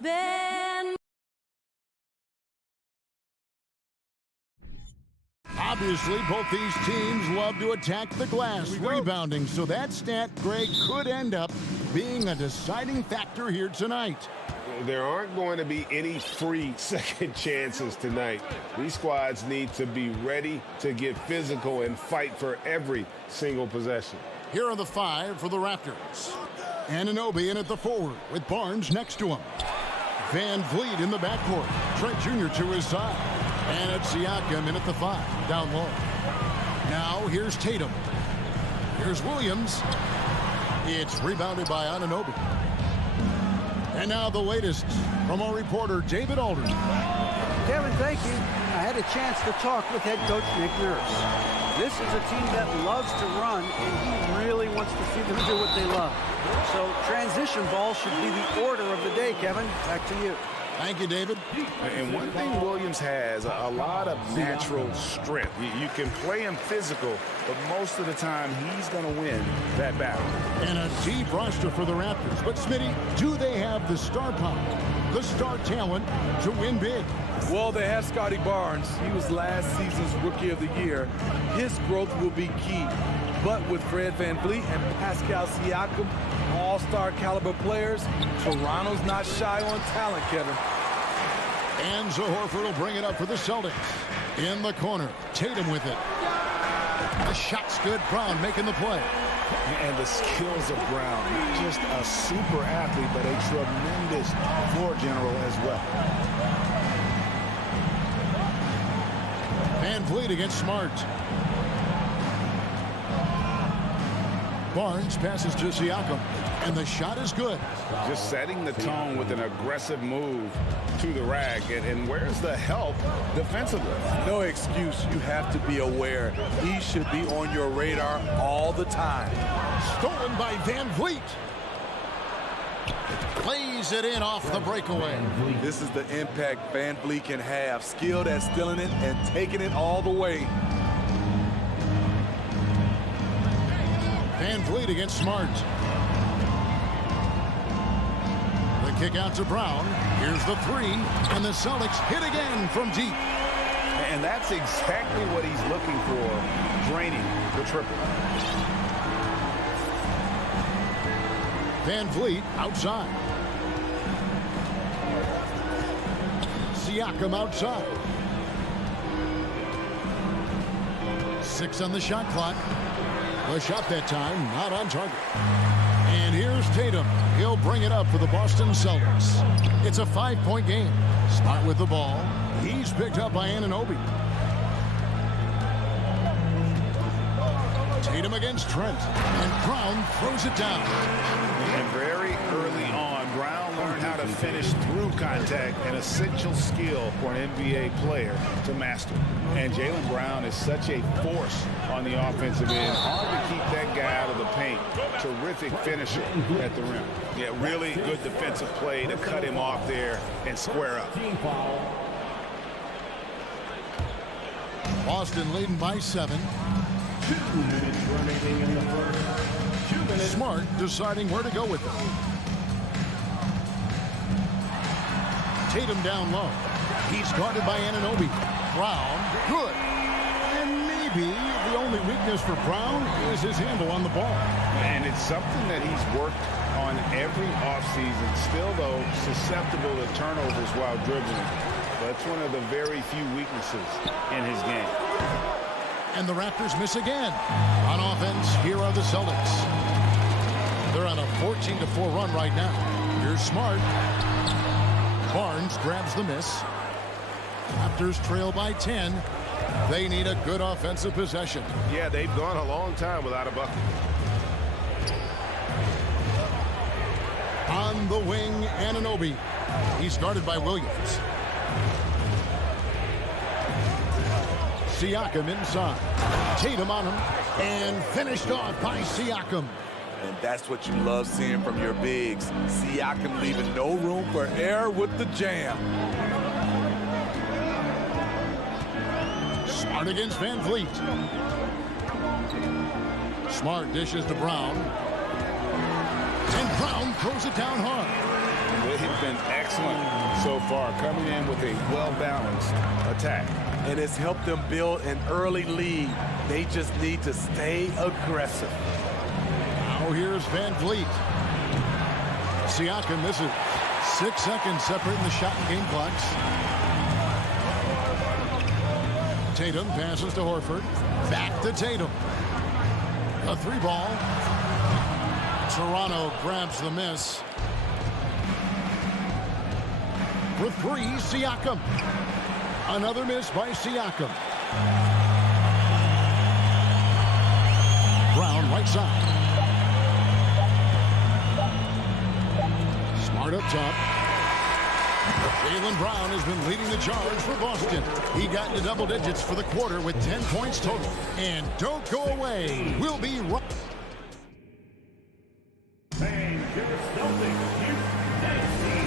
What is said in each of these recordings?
Ben. Obviously, both these teams love to attack the glass, rebounding, so that stat, Greg, could end up being a deciding factor here tonight. There aren't going to be any free second chances tonight. These squads need to be ready to get physical and fight for every single possession. Here are the 5 for the Raptors. Anunoby in at the forward with Barnes next to him. Van Vliet in the backcourt. Trent Jr. to his side. And it's Siakam in at the 5, down low. Now here's Tatum. Here's Williams. It's rebounded by Anunoby. And now the latest from our reporter, David Aldridge. Kevin, thank you. I had a chance to talk with head coach Nick Nurse. This is a team that loves to run, and he really wants to see them do what they love. So transition ball should be the order of the day, Kevin. Back to you. Thank you, David. And one thing Williams has, a lot of natural strength. You can play him physical, but most of the time he's going to win that battle. And a deep roster for the Raptors. But, Smitty, do they have the star power, the star talent to win big? Well, they have Scotty Barnes. He was last season's Rookie of the Year. His growth will be key. But with Fred VanVleet and Pascal Siakam, all-star caliber players, Toronto's not shy on talent, Kevin. And Horford will bring it up for the Celtics. In the corner, Tatum with it. The shot's good. Brown making the play. And the skills of Brown, not just a super athlete, but a tremendous floor general as well. Van Vliet against Smart. Barnes passes to Siakam, and the shot is good. Just setting the tone with an aggressive move to the rack. And where's the help defensively? No excuse. You have to be aware. He should be on your radar all the time. Stolen by Van Vliet. Plays it in off the breakaway. This is the impact Van Vliet can have. Skilled at stealing it and taking it all the way. Van Vliet against Smart. The kick out to Brown. Here's the 3, and the Celtics hit again from deep. And that's exactly what he's looking for, draining the triple. Van Vliet outside. Siakam outside. 6 on the shot clock. The shot that time, not on target. And here's Tatum. He'll bring it up for the Boston Celtics. It's a 5-point game. Smart with the ball. He's picked up by Anunoby. Tatum against Trent. And Brown throws it down. And very early on, Brown learned how to finish through contact, an essential skill for an NBA player to master. And Jaylen Brown is such a force on the offensive end. Hard to keep that guy out of the paint. Terrific finisher at the rim. Yeah, really good defensive play to cut him off there and square up. Boston leading by 7. 2 minutes remaining in the first. 2 minutes. Smart deciding where to go with it. Tatum down low. He's guarded by Anunoby. Brown, good. And maybe the only weakness for Brown is his handle on the ball. And it's something that he's worked on every offseason. Still, though, susceptible to turnovers while dribbling. That's one of the very few weaknesses in his game. And the Raptors miss again. On offense, here are the Celtics. They're on a 14-4 run right now. Here's Smart. Barnes grabs the miss. Raptors trail by 10. They need a good offensive possession. Yeah, they've gone a long time without a bucket. On the wing, Anunoby. He's guarded by Williams. Siakam inside. Tatum on him. And finished off by Siakam. And that's what you love seeing from your bigs. Siakam leaving no room for error with the jam. Smart against Van Vliet. Smart dishes to Brown. And Brown throws it down hard. They've been excellent so far, coming in with a well-balanced attack. And it's helped them build an early lead. They just need to stay aggressive. Now here's Van Vliet. Siakam misses. 6 seconds separating the shot and game clocks. Tatum passes to Horford. Back to Tatum. A 3-ball. Toronto grabs the miss. For 3, Siakam. Another miss by Siakam. Brown right side. Smart up top. Jaylen Brown has been leading the charge for Boston. He got into double digits for the quarter with 10 points total. And don't go away. We'll be right.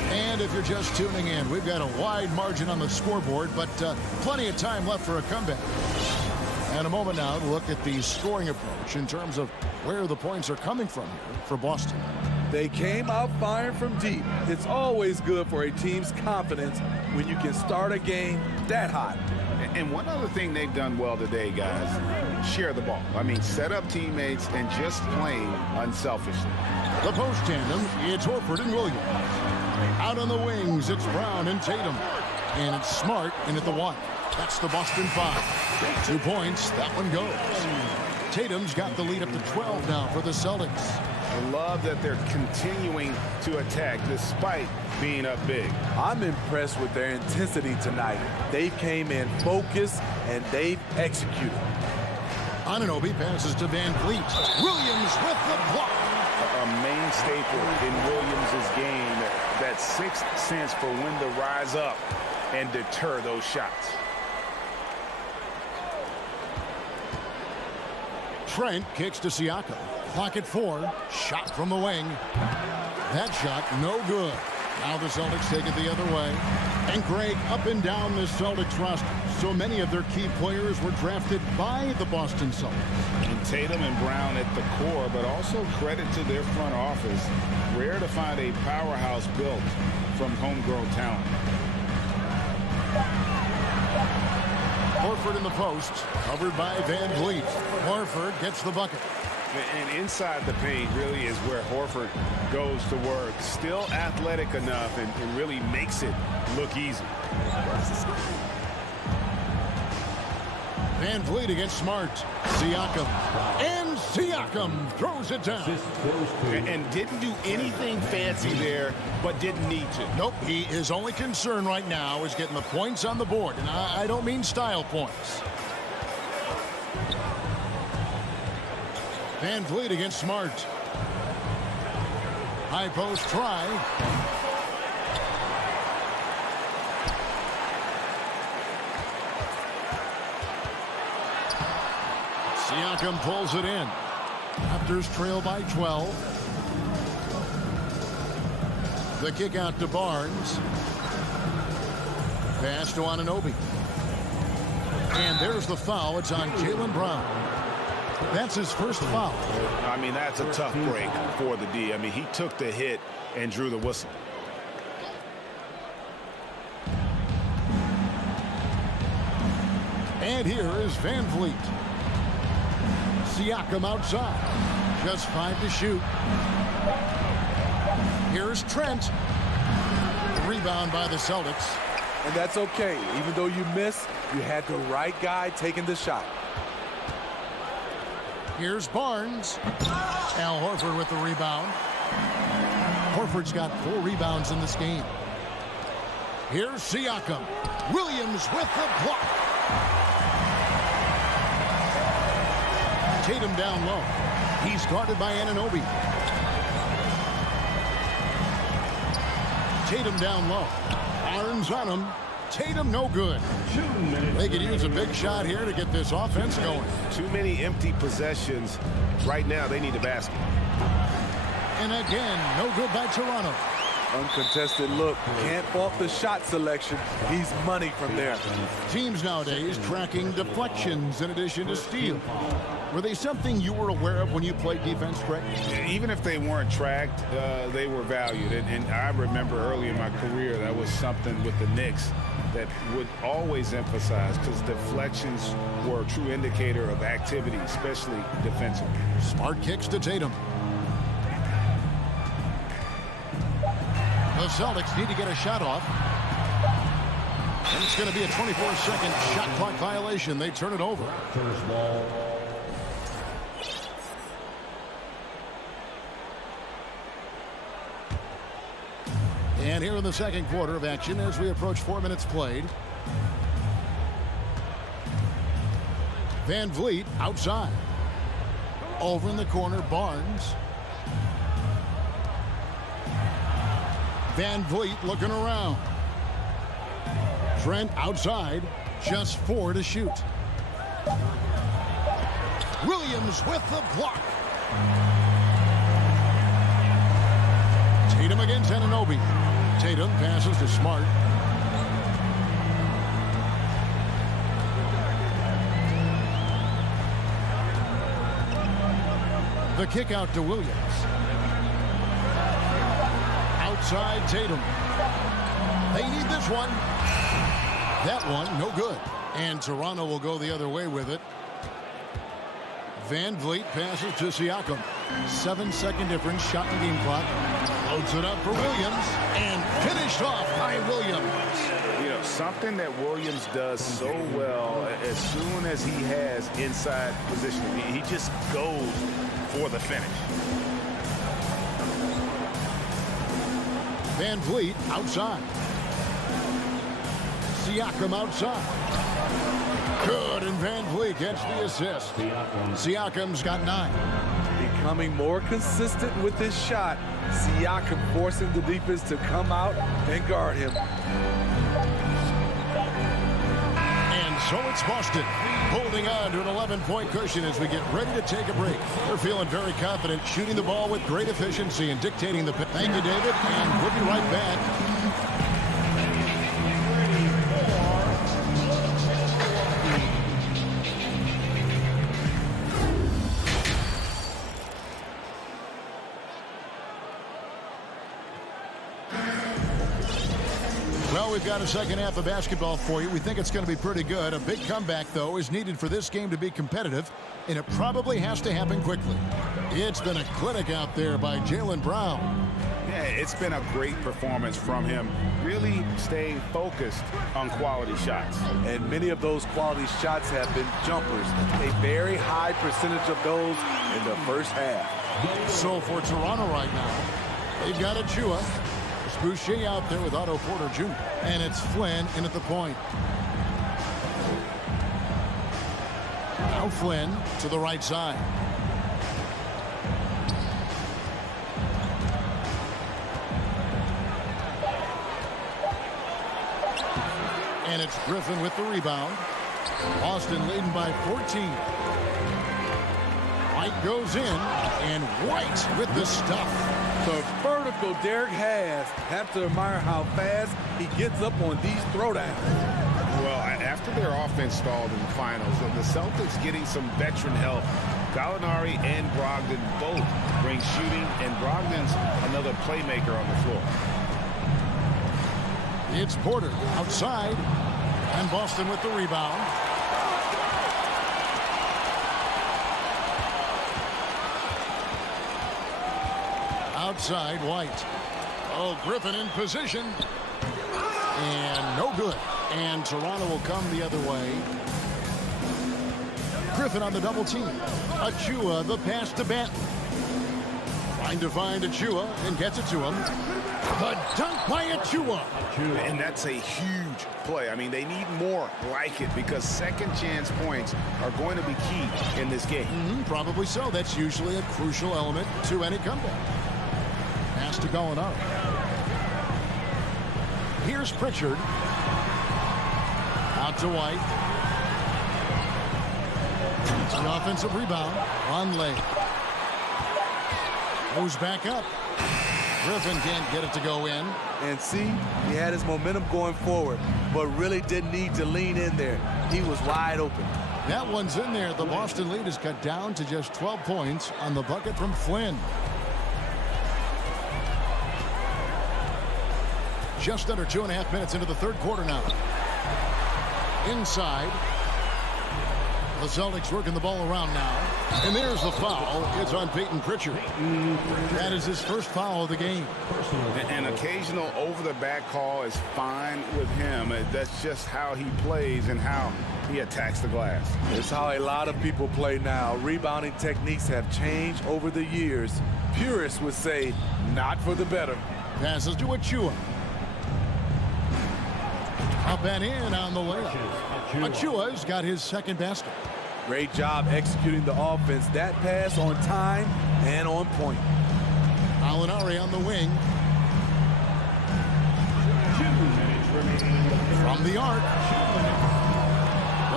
And if you're just tuning in, we've got a wide margin on the scoreboard, but plenty of time left for a comeback. And a moment now to look at the scoring approach in terms of where the points are coming from here for Boston. They came out firing from deep. It's always good for a team's confidence when you can start a game that hot. And one other thing they've done well today, guys, share the ball. I mean, set up teammates and just playing unselfishly. The post tandem, it's Horford and Williams. Out on the wings, it's Brown and Tatum. And it's Smart in at the 1. That's the Boston 5. 2 points, that one goes. Tatum's got the lead up to 12 now for the Celtics. I love that they're continuing to attack despite being up big. I'm impressed with their intensity tonight. They came in focused and they've executed. Anunoby passes to Van Vliet. Williams with the block. A main staple in Williams' game, that sixth sense for when to rise up and deter those shots. Trent kicks to Siakam. Clock at 4. Shot from the wing. That shot no good. Now the Celtics take it the other way. And Greg, up and down the Celtics roster, so many of their key players were drafted by the Boston Celtics. And Tatum and Brown at the core, but also credit to their front office. Rare to find a powerhouse built from homegrown talent. Horford in the post, covered by Van Vliet. Horford gets the bucket. And inside the paint really is where Horford goes to work. Still athletic enough and really makes it look easy. Van Vliet against Smart. Siakam. And Siakam throws it down. And didn't do anything fancy there, but didn't need to. Nope, his only concern right now is getting the points on the board. And I don't mean style points. Van Vliet against Smart. High post try. Siakam pulls it in. Raptors trail by 12. The kick out to Barnes. Pass to Anunoby. And there's the foul. It's on Jaylen Brown. That's his first foul. I mean, that's a tough break for the D. I mean, he took the hit and drew the whistle. And here is Van Vliet. Siakam outside. Just 5 to shoot. Here's Trent. Rebound by the Celtics. And that's okay. Even though you missed, you had the right guy taking the shot. Here's Barnes. Al Horford with the rebound. Horford's got 4 rebounds in this game. Here's Siakam. Williams with the block. Tatum down low. He's guarded by Anunoby. Tatum down low. Barnes on him. Tatum no good. They could use a big shot here to get this offense going. Too many empty possessions. Right now, they need a basket. And again, no good by Toronto. Uncontested look. Can't fault the shot selection. He's money from there. Teams nowadays tracking deflections in addition to steals. Were they something you were aware of when you played defense, Greg? Even if they weren't tracked, they were valued. And I remember early in my career that was something with the Knicks that would always emphasize, because deflections were a true indicator of activity, especially defensively. Smart kicks to Tatum. The Celtics need to get a shot off. And it's going to be a 24-second shot clock violation. They turn it over. First ball. And here in the second quarter of action as we approach 4 minutes played. Van Vliet outside. Over in the corner, Barnes. Van Vliet looking around. Trent outside, just 4 to shoot. Williams with the block. Tatum against Anunoby. Tatum passes to Smart. The kick out to Williams. Outside Tatum. They need this one. That one, no good. And Toronto will go the other way with it. Van Vliet passes to Siakam. 7-second difference, shot and game clock. Loads it up for Williams. And finished off by Williams. You know, something that Williams does so well, as soon as he has inside positioning, he just goes for the finish. Van Vliet outside. Siakam outside. Good, and Van Vliet gets the assist. Siakam's got 9. Becoming more consistent with his shot. Siakam forcing the defense to come out and guard him. And so it's Boston holding on to an 11-point cushion as we get ready to take a break. They're feeling very confident, shooting the ball with great efficiency and dictating the pace. Thank you, David, and we'll be right back. Well, we've got a second half of basketball for you. We think it's going to be pretty good. A big comeback, though, is needed for this game to be competitive, and it probably has to happen quickly. It's been a clinic out there by Jaylen Brown. Yeah, it's been a great performance from him, really staying focused on quality shots. And many of those quality shots have been jumpers. A very high percentage of those in the first half. So for Toronto right now, they've got Achua. Boucher out there with Otto Porter Jr. And it's Flynn in at the point. Now Flynn to the right side. And it's Griffin with the rebound. Boston leading by 14. White goes in, and White with the stuff. The vertical Derek has. Have to admire how fast he gets up on these throwdowns. Well, after their offense stalled in the finals, the Celtics getting some veteran help. Gallinari and Brogdon both bring shooting, and Brogdon's another playmaker on the floor. It's Porter outside, and Boston with the rebound. Outside, White. Oh, Griffin in position. And no good. And Toronto will come the other way. Griffin on the double team. Achua, the pass to Benton. Trying to find Achua and gets it to him. The dunk by Achua. And that's a huge play. I mean, they need more like it because second chance points are going to be key in this game. Probably so. That's usually a crucial element to any comeback. Pass to Gallinari. Here's Pritchard. Out to White. It's an offensive rebound. On lay. Goes back up. Griffin can't get it to go in. And see, he had his momentum going forward, but really didn't need to lean in there. He was wide open. That one's in there. The Boston lead is cut down to just 12 points on the bucket from Flynn. Just under 2.5 minutes into the third quarter now. Inside. The Celtics working the ball around now. And there's the foul. It's on Peyton Pritchard. That is his first foul of the game. An occasional over-the-back call is fine with him. That's just how he plays and how he attacks the glass. It's how a lot of people play now. Rebounding techniques have changed over the years. Purists would say, not for the better. Passes to Achua. Up and in on the layup. Achua's got his second basket. Great job executing the offense. That pass on time and on point. Alinari on the wing. From the arc.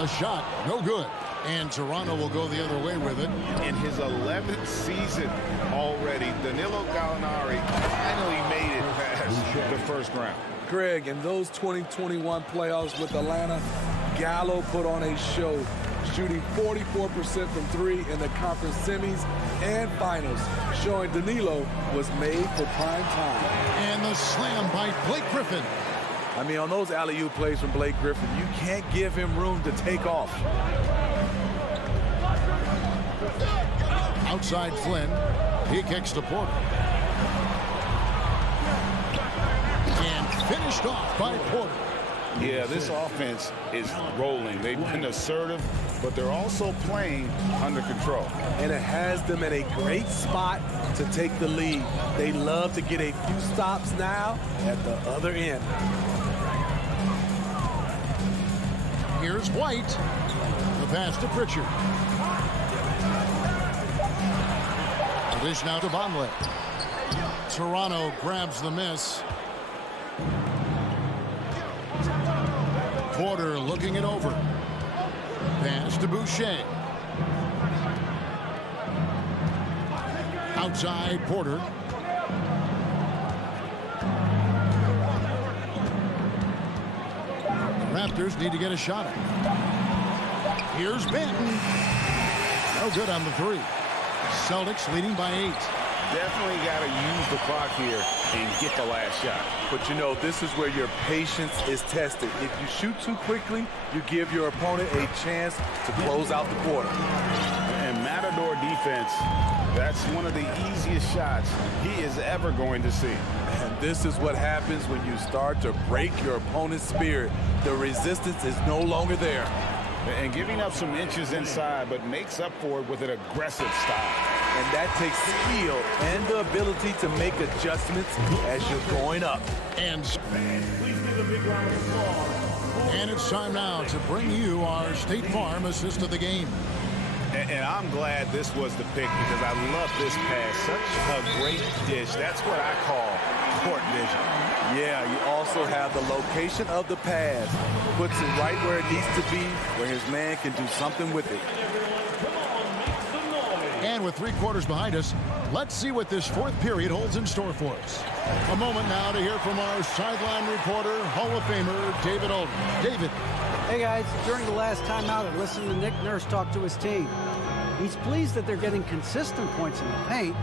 The shot, no good. And Toronto will go the other way with it. In his 11th season already, Danilo Gallinari finally made it past the first round. Greg, in those 2021 playoffs with Atlanta, Gallo put on a show, shooting 44% from three in the conference semis and finals, showing Danilo was made for prime time. And the slam by Blake Griffin. I mean, on those alley-oop plays from Blake Griffin, you can't give him room to take off. Outside Flynn. He kicks to Porter. And finished off by Porter. Yeah, this offense is rolling. They've been assertive, but they're also playing under control. And it has them in a great spot to take the lead. They love to get a few stops now at the other end. Here's White. The pass to Pritchard. The dish now to Vonleh. Toronto grabs the miss. Porter looking it over. Pass to Boucher. Outside Porter. Raptors need to get a shot at. Here's Benton. No good on the three. Celtics leading by 8. Definitely got to use the clock here and get the last shot. But you know, this is where your patience is tested. If you shoot too quickly, you give your opponent a chance to close out the quarter. And Matador defense, that's one of the easiest shots he is ever going to see. And this is what happens when you start to break your opponent's spirit. The resistance is no longer there. And giving up some inches inside, but makes up for it with an aggressive style. And that takes skill and the ability to make adjustments as you're going up. And it's time now to bring you our State Farm assist of the game. And I'm glad this was the pick because I love this pass. Such a great dish. That's what I call court vision. Yeah, you also have the location of the pass. Puts it right where it needs to be, where his man can do something with it. And with 3 quarters behind us, let's see what this fourth period holds in store for us. A moment now to hear from our sideline reporter, Hall of Famer, David Oldham. David. Hey guys, during the last timeout, I listened to Nick Nurse talk to his team. He's pleased that they're getting consistent points in the paint.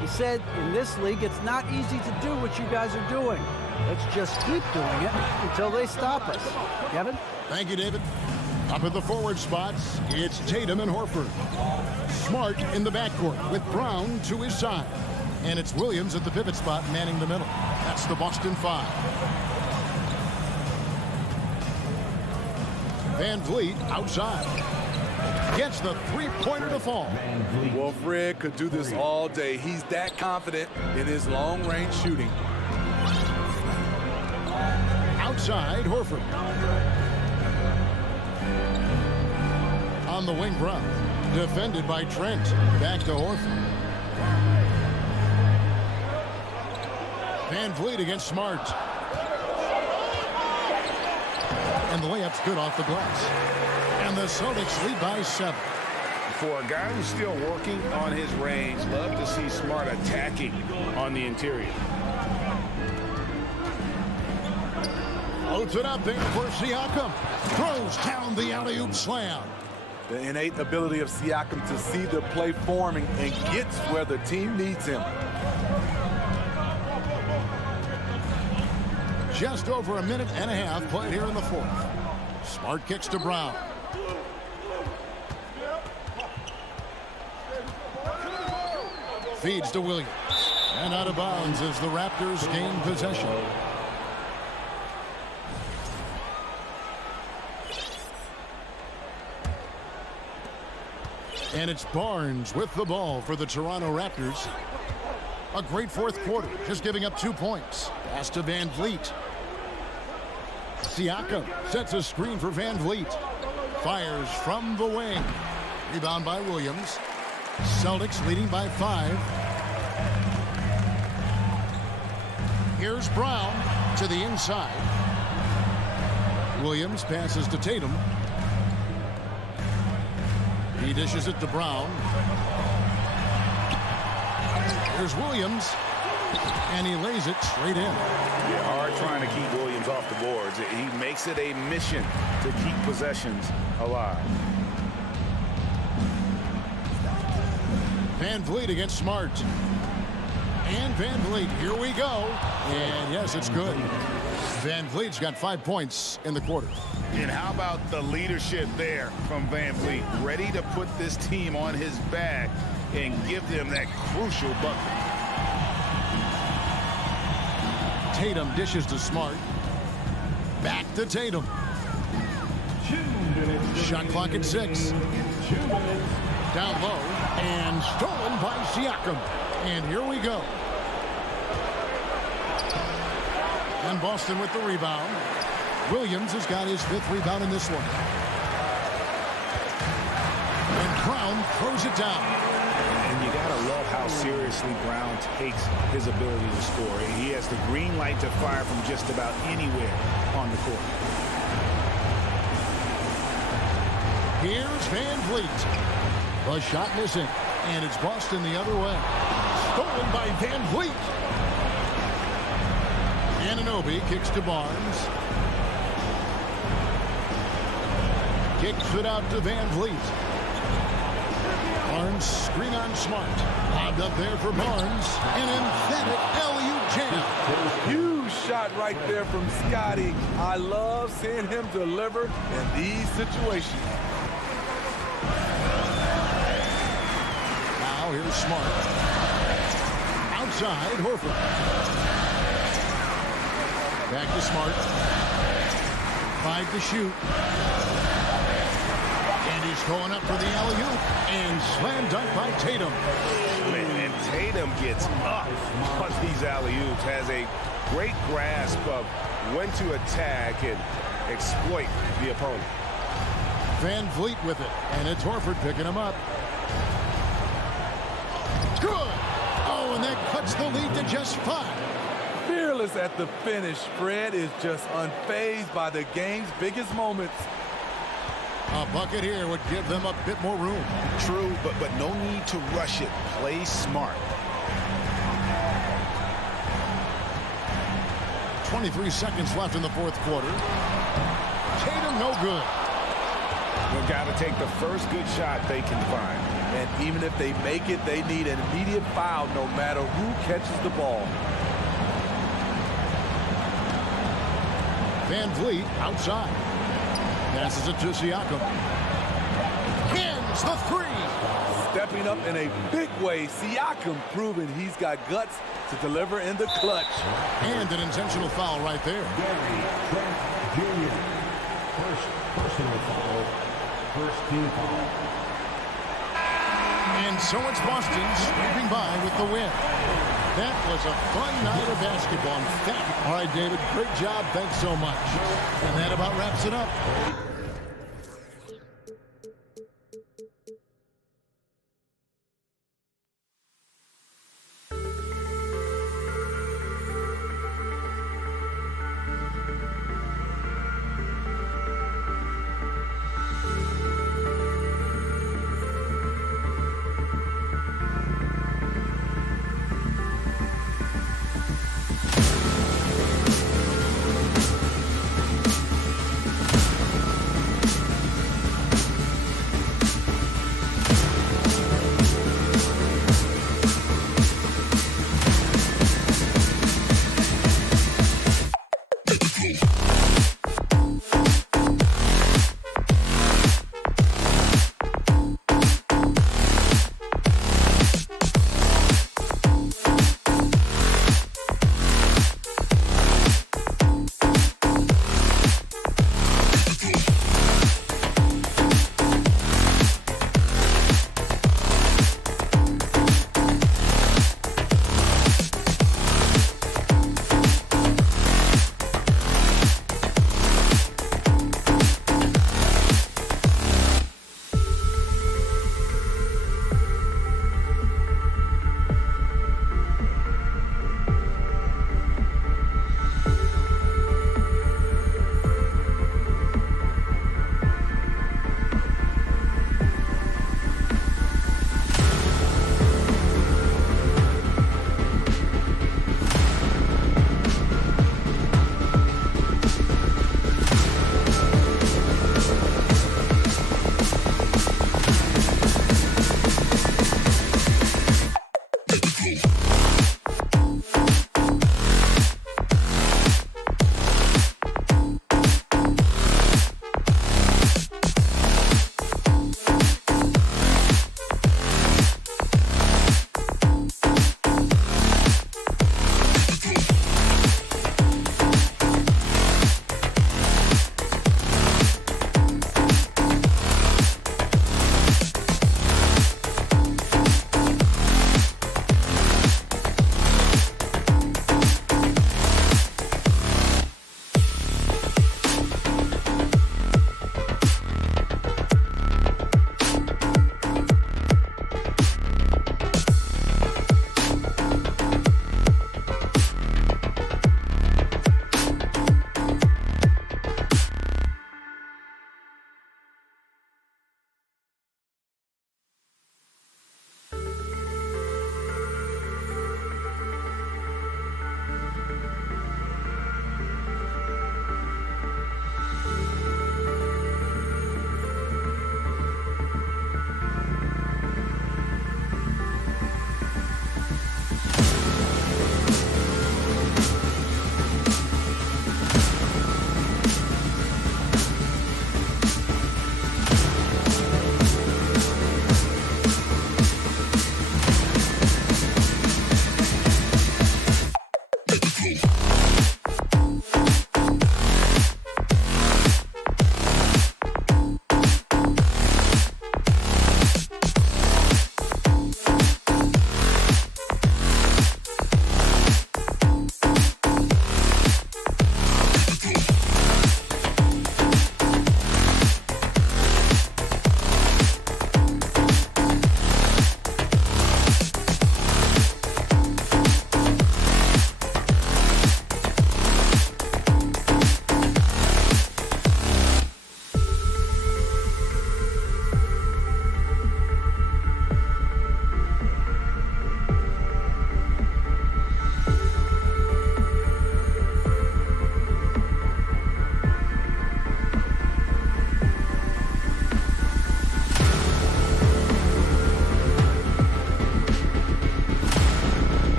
He said, in this league, it's not easy to do what you guys are doing. Let's just keep doing it until they stop us. Kevin? Thank you, David. Up at the forward spots, it's Tatum and Horford. Smart in the backcourt with Brown to his side. And it's Williams at the pivot spot manning the middle. That's the Boston 5. Van Vliet outside. Gets the three-pointer to fall. Well, Fred could do this all day. He's that confident in his long-range shooting. Outside, Horford. On the wing, Brown. Defended by Trent. Back to Horford. Van Vliet against Smart. And the layup's good off the glass. And the Celtics lead by 7. For a guy who's still working on his range, love to see Smart attacking on the interior. Floats it up there for Siakam. Throws down the alley-oop slam. The innate ability of Siakam to see the play forming and gets where the team needs him. Just over a minute and a half played here in the fourth. Smart kicks to Brown. Feeds to Williams. And out of bounds as the Raptors gain possession. And it's Barnes with the ball for the Toronto Raptors. A great fourth quarter, just giving up 2 points. Pass to Van Vliet. Siakam sets a screen for Van Vliet. Fires from the wing. Rebound by Williams. Celtics leading by 5. Here's Brown to the inside. Williams passes to Tatum. He dishes it to Brown. Here's Williams. And he lays it straight in. Yeah, hard trying to keep Williams off the boards. He makes it a mission to keep possessions alive. Van Vliet against Smart. And Van Vliet, here we go. And yes, it's good. Van Vliet's got 5 points in the quarter. And how about the leadership there from Van Vliet? Ready to put this team on his back and give them that crucial bucket. Tatum dishes to Smart. Back to Tatum. Shot clock at 6. Down low and stolen by Siakam. And here we go. And Boston with the rebound. Williams has got his 5th rebound in this one. And Brown throws it down. And you gotta love how seriously Brown takes his ability to score. He has the green light to fire from just about anywhere on the court. Here's Van Vliet. The shot missing. And it's Boston the other way. Stolen by Van Vliet. Anunoby kicks to Barnes. Kicks it out to Van Vliet. Barnes screen on Smart. Lobbed up there for Barnes. An emphatic alley-oop jam. Huge shot right there from Scotty. I love seeing him deliver in these situations. Now here's Smart. Outside, Horford. Back to Smart. 5 to shoot. And he's going up for the alley-oop. And slam dunk by Tatum. And Tatum gets up on these alley-oops. Has a great grasp of when to attack and exploit the opponent. Van Vliet with it. And it's Horford picking him up. Good. Oh, and that cuts the lead to just 5. Fearless at the finish. Fred is just unfazed by the game's biggest moments. A bucket here would give them a bit more room. True, but no need to rush it. Play smart. 23 seconds left in the fourth quarter. Tatum no good. They've got to take the first good shot they can find. And even if they make it, they need an immediate foul no matter who catches the ball. Van Vliet outside. Passes it to Siakam. Hins the 3. Stepping up in a big way, Siakam proving he's got guts to deliver in the clutch. And an intentional foul right there. Gary Trent Jr. First personal foul. First team foul. And so it's Boston sweeping by with the win. That was a fun night of basketball. All right, David, great job. Thanks so much. And that about wraps it up.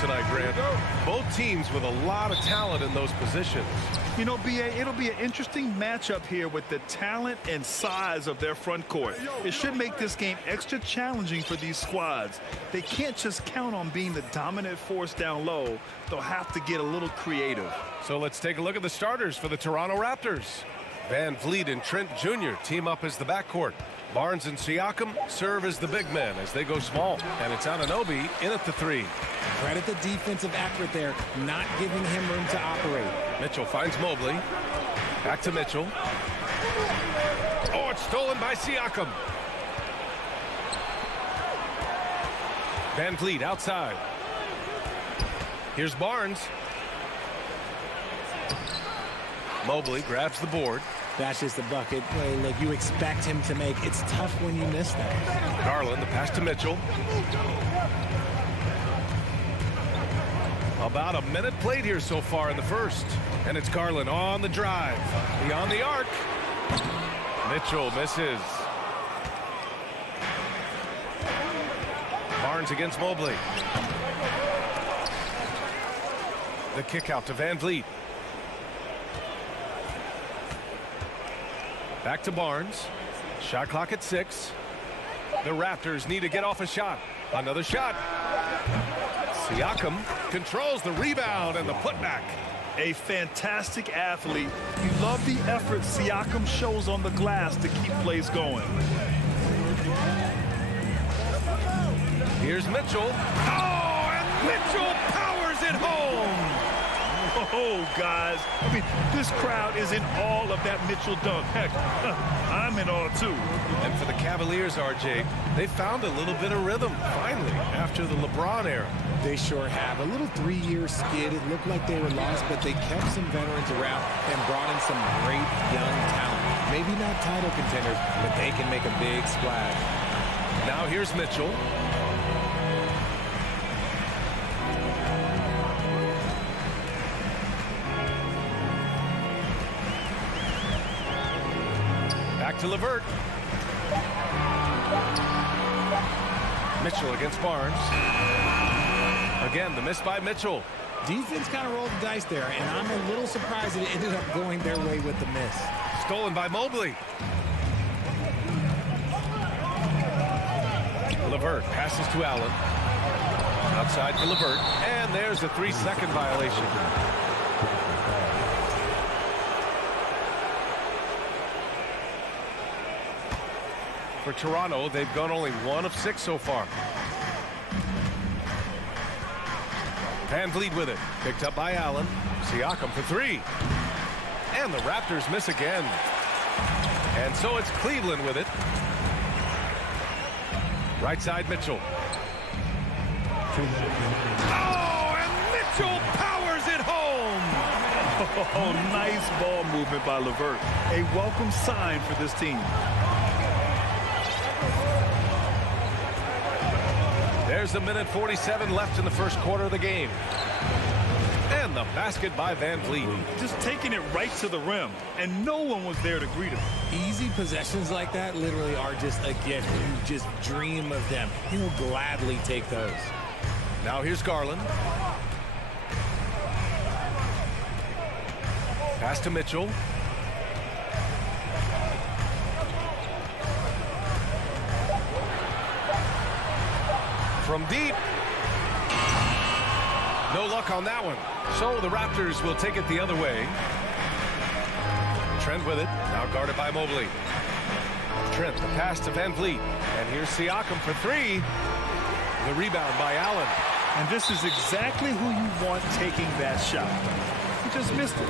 tonight, Grant. Both teams with a lot of talent in those positions. You know, B.A., it'll be an interesting matchup here with the talent and size of their front court. It should make this game extra challenging for these squads. They can't just count on being the dominant force down low. They'll have to get a little creative. So let's take a look at the starters for the Toronto Raptors. Van Vliet and Trent Jr. team up as the backcourt. Barnes and Siakam serve as the big men as they go small. And it's Anunoby in at the 3. Credit the defensive effort there, not giving him room to operate. Mitchell finds Mobley. Back to Mitchell. Oh, it's stolen by Siakam. Van Vliet outside. Here's Barnes. Mobley grabs the board. That's just a bucket play. Look, you expect him to make. It's tough when you miss that. Garland, the pass to Mitchell. About a minute played here so far in the first. And it's Garland on the drive. Beyond the arc. Mitchell misses. Barnes against Mobley. The kick out to Van Vliet. Back to Barnes. Shot clock at 6. The Raptors need to get off a shot. Another shot. Siakam controls the rebound and the putback. A fantastic athlete. You love the effort Siakam shows on the glass to keep plays going. Here's Mitchell. Oh, and Mitchell powers it home. Oh, guys. I mean, this crowd is in awe of that Mitchell dunk. Heck, I'm in awe, too. And for the Cavaliers, RJ, they found a little bit of rhythm, finally, after the LeBron era. They sure have. A little 3-year skid. It looked like they were lost, but they kept some veterans around and brought in some great young talent. Maybe not title contenders, but they can make a big splash. Now here's Mitchell. Back to LeVert. Mitchell against Barnes. Again, the miss by Mitchell. Defense kind of rolled the dice there, and I'm a little surprised that it ended up going their way with the miss. Stolen by Mobley. LeVert passes to Allen. Outside for LeVert. And there's a 3-second violation. For Toronto, they've gone only 1 of 6 so far. Van Vliet with it. Picked up by Allen. Siakam for 3. And the Raptors miss again. And so it's Cleveland with it. Right side, Mitchell. Oh, and Mitchell powers it home. Oh, nice ball movement by LeVert. A welcome sign for this team. There's a minute 47 left in the first quarter of the game. And the basket by Van Vliet. Just taking it right to the rim, and no one was there to greet him. Easy possessions like that literally are just a gift. You just dream of them. He'll gladly take those. Now here's Garland. Pass to Mitchell. From deep. No luck on that one. So the Raptors will take it the other way. Trent with it. Now guarded by Mobley. Trent, the pass to Van Vliet. And here's Siakam for 3. The rebound by Allen. And this is exactly who you want taking that shot. He just missed it.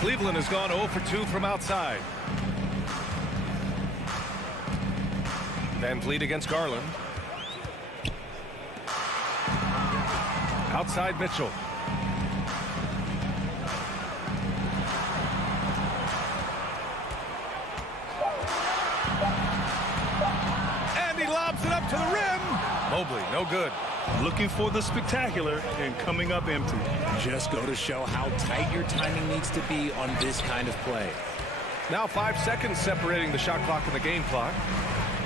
Cleveland has gone 0 for 2 from outside. Van Vliet against Garland. Outside Mitchell. And he lobs it up to the rim. Mobley, no good. Looking for the spectacular and coming up empty. Just go to show how tight your timing needs to be on this kind of play. Now 5 seconds separating the shot clock and the game clock.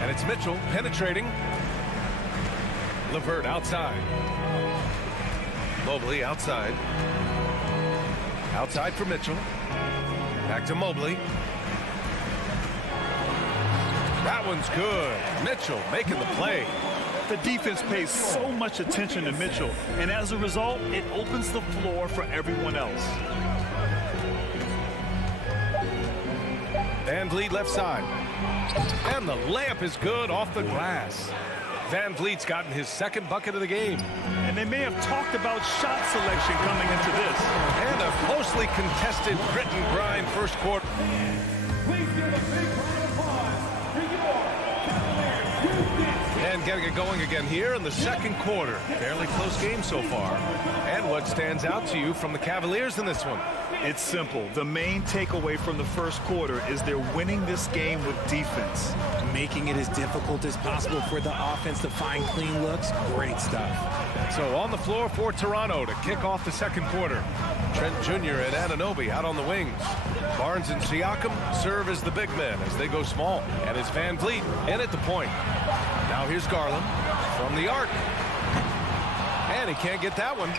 And it's Mitchell penetrating. LeVert outside. Mobley outside. Outside for Mitchell. Back to Mobley. That one's good. Mitchell making the play. The defense pays so much attention to Mitchell, and as a result, it opens the floor for everyone else. Van Vliet left side. And the layup is good off the glass. Van Vliet's gotten his second bucket of the game. And they may have talked about shot selection coming into this. And a closely contested grit and grind first quarter. Please give a big round of applause to your Cavaliers. And getting it going again here in the second quarter. Fairly close game so far. And what stands out to you from the Cavaliers in this one? It's simple. The main takeaway from the first quarter is they're winning this game with defense. Making it as difficult as possible for the offense to find clean looks. Great stuff. So on the floor for Toronto to kick off the second quarter. Trent Jr. and Anunoby out on the wings. Barnes and Siakam serve as the big men as they go small. And it's Van Vliet in at the point. Now here's Garland from the arc. And he can't get that one.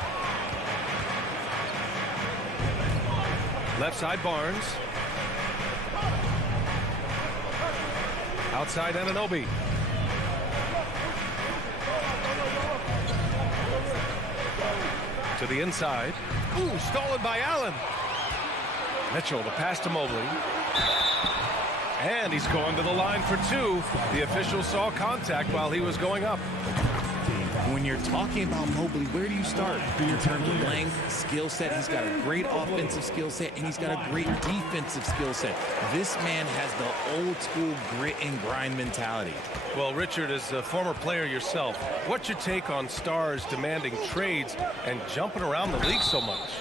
Left side Barnes. Outside Anunoby. To the inside. Ooh, stolen by Allen. Mitchell, the pass to Mobley. And he's going to the line for two. The official saw contact while he was going up. When you're talking about Mobley, where do you start? In terms of length, skill set, he's got a great offensive skill set, and he's got a great defensive skill set. This man has the old school grit and grind mentality. Well, Richard, as a former player yourself, what's your take on stars demanding trades and jumping around the league so much?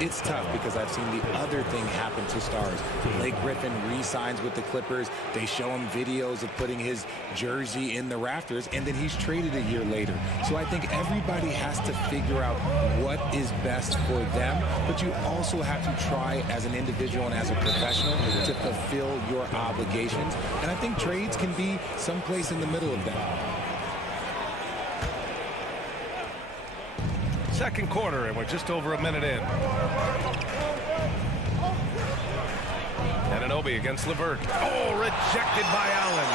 It's tough because I've seen the other thing happen to stars. Blake Griffin re-signs with the Clippers. They show him videos of putting his jersey in the rafters, and then he's traded a year later. So I think everybody has to figure out what is best for them, but you also have to try as an individual and as a professional to fulfill your obligations. And I think trades can be someplace in the middle of that. Second quarter, and we're just over a minute in. Anunoby against LeVert. Oh, rejected by Allen.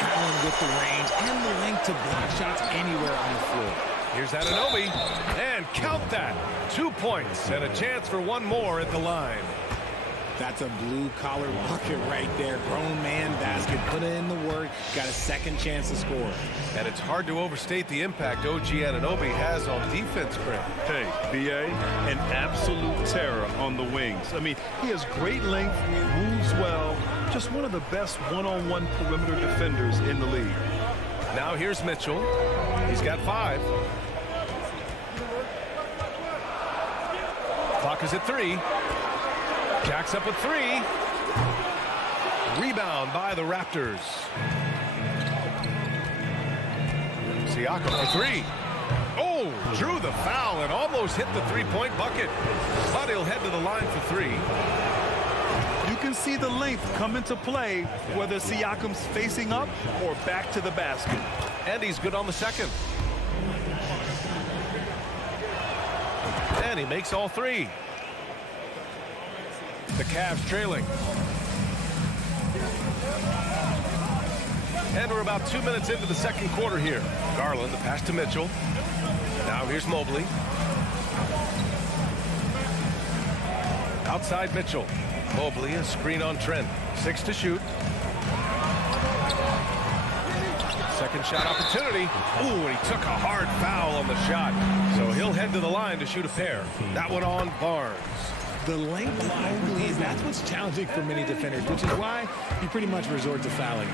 Allen with the range and the length to block shots anywhere on the floor. Here's Anunoby, and count that. 2 points and a chance for one more at the line. That's a blue-collar bucket right there. Grown man basket. Put in the work. Got a second chance to score. And it's hard to overstate the impact OG Anunoby has on defense, Brent. Hey, B.A., an absolute terror on the wings. I mean, he has great length, moves well, just one of the best one-on-one perimeter defenders in the league. Now here's Mitchell. He's got 5. Clock is at 3. Jacks up a 3. Rebound by the Raptors. Siakam for 3. Oh, drew the foul and almost hit the three-point bucket. But he'll head to the line for 3. You can see the length come into play, whether Siakam's facing up or back to the basket. And he's good on the second. And he makes all 3. The Cavs trailing. And we're about 2 minutes into the second quarter here. Garland, the pass to Mitchell. Now here's Mobley. Outside Mitchell. Mobley, a screen on Trent. 6 to shoot. Second shot opportunity. Ooh, and he took a hard foul on the shot. So he'll head to the line to shoot a pair. That one on Barnes. The length of Mobley, that's what's challenging for many defenders, which is why you pretty much resort to fouling.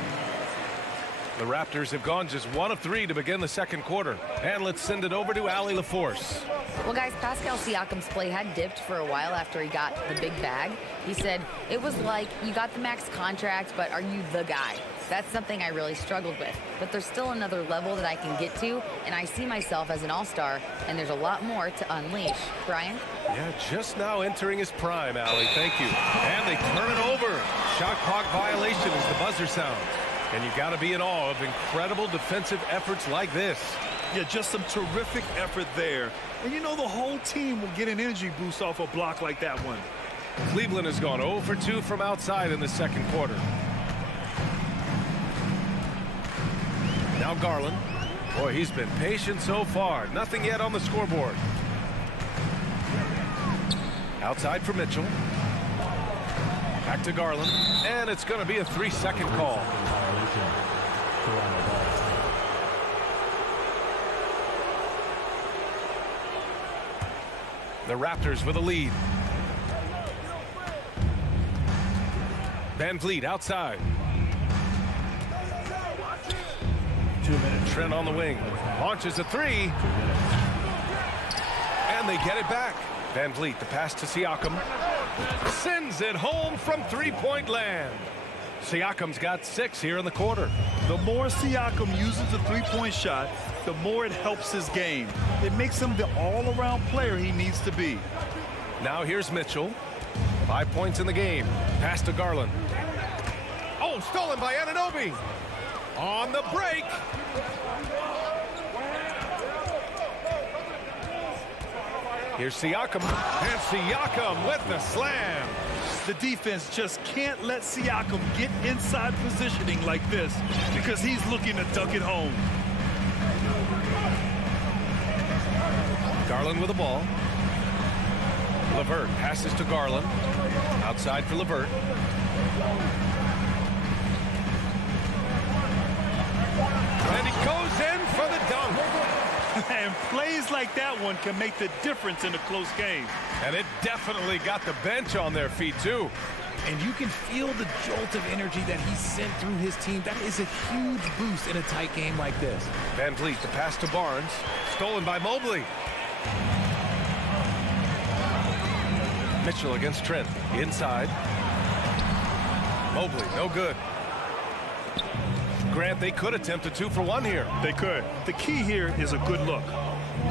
The Raptors have gone just 1 of 3 to begin the second quarter. And let's send it over to Allie LaForce. Well, guys, Pascal Siakam's play had dipped for a while after he got the big bag. He said, it was like, you got the max contract, but are you the guy? That's something I really struggled with. But there's still another level that I can get to, and I see myself as an all-star, and there's a lot more to unleash. Brian? Yeah, just now entering his prime, Allie. Thank you. And they turn it over. shot clock violation as the buzzer sounds. And you got to be in awe of incredible defensive efforts like this. Yeah, just some terrific effort there. And you know the whole team will get an energy boost off a block like that one. Cleveland has gone 0 for 2 from outside in the second quarter. Now Garland. Boy, he's been patient so far. Nothing yet on the scoreboard. Outside for Mitchell. Back to Garland. And it's going to be a 3-second call. The Raptors with a lead. Van Vliet outside. 2 minutes. Trent on the wing. Launches a three. And they get it back. Van Vliet, the pass to Siakam. Sends it home from three-point land. Siakam's got 6 here in the quarter. The more Siakam uses the three-point shot, the more it helps his game. It makes him the all-around player he needs to be. Now here's Mitchell. 5 points in the game. Pass to Garland. Oh, stolen by Anunoby. On the break. Here's Siakam. And Siakam with the slam. The defense just can't let Siakam get inside positioning like this because he's looking to dunk it home. Garland with the ball. LeVert passes to Garland. Outside for LeVert. And he goes in for the dunk. And plays like that one can make the difference in a close game. And it definitely got the bench on their feet, too. And you can feel the jolt of energy that he sent through his team. That is a huge boost in a tight game like this. Van Vliet, the pass to Barnes. Stolen by Mobley. Mitchell against Trent. Inside. Mobley, no good. Grant, they could attempt a 2 for 1 here. They could. The key here is a good look.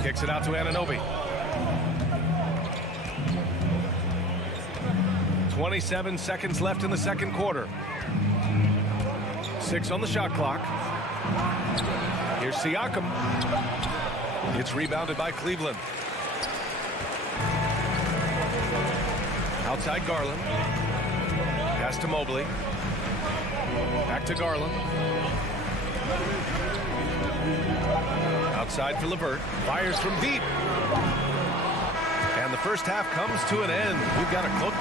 Kicks it out to Anunoby. 27 seconds left in the second quarter. 6 on the shot clock. Here's Siakam. It's rebounded by Cleveland. Outside Garland. Pass to Mobley. Back to Garland. Outside for LeVert. Fires from deep. And the first half comes to an end. We've got a cloak.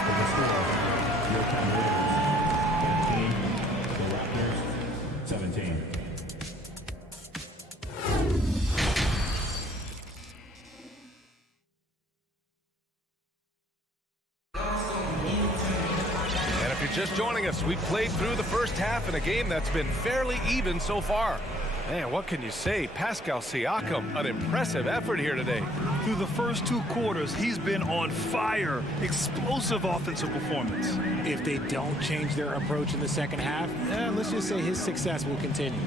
Your time is 15. The Raptors, 17. And if you're just joining us, we've played through the first half in a game that's been fairly even so far. Man, what can you say? Pascal Siakam, an impressive effort here today. Through the first 2 quarters, he's been on fire. Explosive offensive performance. If they don't change their approach in the second half, let's just say his success will continue.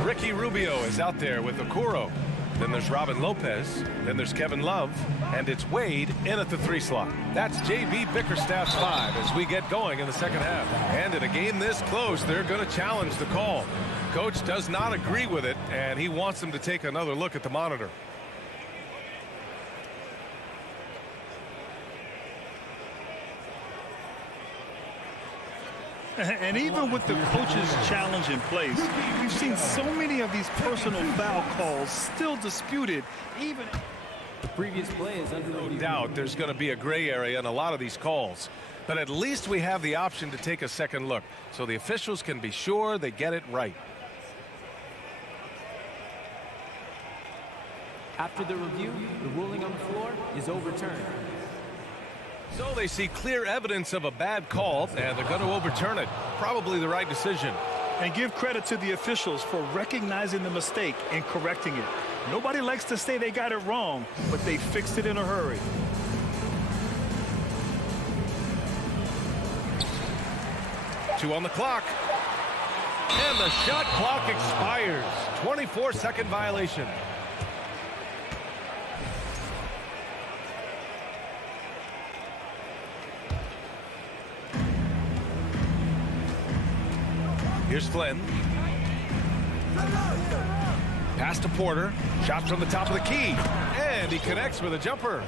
Ricky Rubio is out there with Okoro. Then there's Robin Lopez. Then there's Kevin Love. And it's Wade in at the 3 slot. That's J.B. Bickerstaff's 5 as we get going in the second half. And in a game this close, they're going to challenge the call. Coach does not agree with it, and he wants them to take another look at the monitor. And even with the coach's challenge in place, we've seen so many of these personal foul calls still disputed, even the previous play is under no doubt there's going to be a gray area in a lot of these calls. But at least we have the option to take a second look, so the officials can be sure they get it right. After the review, the ruling on the floor is overturned. So they see clear evidence of a bad call, and they're going to overturn it. Probably the right decision. And give credit to the officials for recognizing the mistake and correcting it. Nobody likes to say they got it wrong, but they fixed it in a hurry. Two on the clock. And the shot clock expires. 24-second violation. Here's Flynn. Pass to Porter. Shot from the top of the key. And he connects with a jumper.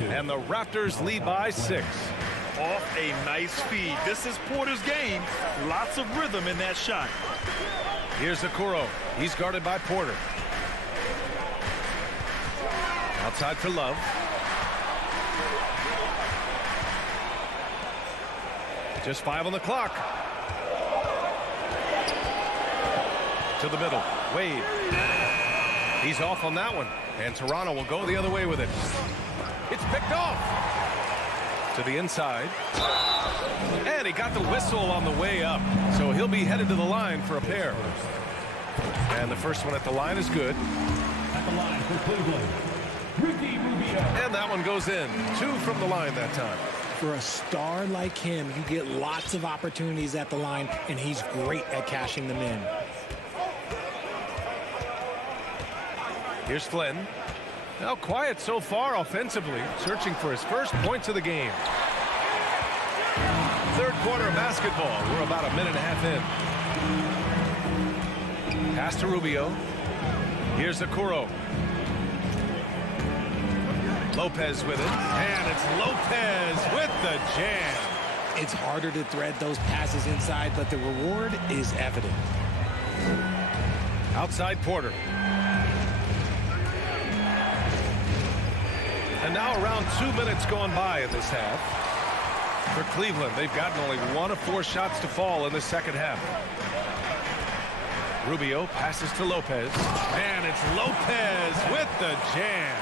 And the Raptors lead by 6. Off a nice feed. This is Porter's game. Lots of rhythm in that shot. Here's Okoro. He's guarded by Porter. Outside for Love. Just 5 on the clock. To the middle. Wade. He's off on that one. And Toronto will go the other way with it. It's picked off. To the inside. And he got the whistle on the way up. So he'll be headed to the line for a pair. And the first one at the line is good. At the line for Cleveland, Ricky Rubio. And that one goes in. 2 from the line that time. For a star like him, you get lots of opportunities at the line, and he's great at cashing them in. Here's Flynn. Now quiet so far offensively, searching for his first points of the game. Third quarter of basketball. We're about a minute and a half in. Pass to Rubio. Here's Okoro. Lopez with it. And it's Lopez with the jam. It's harder to thread those passes inside, but the reward is evident. Outside Porter. And now around 2 minutes gone by in this half. For Cleveland, they've gotten only 1 of 4 shots to fall in the second half. Rubio passes to Lopez. And it's Lopez with the jam.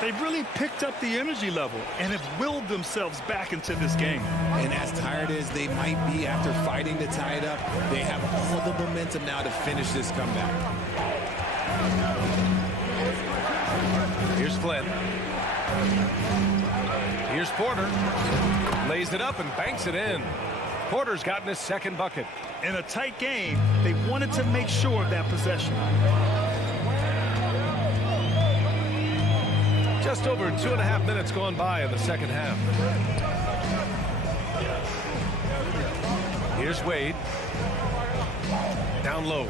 They've really picked up the energy level and have willed themselves back into this game. And as tired as they might be after fighting to tie it up, they have all the momentum now to finish this comeback. Here's Flynn. Here's Porter. Lays it up and banks it in. Porter's gotten his second bucket. In a tight game, they wanted to make sure of that possession. Just over 2.5 minutes gone by in the second half. Here's Wade. Down low.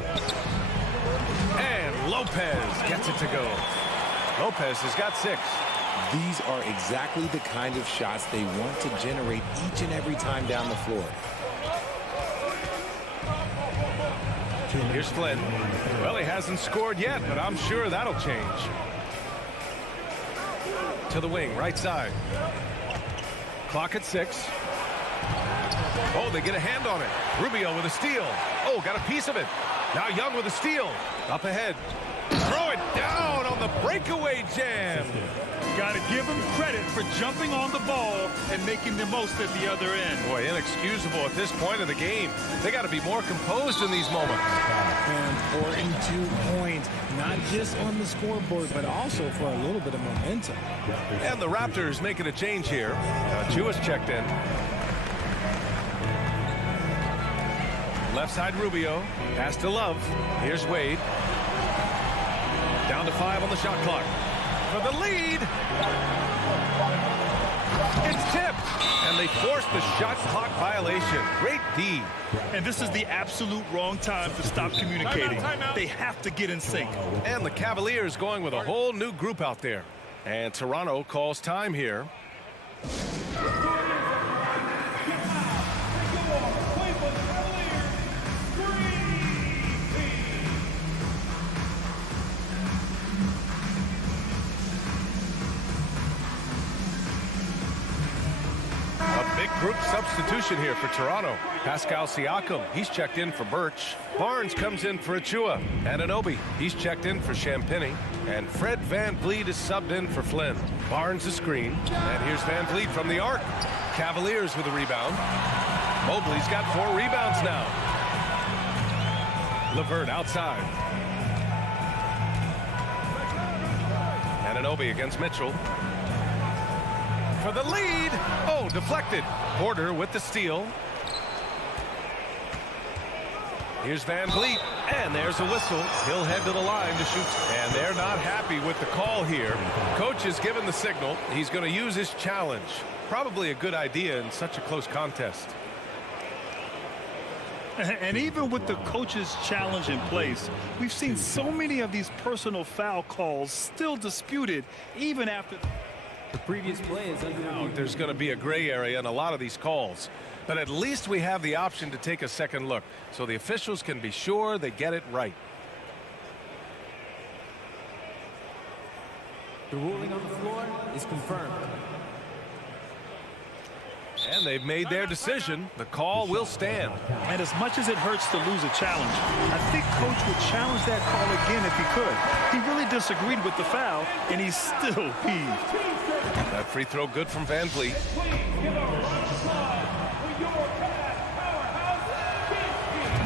And Lopez gets it to go. Lopez has got 6. These are exactly the kind of shots they want to generate each and every time down the floor. Here's Flynn. Well, he hasn't scored yet, but I'm sure that'll change. To the wing, right side. Clock at 6. Oh, they get a hand on it. Rubio with a steal. Oh, got a piece of it. Now Young with a steal. Up ahead. Throw it down on the breakaway jam. Got to give him credit for jumping on the ball and making the most at the other end. Boy, inexcusable at this point of the game. They got to be more composed in these moments. An important 2 points, not just on the scoreboard, but also for a little bit of momentum. And the Raptors making a change here. Jewish checked in. Left side Rubio. Pass to Love. Here's Wade. Down to 5 on the shot clock. For the lead. It's tipped. And they forced the shot clock violation. Great D. And this is the absolute wrong time to stop communicating. They have to get in sync. And the Cavaliers going with a whole new group out there. And Toronto calls time here. Group substitution here for Toronto. Pascal Siakam, he's checked in for Birch. Barnes comes in for Achua. Anunoby, he's checked in for Champagnie. And Fred VanVleet is subbed in for Flynn. Barnes a screen. And here's VanVleet from the arc. Cavaliers with a rebound. Mobley's got 4 rebounds now. LeVert outside. Anunoby against Mitchell. For the lead. Oh, deflected. Porter with the steal. Here's VanVleet. And there's a whistle. He'll head to the line to shoot. And they're not happy with the call here. Coach has given the signal. He's going to use his challenge. Probably a good idea in such a close contest. And even with the coach's challenge in place, we've seen so many of these personal foul calls still disputed even after The previous play is under review. There's going to be a gray area in a lot of these calls, but at least we have the option to take a second look so the officials can be sure they get it right. The ruling on the floor is confirmed. And they've made their decision. The call will stand. And as much as it hurts to lose a challenge, I think Coach would challenge that call again if he could. He really disagreed with the foul, and he's still peeved. That free throw good from Van Vliet.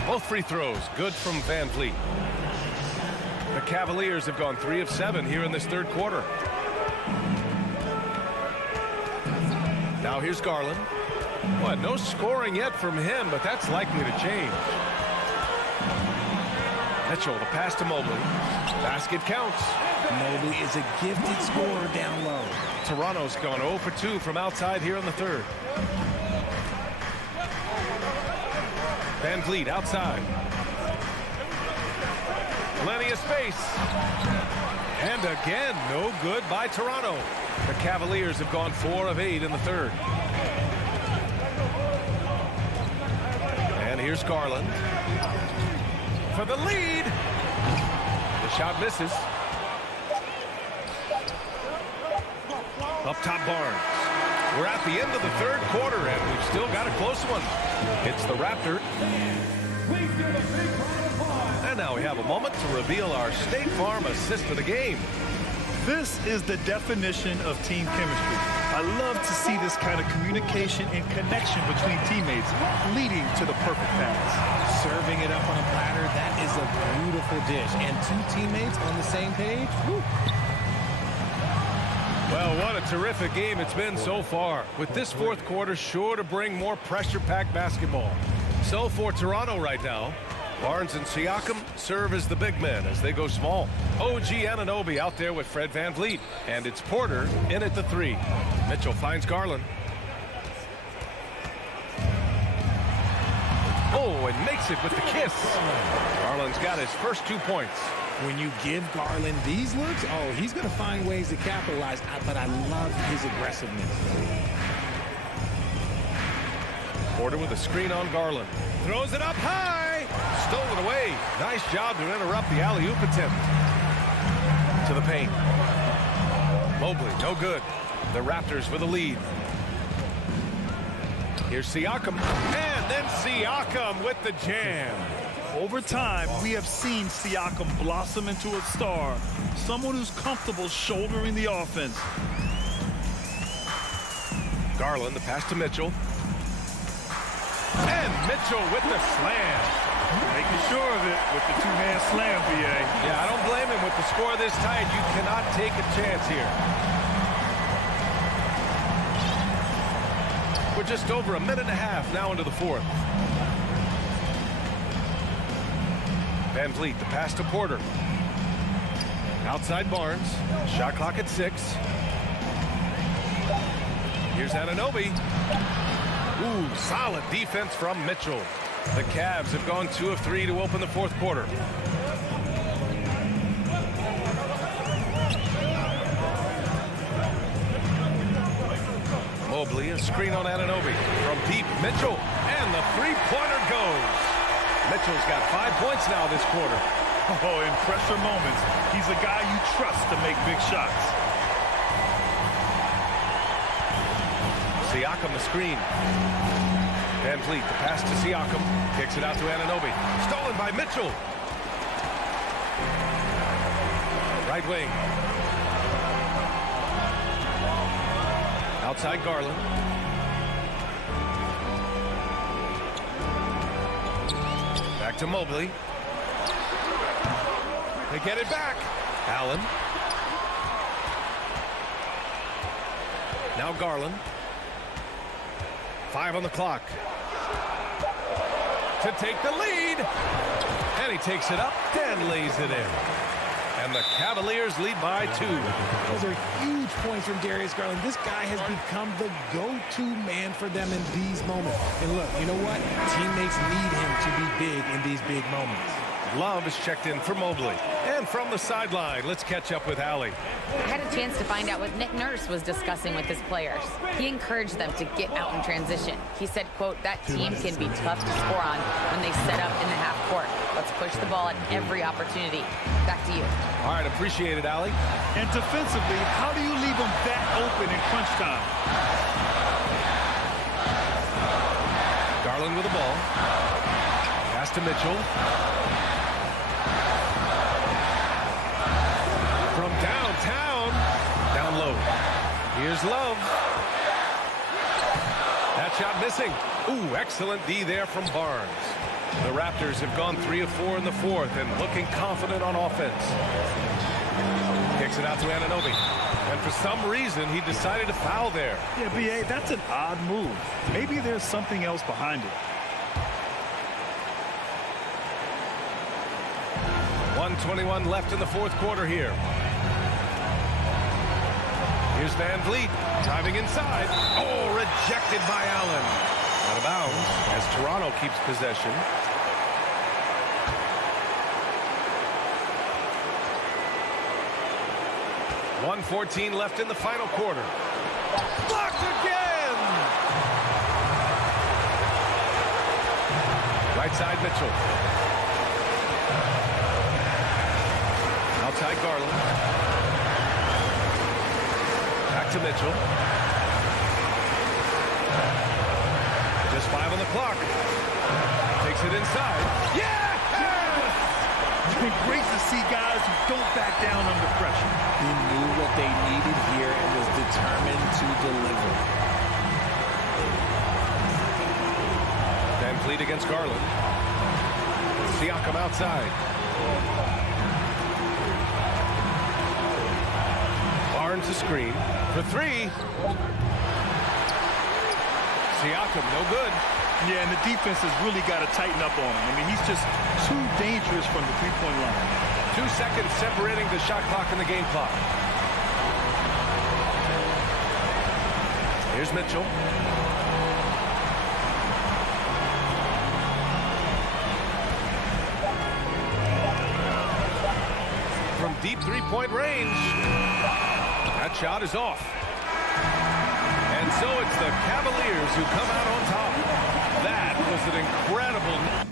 Both free throws good from Van Vliet. The Cavaliers have gone 3 of 7 here in this third quarter. Now here's Garland. Well, no scoring yet from him, but that's likely to change. Mitchell, the pass to Mobley. Basket counts. Mobley is a gifted scorer down low. Toronto's gone 0 for 2 from outside here in the third. Van Vliet outside. Plenty of space. And again, no good by Toronto. The Cavaliers have gone 4 of 8 in the third. And here's Garland for the lead. The shot misses. Up top, Barnes. We're at the end of the third quarter, and we've still got a close one. It's the Raptors. And now we have a moment to reveal our State Farm assist of the game. This is the definition of team chemistry. I love to see this kind of communication and connection between teammates leading to the perfect pass. Serving it up on a platter, that is a beautiful dish. And two teammates on the same page. Woo. Well, what a terrific game it's been so far, with this fourth quarter sure to bring more pressure-packed basketball. So for Toronto right now, Barnes and Siakam serve as the big men as they go small. OG Anunoby out there with Fred Van Vliet, and it's Porter in at the 3. Mitchell finds Garland. Oh, and makes it with the kiss. Garland's got his first 2 points. When you give Garland these looks, oh, he's going to find ways to capitalize, but I love his aggressiveness. Porter with a screen on Garland. Throws it up high. Stolen away. Nice job to interrupt the alley-oop attempt. To the paint. Mobley, no good. The Raptors with the lead. Here's Siakam. And then Siakam with the jam. Over time, we have seen Siakam blossom into a star, someone who's comfortable shouldering the offense. Garland, the pass to Mitchell. And Mitchell with the slam. Making sure of it with the two-hand slam, BA. Yeah, I don't blame him. With the score this tight, you cannot take a chance here. We're just over a minute and a half now into the fourth. Van Vliet, the pass to Porter. Outside Barnes. Shot clock at 6. Here's Anunoby. Ooh, solid defense from Mitchell. The Cavs have gone 2 of 3 to open the fourth quarter. Mobley, a screen on Anunoby. From deep, Mitchell. And the three-pointer goes. Mitchell's got 5 points now this quarter. Oh, in pressure moments, he's a guy you trust to make big shots. Siakam the screen. Van Vliet, the pass to Siakam. Kicks it out to Anunoby. Stolen by Mitchell. Right wing. Outside Garland. Back to Mobley. They get it back. Allen. Now Garland. 5 on the clock. To take the lead. And he takes it up and lays it in. And the Cavaliers lead by 2. Those are huge points from Darius Garland. This guy has become the go-to man for them in these moments. And look, you know what? Teammates need him to be big in these big moments. Love is checked in for Mobley. And from the sideline, let's catch up with Allie. I had a chance to find out what Nick Nurse was discussing with his players. He encouraged them to get out in transition. He said, quote, that team can be tough to score on when they set up in the half court. Let's push the ball at every opportunity. Back to you. All right, appreciate it, Allie. And defensively, how do you leave them that open in crunch time? Garland with the ball. Pass to Mitchell. From downtown, down low. Here's Love. That shot missing. Ooh, excellent D there from Barnes. The Raptors have gone 3 of 4 in the fourth and looking confident on offense. Kicks it out to Anunoby. And for some reason, he decided to foul there. Yeah, B.A., that's an odd move. Maybe there's something else behind it. 1:21 left in the fourth quarter here. Here's Van Vliet driving inside. Oh, rejected by Allen. Out of bounds as Toronto keeps possession. .114 left in the final quarter. Blocked again! Right side Mitchell. Outside Garland. Back to Mitchell. Just 5 on the clock. Takes it inside. Yeah! It's been great to see guys who don't back down under pressure. He knew what they needed here and was determined to deliver. Van Vliet against Garland. Siakam outside. Barnes a screen for 3. Siakam, no good. Yeah, and the defense has really got to tighten up on him. I mean, he's just too dangerous from the three-point line. 2 seconds separating the shot clock and the game clock. Here's Mitchell. From deep three-point range. That shot is off. And so it's the Cavaliers who come out on top. That was an incredible...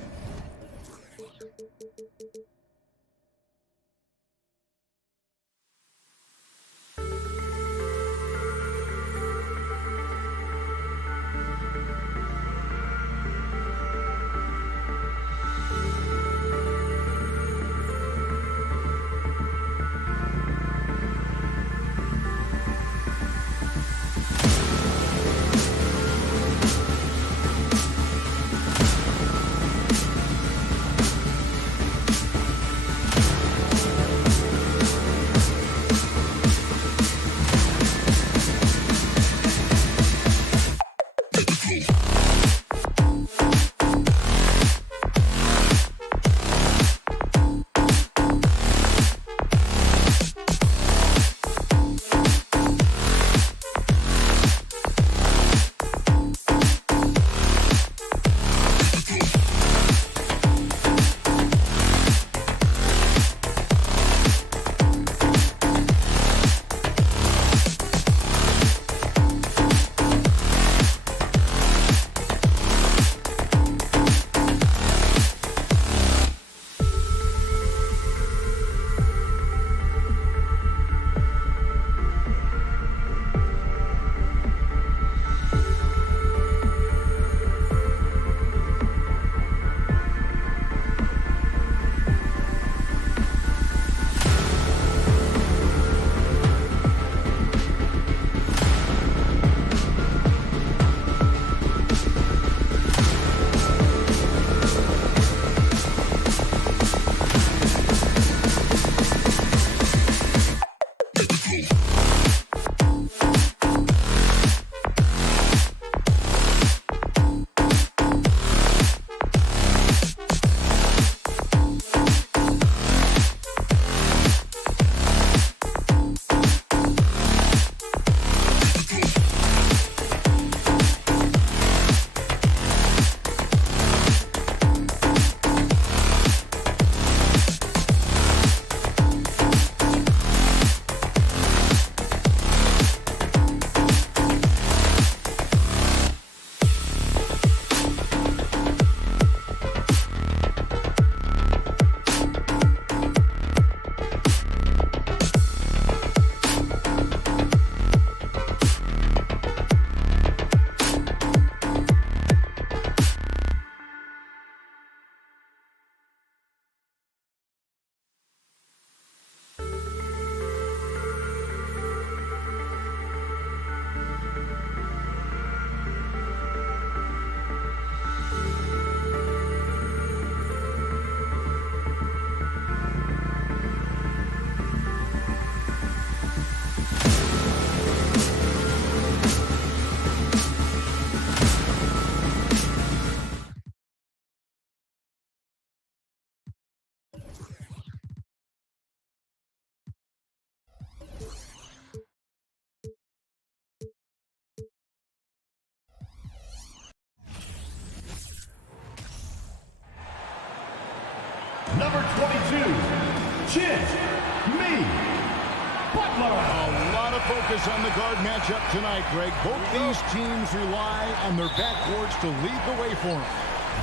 focus on the guard matchup tonight, Greg. Both these teams rely on their backcourts to lead the way for them.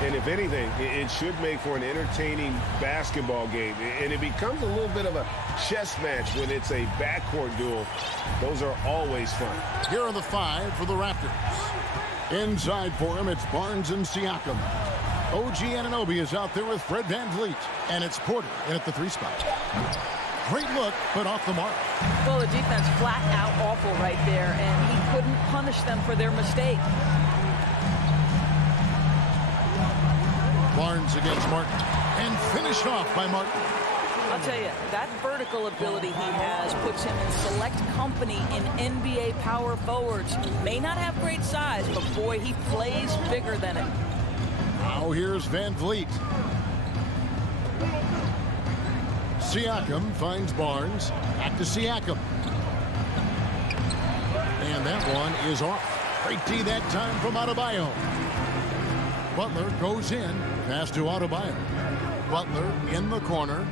And if anything, it should make for an entertaining basketball game. And it becomes a little bit of a chess match when it's a backcourt duel. Those are always fun. Here are the 5 for the Raptors. Inside for him, it's Barnes and Siakam. OG Anunoby is out there with Fred VanVleet. And it's Porter in at the 3 spot. Great look, but off the mark. Well, the defense flat out awful right there, and he couldn't punish them for their mistake. Barnes against Martin. And finished off by Martin. I'll tell you, that vertical ability he has puts him in select company in NBA power forwards. May not have great size, but boy, he plays bigger than it. Now here's VanVleet. Siakam finds Barnes. Back to Siakam. And that one is off. Great D that time from Adebayo. Butler goes in. Pass to Adebayo. Butler in the corner.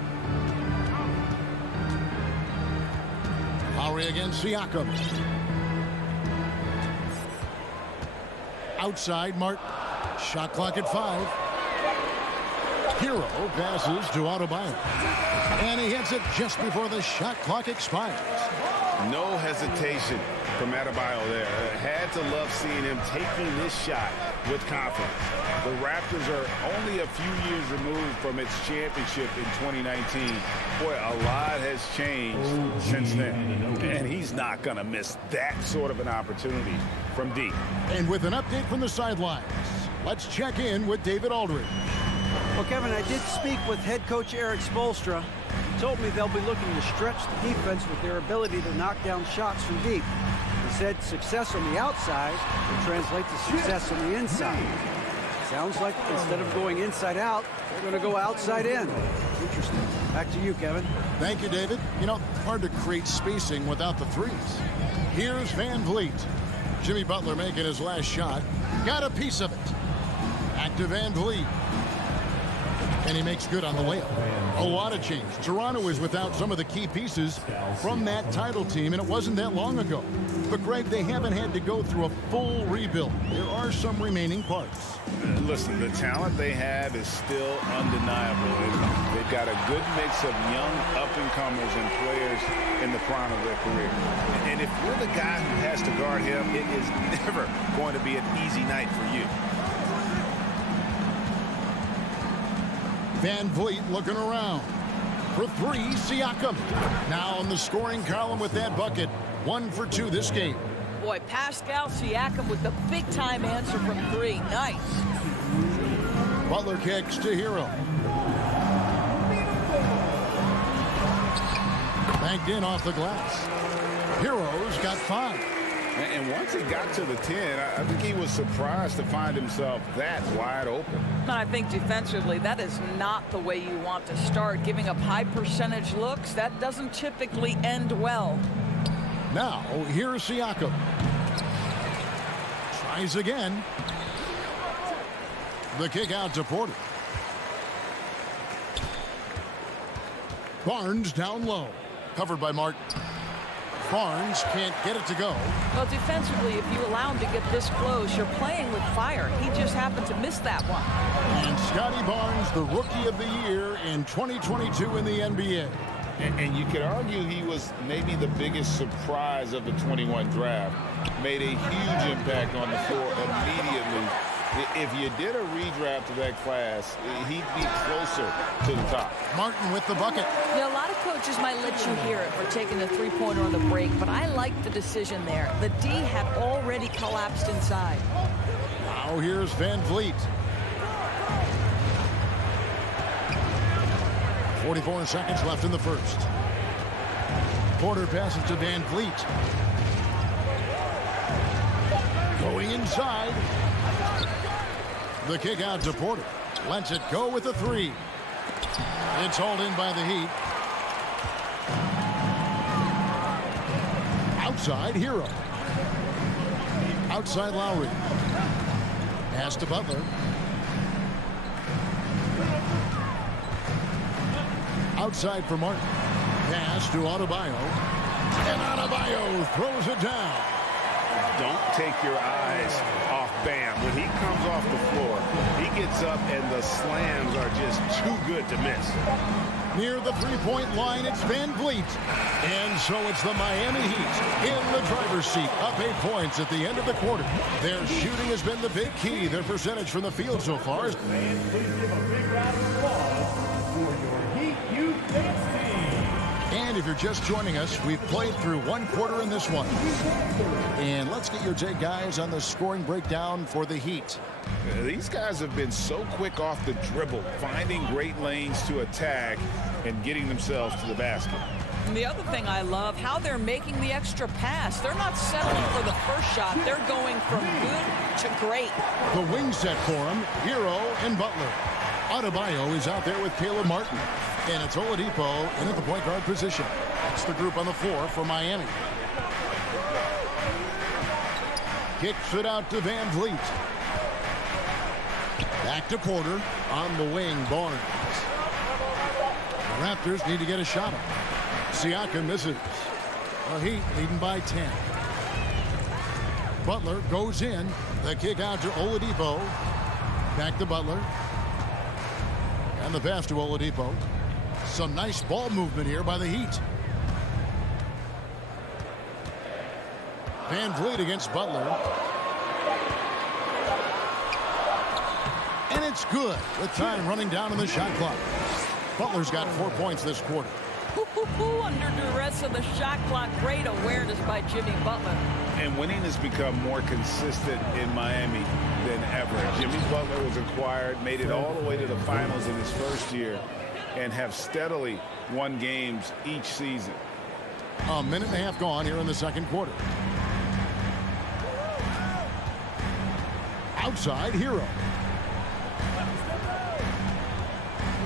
Lowry against Siakam. Outside Martin. Shot clock at 5. Hero passes to Adebayo. And he hits it just before the shot clock expires. No hesitation from Adebayo there. Had to love seeing him taking this shot with confidence. The Raptors are only a few years removed from its championship in 2019. Boy, a lot has changed since then. And he's not going to miss that sort of an opportunity from deep. And with an update from the sidelines, let's check in with David Aldridge. Well, Kevin, I did speak with head coach Eric Spoelstra. He told me they'll be looking to stretch the defense with their ability to knock down shots from deep. He said success on the outside will translate to success on the inside. Sounds like instead of going inside out, they're going to go outside in. Interesting. Back to you, Kevin. Thank you, David. You know, hard to create spacing without the threes. Here's VanVleet. Jimmy Butler making his last shot. Got a piece of it. Back to VanVleet. And he makes good on the layup. A lot of change. Toronto is without some of the key pieces from that title team, and it wasn't that long ago. But, Greg, they haven't had to go through a full rebuild. There are some remaining parts. Listen, the talent they have is still undeniable. They've got a good mix of young up-and-comers and players in the prime of their career. And if you're the guy who has to guard him, it is never going to be an easy night for you. VanVleet looking around. For 3, Siakam. Now on the scoring column with that bucket. 1 for 2 this game. Boy, Pascal Siakam with the big-time answer from 3. Nice. Butler kicks to Hero. Banked in off the glass. Hero's got 5. And once he got to the 10, I think he was surprised to find himself that wide open. I think defensively, that is not the way you want to start. Giving up high percentage looks, that doesn't typically end well. Now, here's Siakam. Tries again. The kick out to Porter. Barnes down low. Covered by Martin. Barnes can't get it to go. Well, defensively, if you allow him to get this close, you're playing with fire. He just happened to miss that one. And Scotty Barnes, the Rookie of the Year in 2022 in the NBA. And you could argue he was maybe the biggest surprise of the 21 draft. Made a huge impact on the floor immediately. If you did a redraft of that class, he'd be closer to the top. Martin with the bucket. Yeah, a lot of coaches might let you hear it for taking a three-pointer on the break, but I like the decision there. The D had already collapsed inside. Now here's VanVleet. 44 seconds left in the first. Porter passes to VanVleet. Going inside. The kick out to Porter. Lets it go with a 3. It's hauled in by the Heat. Outside, Hero. Outside, Lowry. Pass to Butler. Outside for Martin. Pass to Adebayo. And Adebayo throws it down. Don't take your eyes off Bam. When he comes off the floor, he gets up and the slams are just too good to miss. Near the three-point line, it's Van Vliet. And so it's the Miami Heat in the driver's seat, up 8 points at the end of the quarter. Their shooting has been the big key. Their percentage from the field so far is... Please give a big round of applause for your Heat Youth Dance Team. And if you're just joining us, we've played through one quarter in this one. And let's get your take, guys, on the scoring breakdown for the Heat. These guys have been so quick off the dribble, finding great lanes to attack and getting themselves to the basket. And the other thing I love, how they're making the extra pass. They're not settling for the first shot. They're going from good to great. The wing set for him, Hero and Butler. Adebayo is out there with Caleb Martin. And it's Oladipo in at the point guard position. That's the group on the floor for Miami. Kicks it out to Van Vliet. Back to Porter on the wing, Barnes. The Raptors need to get a shot up. Siakam misses. The Heat leading by 10. Butler goes in. The kick out to Oladipo. Back to Butler. And the pass to Oladipo. Some nice ball movement here by the Heat. Van Vliet against Butler. And it's good with time running down on the shot clock. Butler's got 4 points this quarter. Under duress of the shot clock. Great awareness by Jimmy Butler. And winning has become more consistent in Miami than ever. Jimmy Butler was acquired, made it all the way to the finals in his first year, and have steadily won games each season. A minute and a half gone here in the second quarter. Outside, Hero.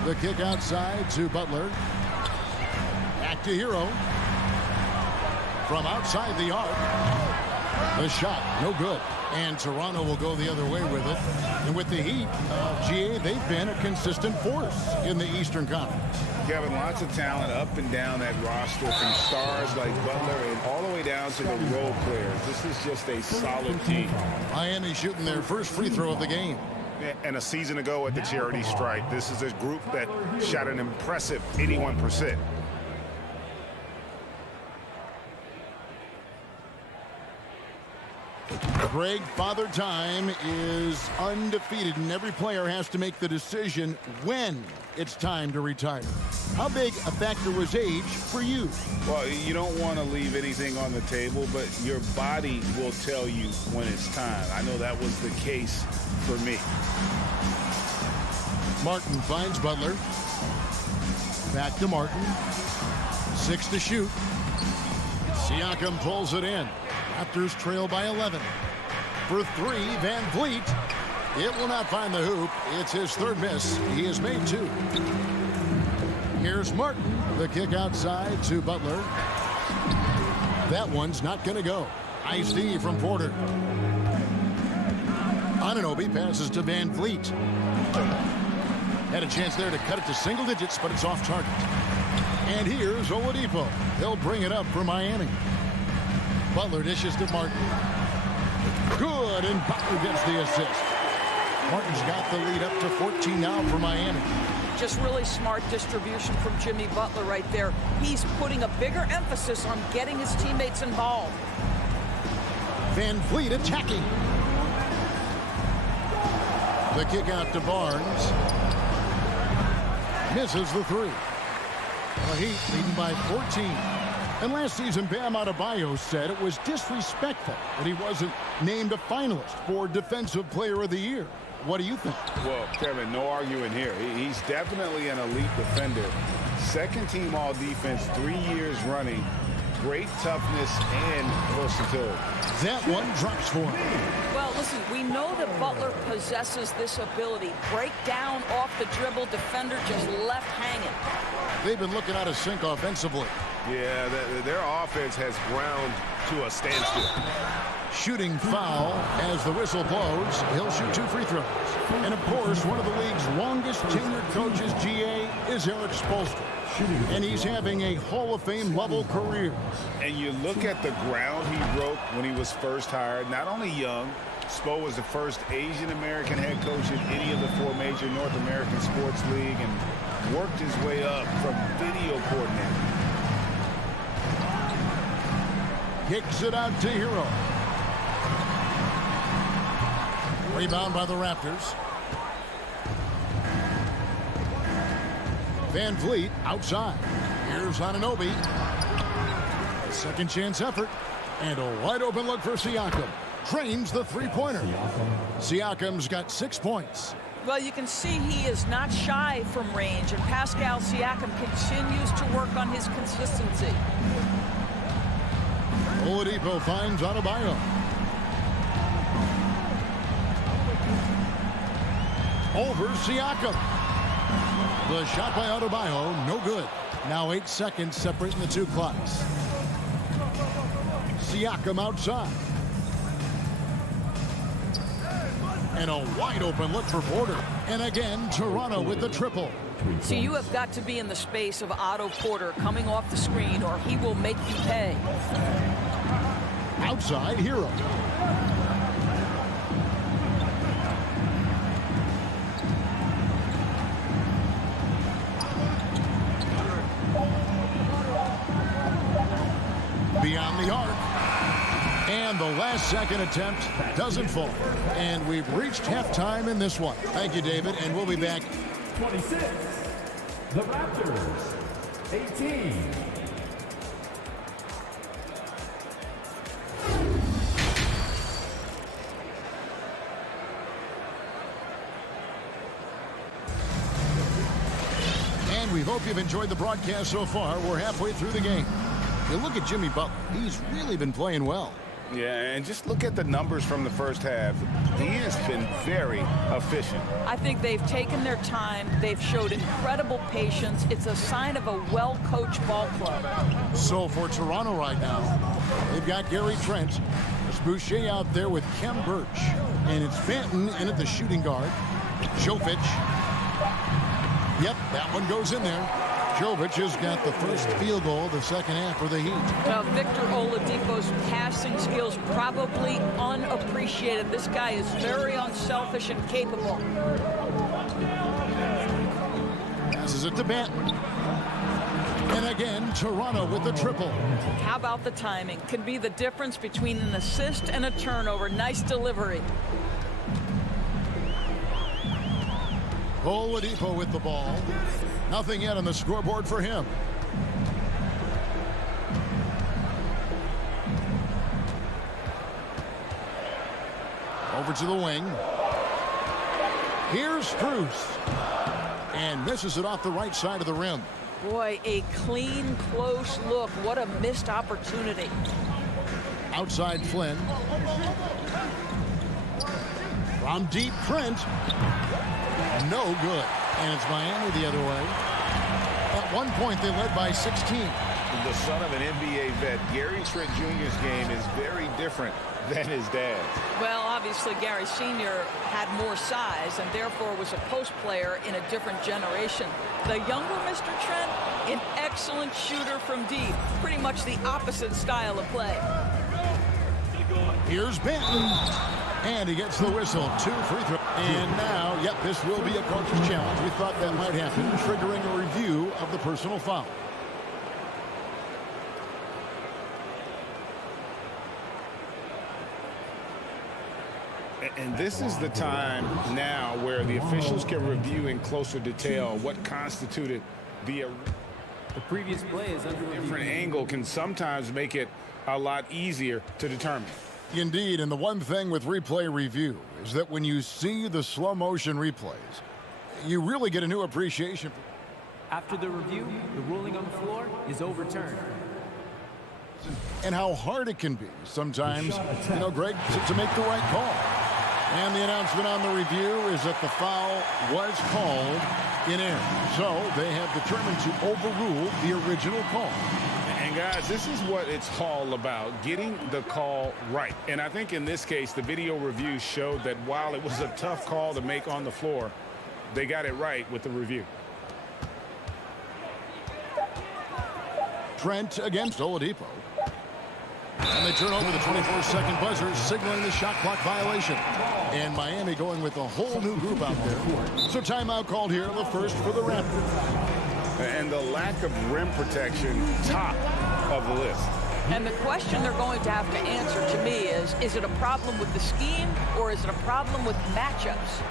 The kick outside to Butler. Back to Hero. From outside the arc. The shot, no good. And Toronto will go the other way with it. And with the Heat, GA, they've been a consistent force in the Eastern Conference. Kevin, lots of talent up and down that roster, from stars like Butler and all the way down to the role players. This is just a solid team. Miami shooting their first free throw of the game. And a season ago at the charity stripe, this is a group that shot an impressive 81%. Greg, Father Time is undefeated, and every player has to make the decision when it's time to retire. How big a factor was age for you? Well, you don't want to leave anything on the table, but your body will tell you when it's time. I know that was the case for me. Martin finds Butler. Back to Martin. 6 to shoot. Siakam pulls it in. Raptors trail by 11. For 3, Van Vliet. It will not find the hoop. It's his third miss. He has made 2. Here's Martin. The kick outside to Butler. That one's not going to go. Nice D from Porter. Anunoby passes to Van Vliet. Had a chance there to cut it to single digits, but it's off target. And here's Oladipo. He'll bring it up for Miami. Butler dishes to Martin. Good, and Butler gets the assist. Martin's got the lead up to 14 now for Miami. Just really smart distribution from Jimmy Butler right there. He's putting a bigger emphasis on getting his teammates involved. Van Vliet attacking. The kick out to Barnes. Misses the 3. The Heat leading by 14. And last season, Bam Adebayo said it was disrespectful that he wasn't named a finalist for Defensive Player of the Year. What do you think? Well, Kevin, no arguing here. He's definitely an elite defender. Second team all defense 3 years running. Great toughness and versatility. That one drops for him. Well, listen, we know that Butler possesses this ability. Break down off the dribble, defender just left hanging. They've been looking out of sync offensively. Yeah, their offense has ground to a standstill. Shooting foul as the whistle blows. He'll shoot 2 free throws. And, of course, one of the league's longest tenured coaches, GA, is Eric Spoelstra. And he's having a Hall of Fame level career. And you look at the ground he broke when he was first hired. Not only young, Spo was the first Asian-American head coach in any of the 4 major North American sports league and worked his way up from video coordinator. Kicks it out to Hero. Rebound by the Raptors. Van Vliet outside. Here's Anunoby. A second chance effort. And a wide open look for Siakam. Drains the three-pointer. Siakam's got 6 points. Well, you can see he is not shy from range, and Pascal Siakam continues to work on his consistency. Oladipo finds Adebayo. Over Siakam. The shot by Adebayo, no good. Now 8 seconds separating the 2 clocks. Siakam outside. And a wide open look for Porter. And again, Toronto with the triple. So you have got to be in the space of Otto Porter coming off the screen, or he will make you pay. Outside, Hero. Beyond the arc. And the last second attempt doesn't fall. And we've reached halftime in this one. Thank you, David, and we'll be back. 26. The Raptors. 18. And we hope you've enjoyed the broadcast so far. We're halfway through the game. You look at Jimmy Butler. He's really been playing well. Yeah, and just look at the numbers from the first half. He has been very efficient. I think they've taken their time. They've showed incredible patience. It's a sign of a well-coached ball club. So for Toronto right now, they've got Gary Trent. There's Boucher out there with Kem Birch. And it's Banton in at the shooting guard. Jovic. Yep, that one goes in there. Jovic has got the first field goal of the second half for the Heat. Now, Victor Oladipo's passing skills probably unappreciated. This guy is very unselfish and capable. Passes it to Banton. And again, Toronto with the triple. How about the timing? Can be the difference between an assist and a turnover. Nice delivery. Oladipo with the ball. Nothing yet on the scoreboard for him. Over to the wing. Here's Strus. And misses it off the right side of the rim. Boy, a clean, close look. What a missed opportunity. Outside Flynn. From deep, Trent. No good. And it's Miami the other way. At one point, they led by 16. The son of an NBA vet, Gary Trent Jr.'s game is very different than his dad's. Well, obviously, Gary Sr. had more size and therefore was a post player in a different generation. The younger Mr. Trent, an excellent shooter from deep. Pretty much the opposite style of play. Here's Banton. And he gets the whistle. 2 free throws. And now, yep, this will be a coach's challenge. We thought that might happen, triggering a review of the personal foul. And this is the time now where the officials can review in closer detail what constituted the previous play is under review. Different angle can sometimes make it a lot easier to determine. Indeed, and the one thing with replay review is that when you see the slow motion replays, you really get a new appreciation. After the review, the ruling on the floor is overturned. And how hard it can be sometimes, you know, Greg, to make the right call. And the announcement on the review is that the foul was called in error. So they have determined to overrule the original call. guys, this is what it's all about, getting the call right. And I think in this case, the video review showed that while it was a tough call to make on the floor, they got it right with the review. Trent against Oladipo. And they turn over the 24-second buzzer, signaling the shot clock violation. And Miami going with a whole new group out there. So timeout called here, the first for the Raptors. And the lack of rim protection, top of the list. And the question they're going to have to answer to me is it a problem with the scheme or is it a problem with matchups?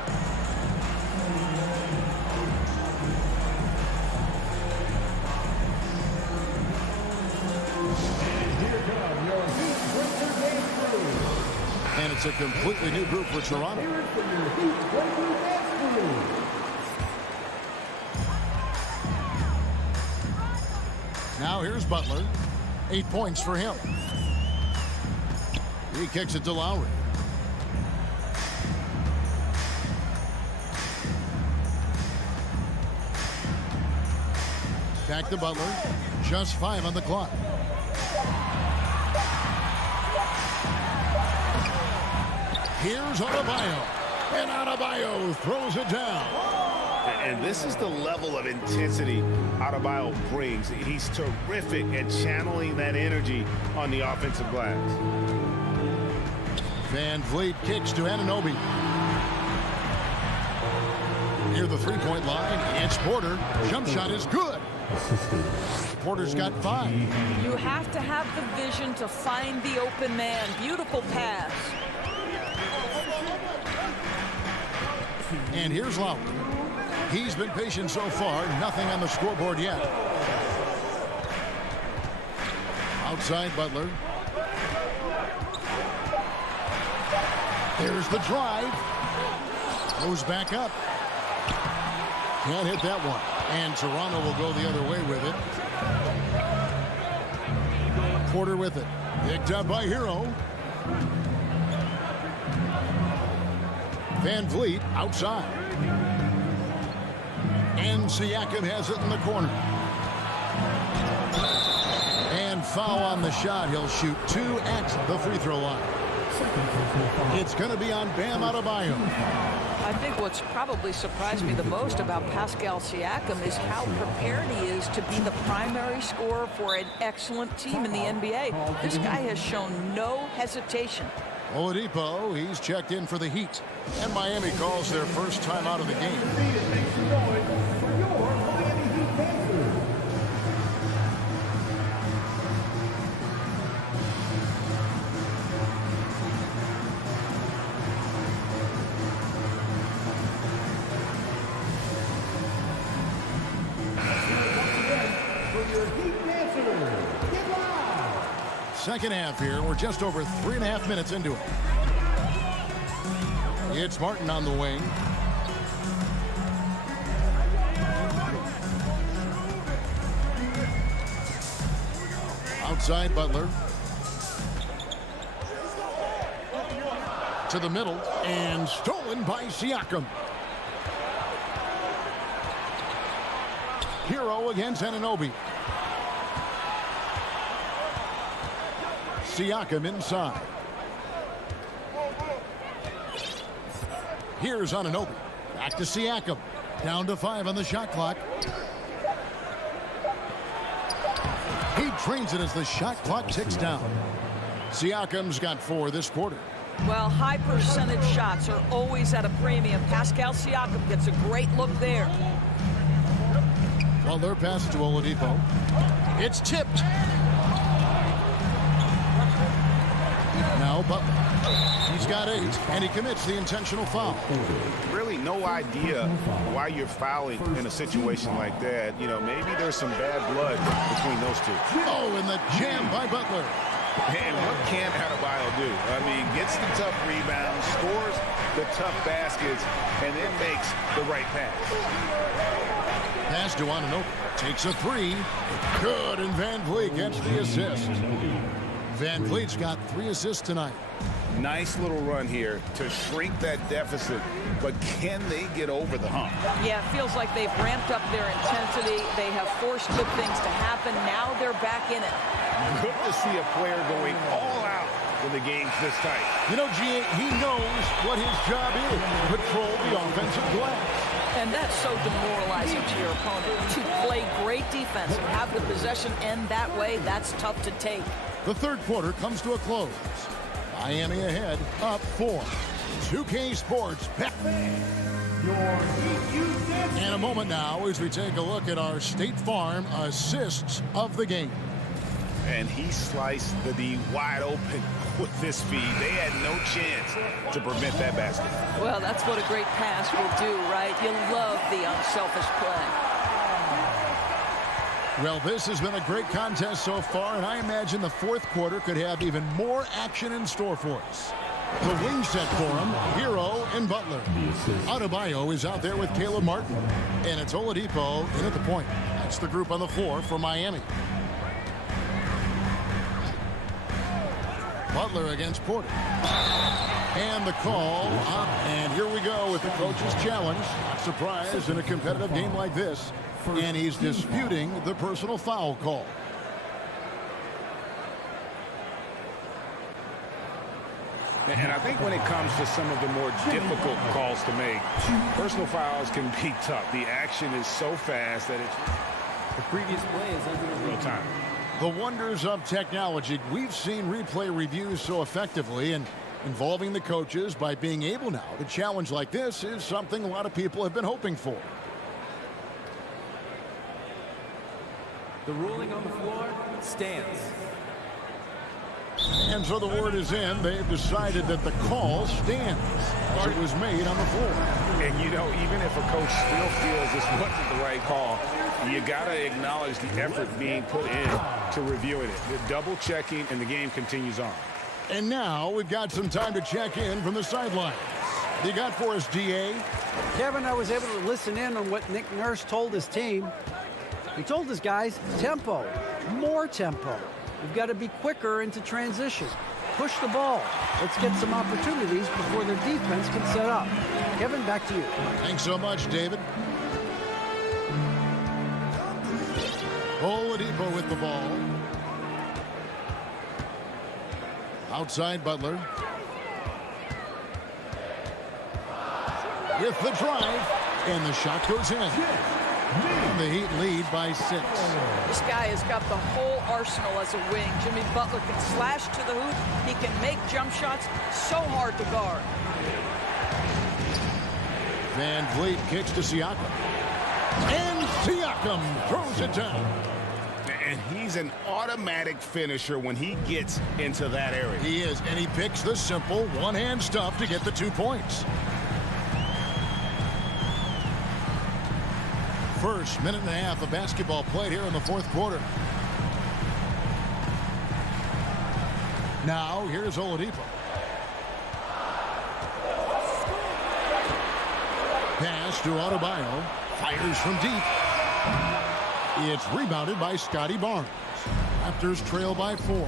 And it's a completely new group for Toronto. Now here's Butler. 8 points for him. He kicks it to Lowry. Back to Butler. Just 5 on the clock. Here's Adebayo. And Adebayo throws it down. And this is the level of intensity Adebayo brings. He's terrific at channeling that energy on the offensive glass. Van Vliet kicks to Anunoby. Near the three-point line, it's Porter. Jump shot is good. Porter's got 5. You have to have the vision to find the open man. Beautiful pass. And here's Lowry. He's been patient so far. Nothing on the scoreboard yet. Outside Butler. There's the drive. Goes back up. Can't hit that one. And Toronto will go the other way with it. Porter with it. Picked up by Hero. Van Vliet outside. And Siakam has it in the corner. And foul on the shot. He'll shoot 2 at the free throw line. It's going to be on Bam Adebayo. I think what's probably surprised me the most about Pascal Siakam is how prepared he is to be the primary scorer for an excellent team in the NBA. This guy has shown no hesitation. Oladipo, he's checked in for the Heat. And Miami calls their first time out of the game. Second half here. We're just over 3.5 minutes into it. It's Martin on the wing. Outside Butler. To the middle. And stolen by Siakam. Hero against Anunoby. Siakam inside. Here's Anunoby. Back to Siakam. Down to 5 on the shot clock. He trains it as the shot clock ticks down. Siakam's got 4 this quarter. Well, high percentage shots are always at a premium. Pascal Siakam gets a great look there. Well, their pass to Oladipo. It's tipped. Now Butler. He's got 8, and he commits the intentional foul. Really no idea why you're fouling in a situation like that. You know, maybe there's some bad blood between those two. Oh, and the jam by Butler. And what can Adebayo do? I mean, gets the tough rebounds, scores the tough baskets, and then makes the right pass. Pass to Anunoby. Takes a 3. Good, and Van Vliet gets the assist. Van Vliet's got 3 assists tonight. Nice little run here to shrink that deficit, but can they get over the hump? Yeah, it feels like they've ramped up their intensity. They have forced good things to happen. Now they're back in it. Good to see a player going all out when the game's this tight. You know, G.A., he knows what his job is, patrol the offensive glass. And that's so demoralizing to your opponent. To play great defense and have the possession end that way, that's tough to take. The third quarter comes to a close. Miami ahead, up 4. 2K Sports back. In a moment now as we take a look at our State Farm assists of the game. And he sliced the D wide open with this feed. They had no chance to prevent that basket. Well, that's what a great pass will do, right? You love the unselfish play. Well, this has been a great contest so far, and I imagine the fourth quarter could have even more action in store for us. The wing set for him, Hero and Butler. Adebayo is out there with Caleb Martin, and it's Oladipo in at the point. That's the group on the floor for Miami. Butler against Porter. And the call up, and here we go with the coach's challenge. Not surprised in a competitive game like this. And he's disputing the personal foul call. And I think when it comes to some of the more difficult calls to make, personal fouls can be tough. The action is so fast that it's The previous play is under the real time. The wonders of technology. We've seen replay reviews so effectively, and involving the coaches by being able now to challenge like this is something a lot of people have been hoping for. The ruling on the floor stands. And so the word is in. They've decided that the call stands. It was made on the floor. And, you know, even if a coach still feels this wasn't the right call, you got to acknowledge the effort being put in to reviewing it. The double checking, and the game continues on. And now we've got some time to check in from the sidelines. What do you got for us, DA? Kevin, I was able to listen in on what Nick Nurse told his team. He told his guys, tempo, more tempo. We've got to be quicker into transition. Push the ball. Let's get some opportunities before their defense can set up. Kevin, back to you. Thanks so much, David. Oladipo with the ball. Outside Butler. With the drive. And the shot goes in. And the Heat lead by 6. This guy has got the whole arsenal as a wing. Jimmy Butler can slash to the hoop. He can make jump shots so hard to guard. Van Vliet kicks to Siakam. And Siakam throws it down. And he's an automatic finisher when he gets into that area. He is, and he picks the simple one-hand stuff to get the 2 points. First minute and a half of basketball played here in the fourth quarter. Now, here's Oladipo. Pass to Adebayo. Fires from deep. It's rebounded by Scotty Barnes. Raptors trail by 4.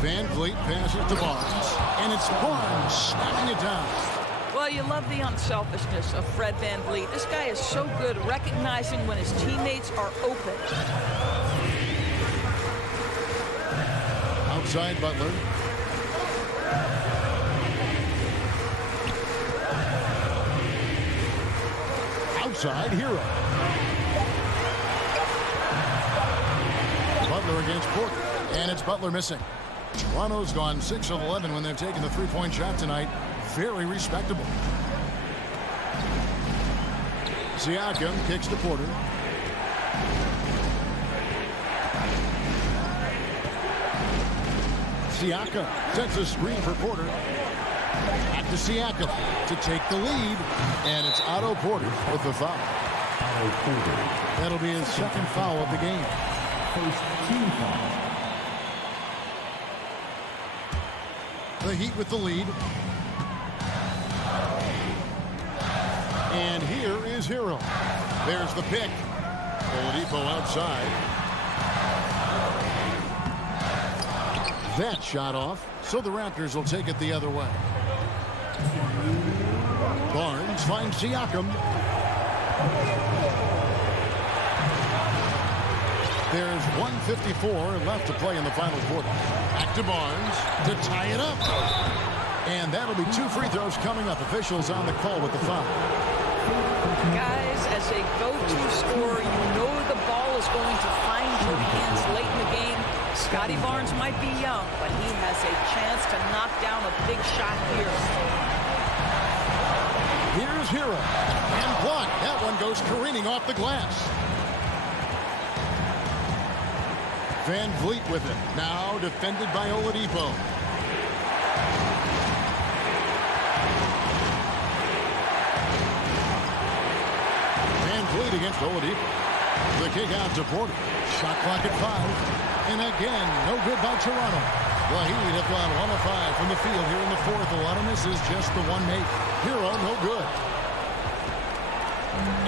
Van Vliet passes to Barnes. And it's Barnes snapping it down. Well, you love the unselfishness of Fred Van Vliet. This guy is so good recognizing when his teammates are open. Outside Butler. Outside Hero. Butler against Porter. And it's Butler missing. Toronto's gone 6 of 11 when they've taken the three-point shot tonight. Very respectable. Siakam kicks to Porter. Siakam sets a screen for Porter. Back to Siakam to take the lead. And it's Otto Porter with the foul. That'll be his second foul of the game. First team foul. The Heat with the lead. And here is Hero. There's the pick. Oladipo outside. that shot off, so the Raptors will take it the other way. Barnes finds Siakam. There's 1:54 left to play in the final quarter. Back to Barnes to tie it up. And that'll be 2 free throws coming up. Officials on the call with the foul. Guys, as a go-to scorer, you know the ball is going to find your hands late in the game. Scotty Barnes might be young, but he has a chance to knock down a big shot here. Here's Hero. And blocked. That one goes careening off the glass. Van Vliet with it. Now defended by Oladipo. Van Vliet against Oladipo. The kick out to Porter. Shot clock at 5. And again, no good by Toronto. The Heat have gone 1 of 5 from the field here in the fourth. A lot of misses, just the one make. Hero, no good.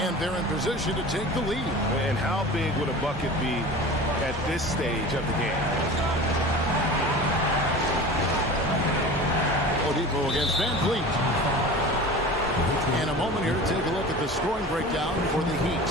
And they're in position to take the lead. And how big would a bucket be at this stage of the game? Oladipo against Van Vliet. And a moment here to take a look at the scoring breakdown for the Heat.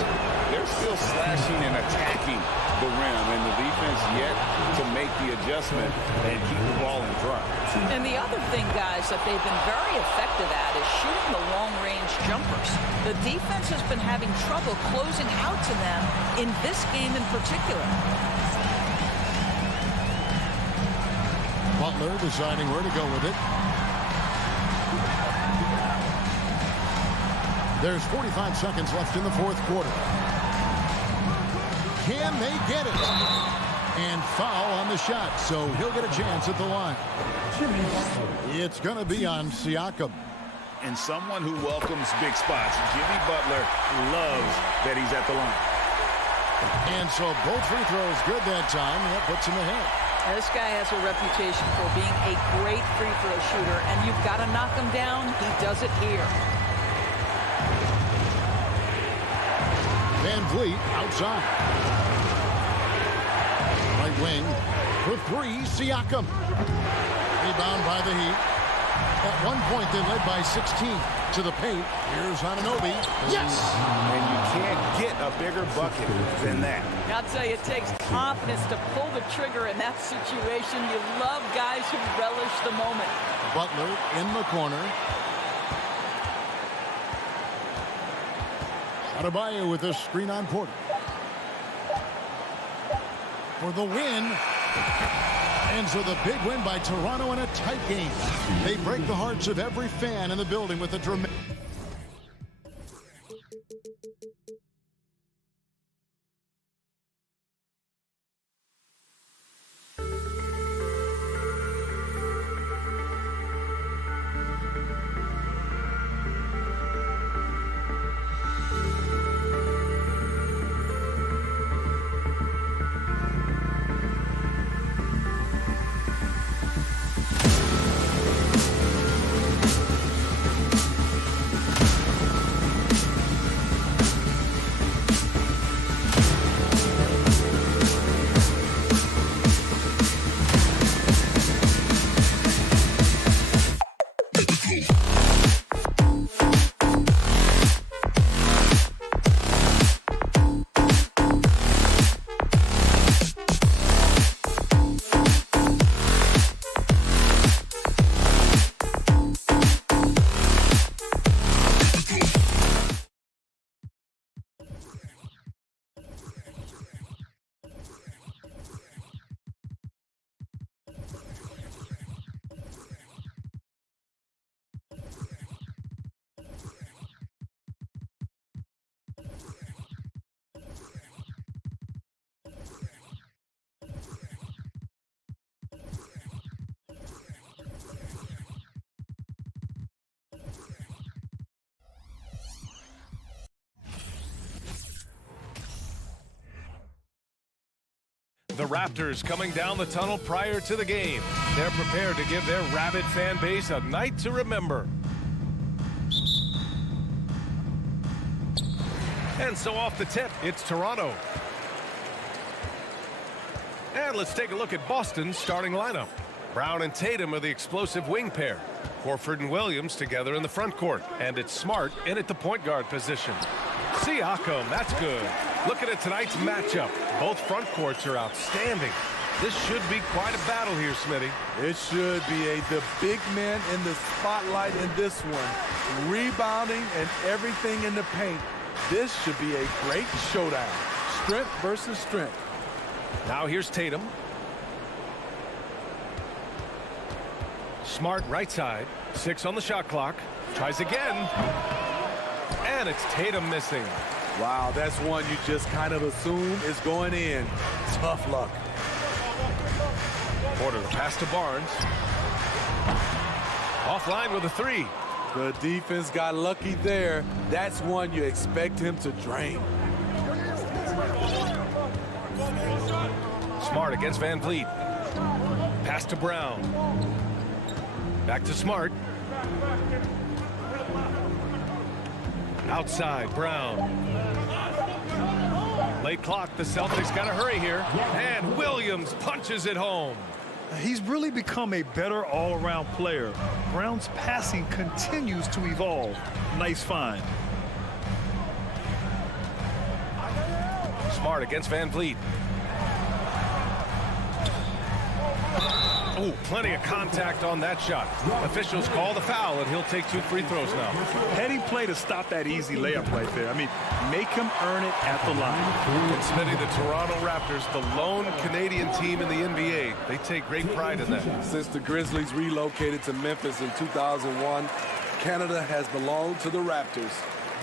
They're still slashing and attacking the rim, and the defense yet to make the adjustment and keep the ball in front. And the other thing, guys, that they've been very effective at is shooting the long-range jumpers. The defense has been having trouble closing out to them in this game in particular. Butler deciding where to go with it. There's 45 seconds left in the fourth quarter. Can they get it? And foul on the shot, so he'll get a chance at the line. It's going to be on Siakam. And someone who welcomes big spots. Jimmy Butler loves that he's at the line. And so both free throws good that time, and that puts him ahead. Now, this guy has a reputation for being a great free throw shooter, and you've got to knock him down. He does it here. Van Vliet outside. Right wing for 3, Siakam. Rebound by the Heat. At one point, they led by 16 to the paint. Here's Anunoby. Yes! And you can't get a bigger bucket than that. I'll tell you, it takes confidence to pull the trigger in that situation. You love guys who relish the moment. Butler in the corner. Adebayo with a screen on Porter. For the win. And so the big win by Toronto in a tight game. They break the hearts of every fan in the building with a dramatic... The Raptors coming down the tunnel prior to the game. They're prepared to give their rabid fan base a night to remember. And so off the tip, it's Toronto. And let's take a look at Boston's starting lineup. Brown and Tatum are the explosive wing pair. Horford and Williams together in the front court. And it's Smart in at the point guard position. Siakam, that's good. Looking at tonight's matchup, both front courts are outstanding. This should be quite a battle here, Smitty. It should be. The big man in the spotlight in this one. Rebounding and everything in the paint. This should be a great showdown. Strength versus strength. Now here's Tatum. Smart right side. 6 on the shot clock. Tries again. And it's Tatum missing. Wow, that's one you just kind of assume is going in. Tough luck. Porter, the pass to Barnes. Offline with a 3. The defense got lucky there. That's one you expect him to drain. Smart against Van Vliet. Pass to Brown. Back to Smart. Outside, Brown. Late clock, the Celtics got to hurry here. And Williams punches it home. He's really become a better all-around player. Brown's passing continues to evolve. Nice find. Smart against Van Vliet. Oh, plenty of contact on that shot. Officials call the foul, and he'll take 2 free throws now. Heady play to stop that easy layup right there. I mean, make him earn it at the line. And Smitty, the Toronto Raptors, the lone Canadian team in the NBA, they take great pride in that. Since the Grizzlies relocated to Memphis in 2001, Canada has belonged to the Raptors.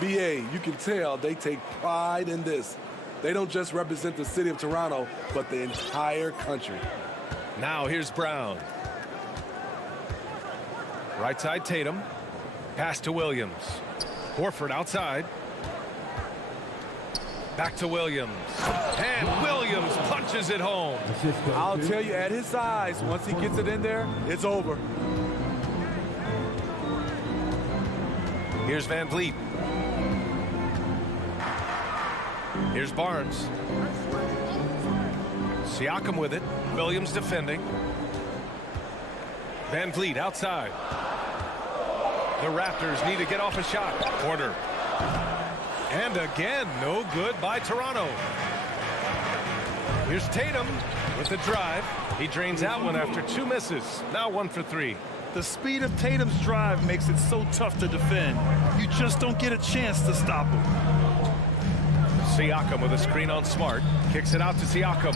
BA, you can tell they take pride in this. They don't just represent the city of Toronto, but the entire country. Now here's Brown. Right side Tatum. Pass to Williams. Horford outside. Back to Williams. And Williams punches it home. I'll tell you, at his size, once he gets it in there, it's over. Here's Van Vliet. Here's Barnes. Siakam with it. Williams defending. Van Vliet outside. The Raptors need to get off a shot. Porter. And again, no good by Toronto. Here's Tatum with the drive. He drains out one after 2 misses. Now 1 for 3. The speed of Tatum's drive makes it so tough to defend. You just don't get a chance to stop him. Siakam with a screen on Smart. Kicks it out to Siakam.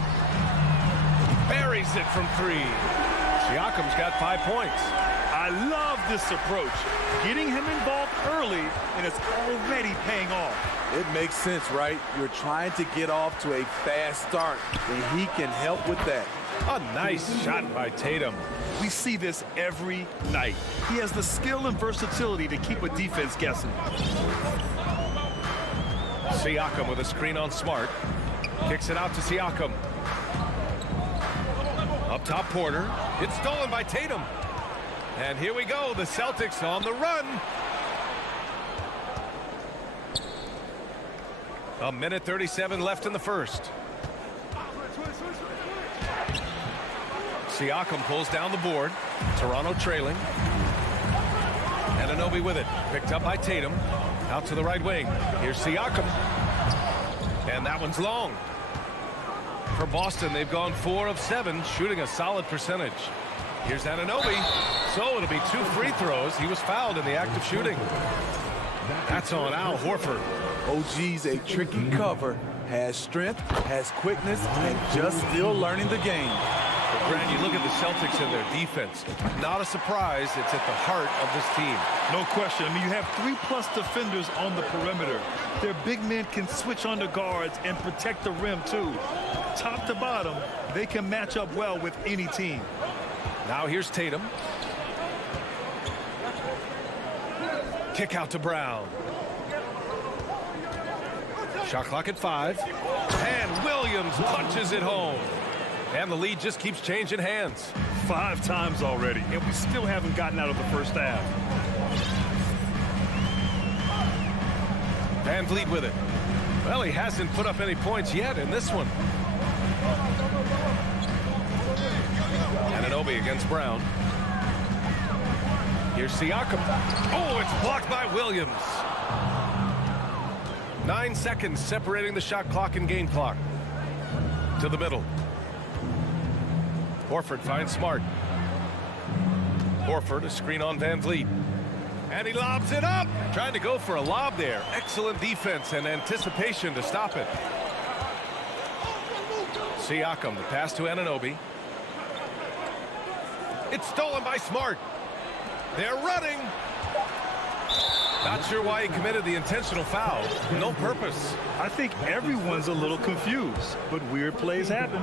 Buries it from 3. Siakam's got 5 points. I love this approach. Getting him involved early, and it's already paying off. It makes sense, right? You're trying to get off to a fast start, and he can help with that. A nice shot by Tatum. We see this every night. He has the skill and versatility to keep a defense guessing. Siakam with a screen on Smart. Kicks it out to Siakam. Up top, Porter. It's stolen by Tatum. And here we go. The Celtics on the run. 1:37 left in the first. Siakam pulls down the board. Toronto trailing. And Anunoby with it. Picked up by Tatum. Out to the right wing. Here's Siakam. And that one's long. For Boston, they've gone 4 of 7, shooting a solid percentage. Here's Anunoby. So it'll be 2 free throws. He was fouled in the act of shooting. That's on Al Horford. OG's a tricky cover. Has strength, has quickness, and just still learning the game. But Brad, you look at the Celtics and their defense. Not a surprise. It's at the heart of this team. No question. I mean, you have 3+ defenders on the perimeter. Their big men can switch under guards and protect the rim, too. Top to bottom, they can match up well with any team. Now here's Tatum. Kick out to Brown. Shot clock at 5. And Williams punches it home. And the lead just keeps changing hands. 5 times already, and we still haven't gotten out of the first half. Van Vliet with it. Well, he hasn't put up any points yet in this one. Anunoby Anunoby against Brown. Here's Siakam. Oh, it's blocked by Williams. 9 seconds separating the shot clock and game clock. To the middle. Horford finds Smart. Horford, a screen on Van Vliet. And he lobs it up. Trying to go for a lob there. Excellent defense and anticipation to stop it. Siakam, the pass to Anunoby. It's stolen by Smart. They're running. Not sure why he committed the intentional foul. No purpose. I think everyone's a little confused, but weird plays happen.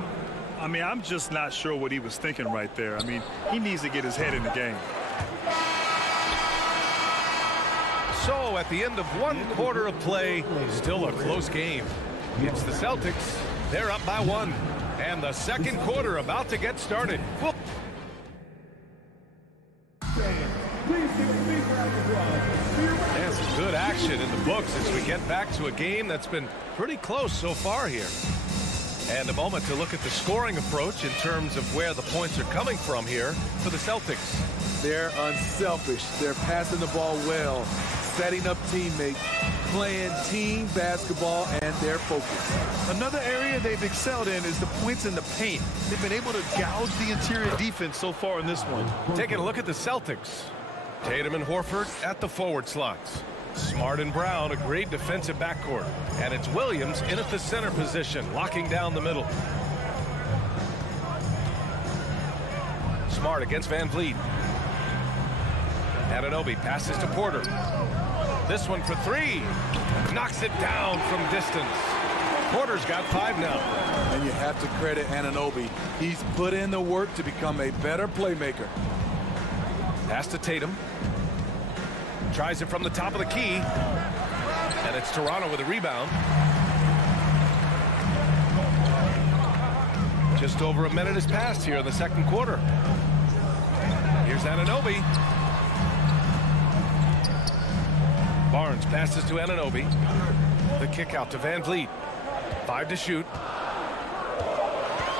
I mean, I'm just not sure what he was thinking right there. I mean, he needs to get his head in the game. So at the end of 1 quarter of play, still a close game. It's the Celtics. They're up by 1. And the second quarter about to get started. And some good action in the books as we get back to a game that's been pretty close so far here. And a moment to look at the scoring approach in terms of where the points are coming from here for the Celtics. They're unselfish. They're passing the ball well, setting up teammates, playing team basketball, and they're focused. Another area they've excelled in is the points in the paint. They've been able to gouge the interior defense so far in this one. Taking a look at the Celtics. Tatum and Horford at the forward slots. Smart and Brown, a great defensive backcourt. And it's Williams in at the center position, locking down the middle. Smart against Van Vliet. Anunoby passes to Porter. This one for 3. Knocks it down from distance. Porter's got 5 now. And you have to credit Anunoby. He's put in the work to become a better playmaker. Pass to Tatum. Tries it from the top of the key. And it's Toronto with a rebound. Just over a minute has passed here in the second quarter. Here's Anunoby. Barnes passes to Anunoby. The kick out to Van Vliet. 5 to shoot.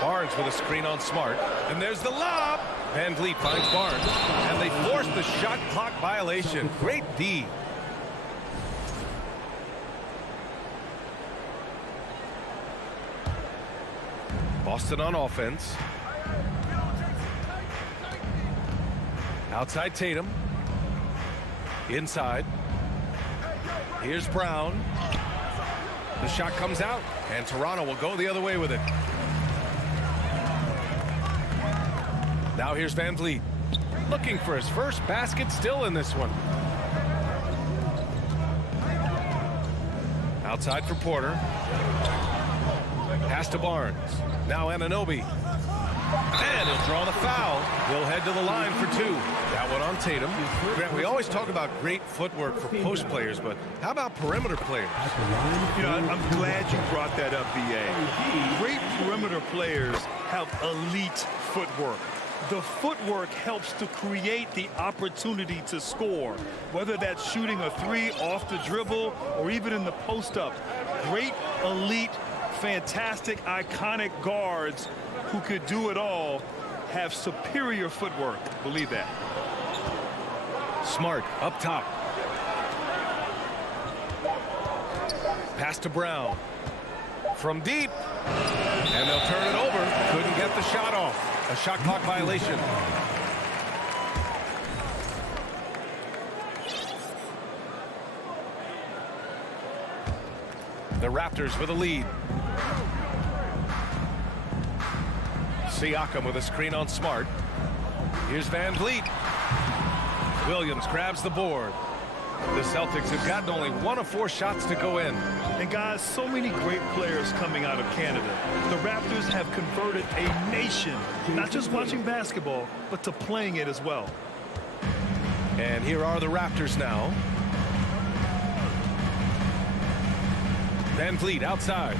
Barnes with a screen on Smart. And there's the lob. Van Vliet finds Barnes. And they force the shot clock violation. Great D. Boston on offense. Outside Tatum. Inside. Here's Brown. The shot comes out, and Toronto will go the other way with it. Now here's Van Vliet. Looking for his first basket still in this one. Outside for Porter. Pass to Barnes. Now Anunoby. And he'll draw the foul. He'll head to the line for 2. That one on Tatum. Grant, we always talk about great footwork for post players, but how about perimeter players? You know, I'm glad you brought that up, B.A. Great perimeter players have elite footwork. The footwork helps to create the opportunity to score, whether that's shooting a 3 off the dribble or even in the post-up. Great, elite, fantastic, iconic guards who could do it all have superior footwork. Believe that. Smart up top. Pass to Brown. From deep. And they'll turn it over. Couldn't get the shot off. A shot clock violation. The Raptors with a lead. Siakam with a screen on Smart. Here's Van Vliet. Williams grabs the board. The Celtics have gotten only 1 of 4 shots to go in. And guys, so many great players coming out of Canada. The Raptors have converted a nation, not just watching basketball, but to playing it as well. And here are the Raptors now. Van Vliet outside.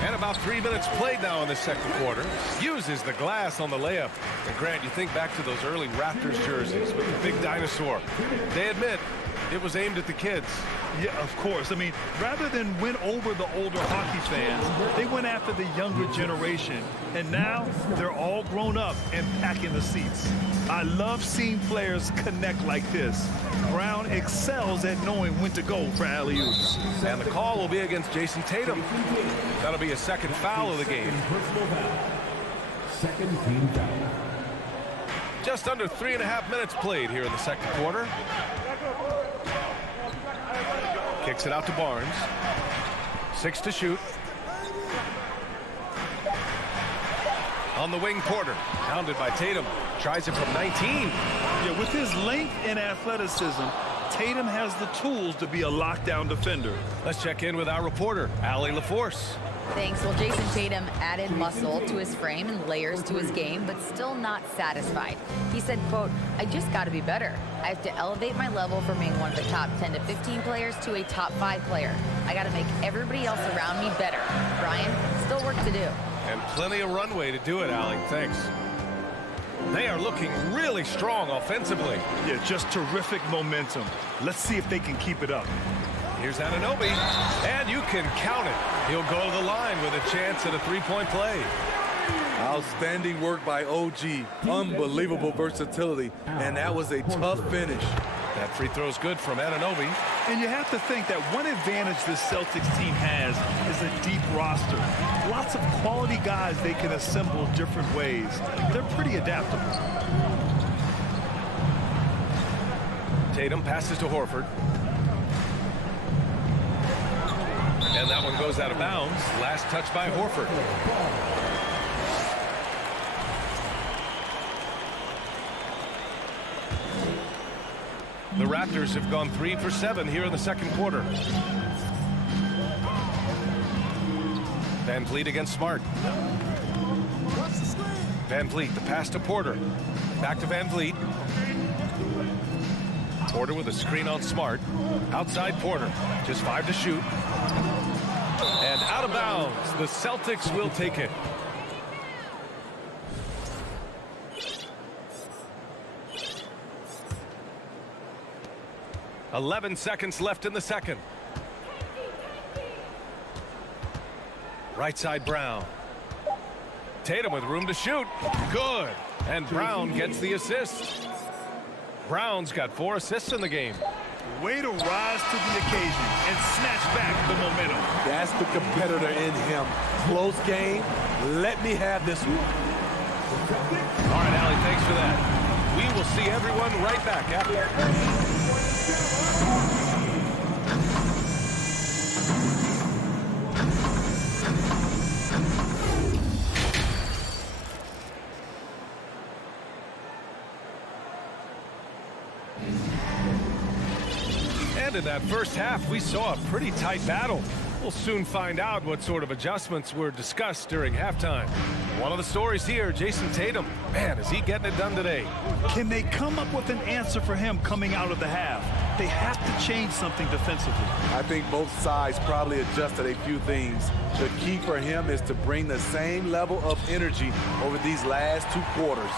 And about 3 minutes played now in the second quarter. Uses the glass on the layup. And Grant, you think back to those early Raptors jerseys with the big dinosaur. They admit it was aimed at the kids. Yeah, of course. I mean, rather than win over the older hockey fans, they went after the younger generation. And now they're all grown up and packing the seats. I love seeing players connect like this. Brown excels at knowing when to go for alley-oops. And the call will be against Jason Tatum. That'll be a second foul of the game. Second team foul. Just under 3.5 minutes played here in the second quarter. Kicks it out to Barnes. 6 to shoot. On the wing, Porter. Pounded by Tatum. Tries it from 19. Yeah, with his length and athleticism, Tatum has the tools to be a lockdown defender. Let's check in with our reporter, Allie LaForce. Thanks. Well, Jason Tatum added muscle to his frame and layers to his game, but still not satisfied. He said, quote, "I just got to be better. I have to elevate my level from being one of the top 10 to 15 players to a top 5 player. I got to make everybody else around me better." Brian, still work to do. And plenty of runway to do it, Allie. Thanks. They are looking really strong offensively. Yeah, just terrific momentum. Let's see if they can keep it up. Here's Anunoby, and you can count it. He'll go to the line with a chance at a three-point play. Outstanding work by OG. Unbelievable versatility, and that was a tough finish. That free throw is good from Anunoby. And you have to think that one advantage this Celtics team has is a deep roster. Lots of quality guys they can assemble different ways. They're pretty adaptable. Tatum passes to Horford. And that one goes out of bounds. Last touch by Horford. The Raptors have gone 3 for 7 here in the second quarter. Van Vliet against Smart. Van Vliet, the pass to Porter. Back to Van Vliet. Porter with a screen on Smart. Outside Porter. Just 5 to shoot. And out of bounds. The Celtics will take it. .11 seconds left in the second. Right side Brown. Tatum with room to shoot. Good. And Brown gets the assist. Brown's got 4 assists in the game. Way to rise to the occasion and snatch back the momentum. That's the competitor in him. Close game. Let me have this one. All right, Allie, thanks for that. We will see everyone right back after. And in that first half, we saw a pretty tight battle. We'll soon find out what sort of adjustments were discussed during halftime. One of the stories here, Jason Tatum. Man, is he getting it done today? Can they come up with an answer for him coming out of the half? They have to change something defensively. I think both sides probably adjusted a few things. The key for him is to bring the same level of energy over these last 2 quarters.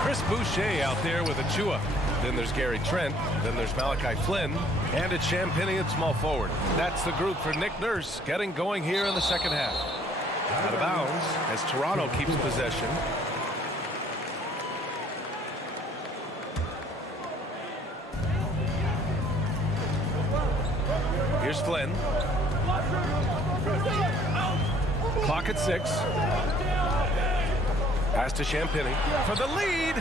Chris Boucher out there with Achua. Then there's Gary Trent. Then there's Malachi Flynn. And it's Champagnie at small forward. That's the group for Nick Nurse getting going here in the second half. Out of bounds as Toronto keeps possession. Here's Flynn. Clock at 6. Pass to Champagnie for the lead.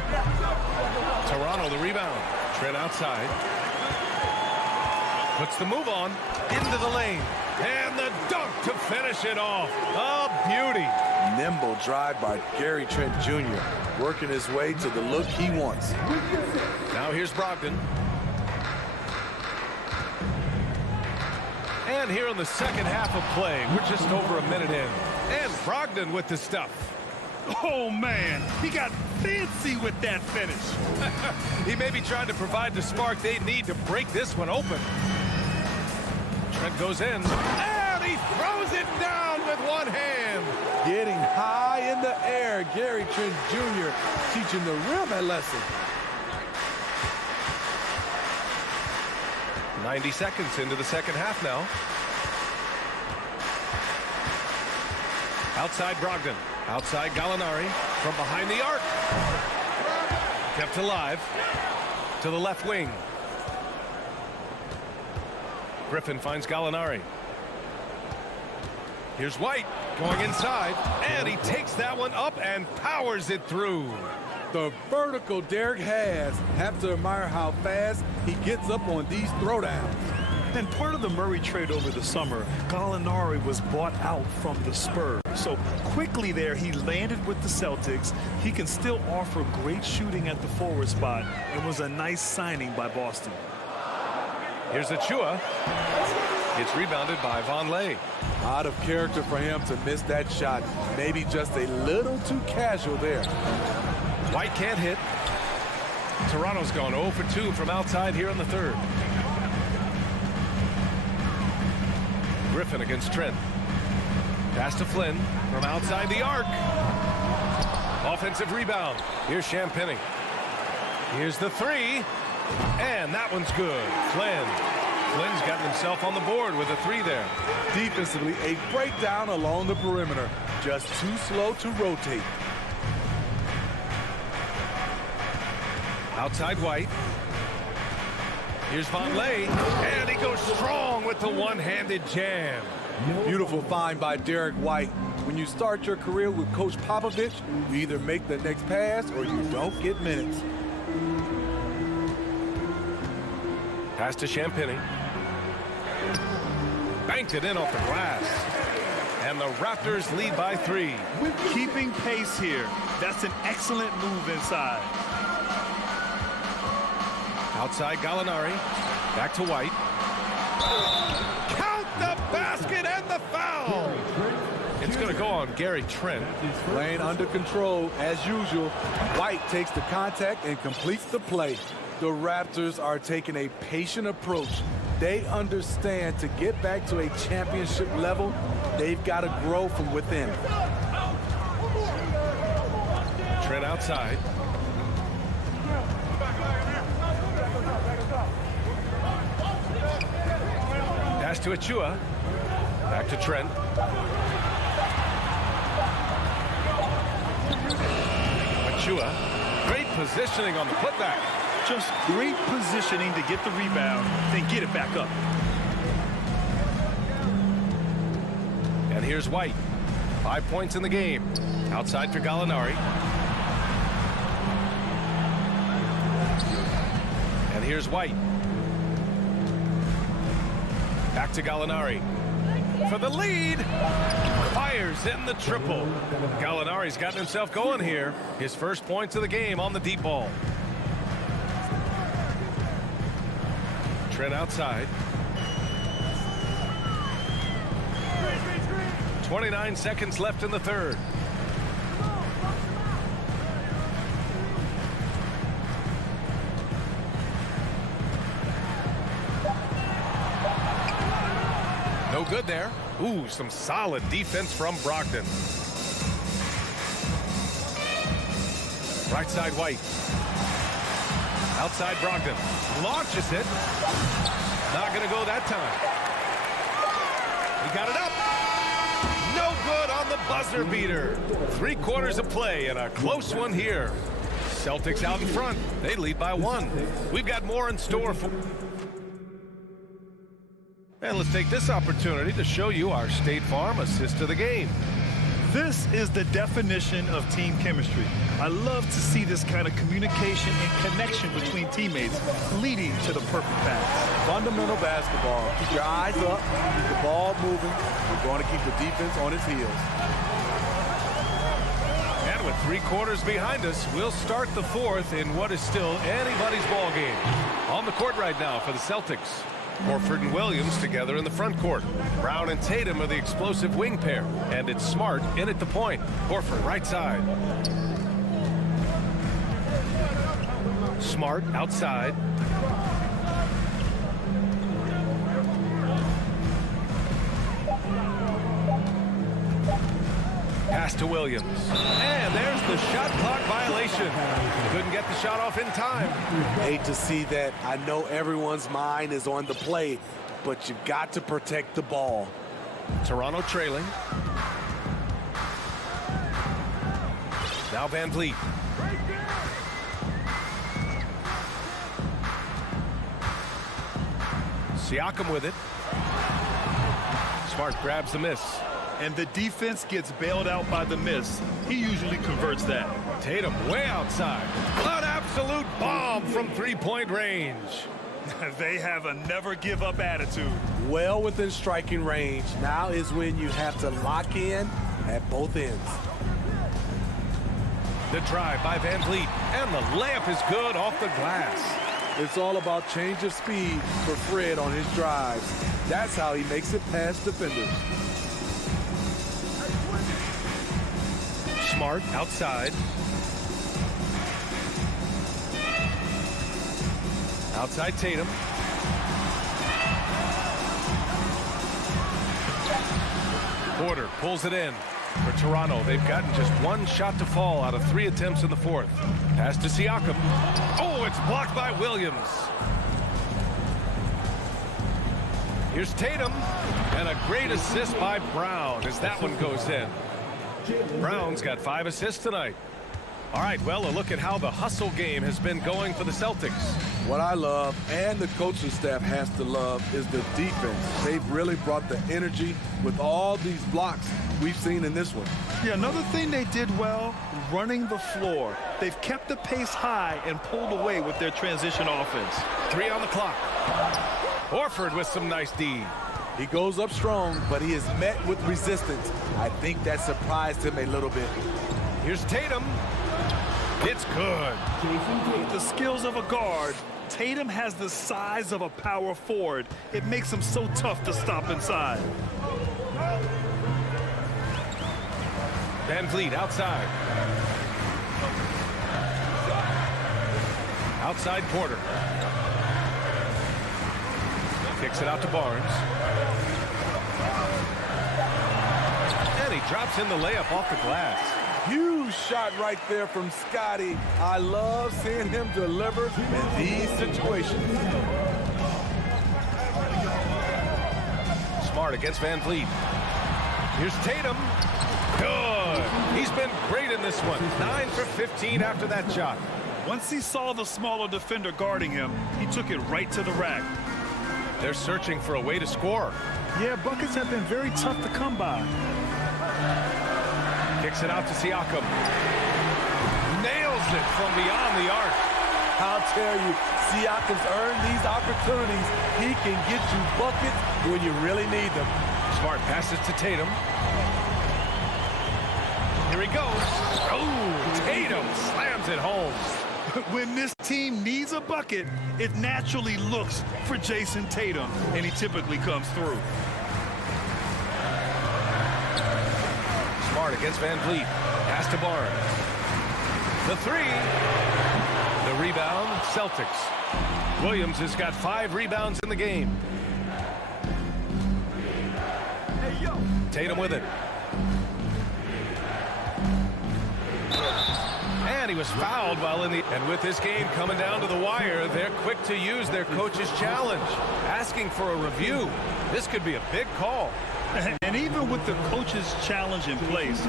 Toronto the rebound. Trent outside. Puts the move on into the lane. And the dunk to finish it off. A beauty. Nimble drive by Gary Trent Jr. working his way to the look he wants. Now here's Brogdon. And here in the second half of play, we're just over a minute in. And Brogdon with the stuff. Oh, man, he got fancy with that finish. He may be trying to provide the spark they need to break this one open. Trent goes in, and he throws it down with one hand. Getting high in the air, Gary Trent Jr. teaching the rim a lesson. 90 seconds into the second half now. Outside Brogdon. Outside Gallinari. From behind the arc. Kept alive. To the left wing. Griffin finds Gallinari. Here's White going inside. And he takes that one up and powers it through. The vertical Derek has. Have to admire how fast he gets up on these throwdowns. And part of the Murray trade over the summer, Gallinari was bought out from the Spurs. So quickly there, he landed with the Celtics. He can still offer great shooting at the forward spot and was a nice signing by Boston. Here's Achua. It's rebounded by Vonleh. Out of character for him to miss that shot. Maybe just a little too casual there. White can't hit. Toronto's gone 0 for 2 from outside here in the third. Griffin against Trent. Pass to Flynn from outside the arc. Offensive rebound. Here's Champagny. Here's the three. And that one's good. Flynn's gotten himself on the board with a three there. Defensively, a breakdown along the perimeter. Just too slow to rotate. Outside White. Here's Vonleh. And he goes strong with the one-handed jam. Beautiful find by Derek White. When you start your career with Coach Popovich, you either make the next pass or you don't get minutes. Pass to Champagny. Banked it in off the glass. And the Raptors lead by 3. Keeping pace here. That's an excellent move inside. Outside Gallinari. Back to White. Count the basket and the foul. It's going to go on Gary Trent. Playing under control as usual. White takes the contact and completes the play. The Raptors are taking a patient approach. They understand to get back to a championship level, they've got to grow from within. Trent outside. Pass to Achua. Back to Trent. Achua. Great positioning on the putback. Just great positioning to get the rebound, then get it back up. And here's White. 5 points in the game. Outside for Gallinari. And here's White. Back to Gallinari. For the lead. Fires in the triple. Gallinari's gotten himself going here. His first points of the game on the deep ball. Trent outside. 29 seconds left in the third. No good there. Ooh, some solid defense from Brogdon. Right side White. Outside Brogdon. Launches it. Not going to go that time. He got it up. No good on the buzzer beater. 3 quarters of play and a close one here. Celtics out in front. They lead by 1. We've got more in store for... And let's take this opportunity to show you our State Farm assist of the game. This is the definition of team chemistry. I love to see this kind of communication and connection between teammates leading to the perfect pass. Fundamental basketball. Keep your eyes up, keep the ball moving. We're going to keep the defense on its heels. And with 3 quarters behind us, we'll start the fourth in what is still anybody's ball game. On the court right now for the Celtics. Horford and Williams together in the front court. Brown and Tatum are the explosive wing pair. And it's Smart in at the point. Horford right side. Smart outside. Pass Pass to Williams. And there's the shot clock violation. Couldn't get the shot off in time. Hate to see that. I know everyone's mind is on the play, but you've got to protect the ball. Toronto trailing. Now Van Vliet. Siakam with it. Smart grabs the miss. And the defense gets bailed out by the miss. He usually converts that. Tatum way outside. An absolute bomb from three-point range. They have a never-give-up attitude. Well within striking range. Now is when you have to lock in at both ends. The drive by Van Vliet. And the layup is good off the glass. It's all about change of speed for Fred on his drives. That's how he makes it past defenders. Smart outside. Outside Tatum. Porter pulls it in. For Toronto, they've gotten just one shot to fall out of 3 attempts in the fourth. Pass to Siakam. Oh, it's blocked by Williams. Here's Tatum. And a great assist by Brown as that one goes in. Brown's got 5 assists tonight. All right, well, a look at how the hustle game has been going for the Celtics. What I love, and the coaching staff has to love, is the defense. They've really brought the energy with all these blocks we've seen in this one. Yeah, another thing they did well, running the floor. They've kept the pace high and pulled away with their transition offense. 3 on the clock. Horford with some nice D. He goes up strong, but he is met with resistance. I think that surprised him a little bit. Here's Tatum. It's good. With the skills of a guard, Tatum has the size of a power forward. It makes him so tough to stop inside. Van Vliet outside. Outside Porter. Kicks it out to Barnes. And he drops in the layup off the glass. Huge shot right there from Scotty. I love seeing him deliver in these situations. Smart against Van Vliet. Here's Tatum. Good. He's been great in this one. 9 for 15 after that shot. Once he saw the smaller defender guarding him, he took it right to the rack. They're searching for a way to score. Yeah, buckets have been very tough to come by. Kicks it out to Siakam. Nails it from beyond the arc. I'll tell you, Siakam's earned these opportunities. He can get you buckets when you really need them. Smart passes to Tatum. Here he goes. Oh, Tatum slams it home. When this team needs a bucket, it naturally looks for Jason Tatum, and he typically comes through. Smart against Van Vliet. Pass to Barnes. The 3. The rebound, Celtics. Williams has got 5 rebounds in the game. Tatum with it. And he was fouled while in the... And with this game coming down to the wire, they're quick to use their coach's challenge. Asking for a review. This could be a big call. And even with the coach's challenge in place,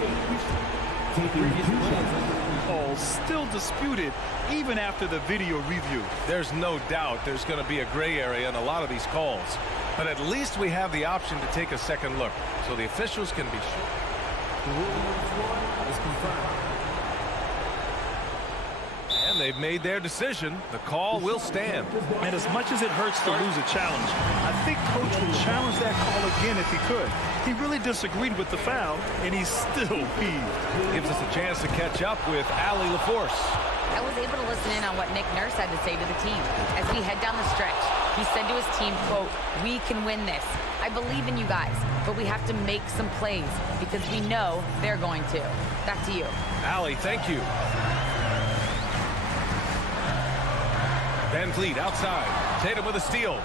calls still disputed even after the video review. There's no doubt there's going to be a gray area in a lot of these calls. But at least we have the option to take a second look so the officials can be sure. The ruling on the floor is confirmed. And they've made their decision. The call will stand. And as much as it hurts to lose a challenge, I think Coach would challenge that call again if he could. He really disagreed with the foul, and he's still peeved. Gives us a chance to catch up with Allie LaForce. I was able to listen in on what Nick Nurse had to say to the team. As we head down the stretch, he said to his team, quote, "We can win this. I believe in you guys, but we have to make some plays because we know they're going to." Back to you. Allie, thank you. Van Vliet outside. Tatum with a steal.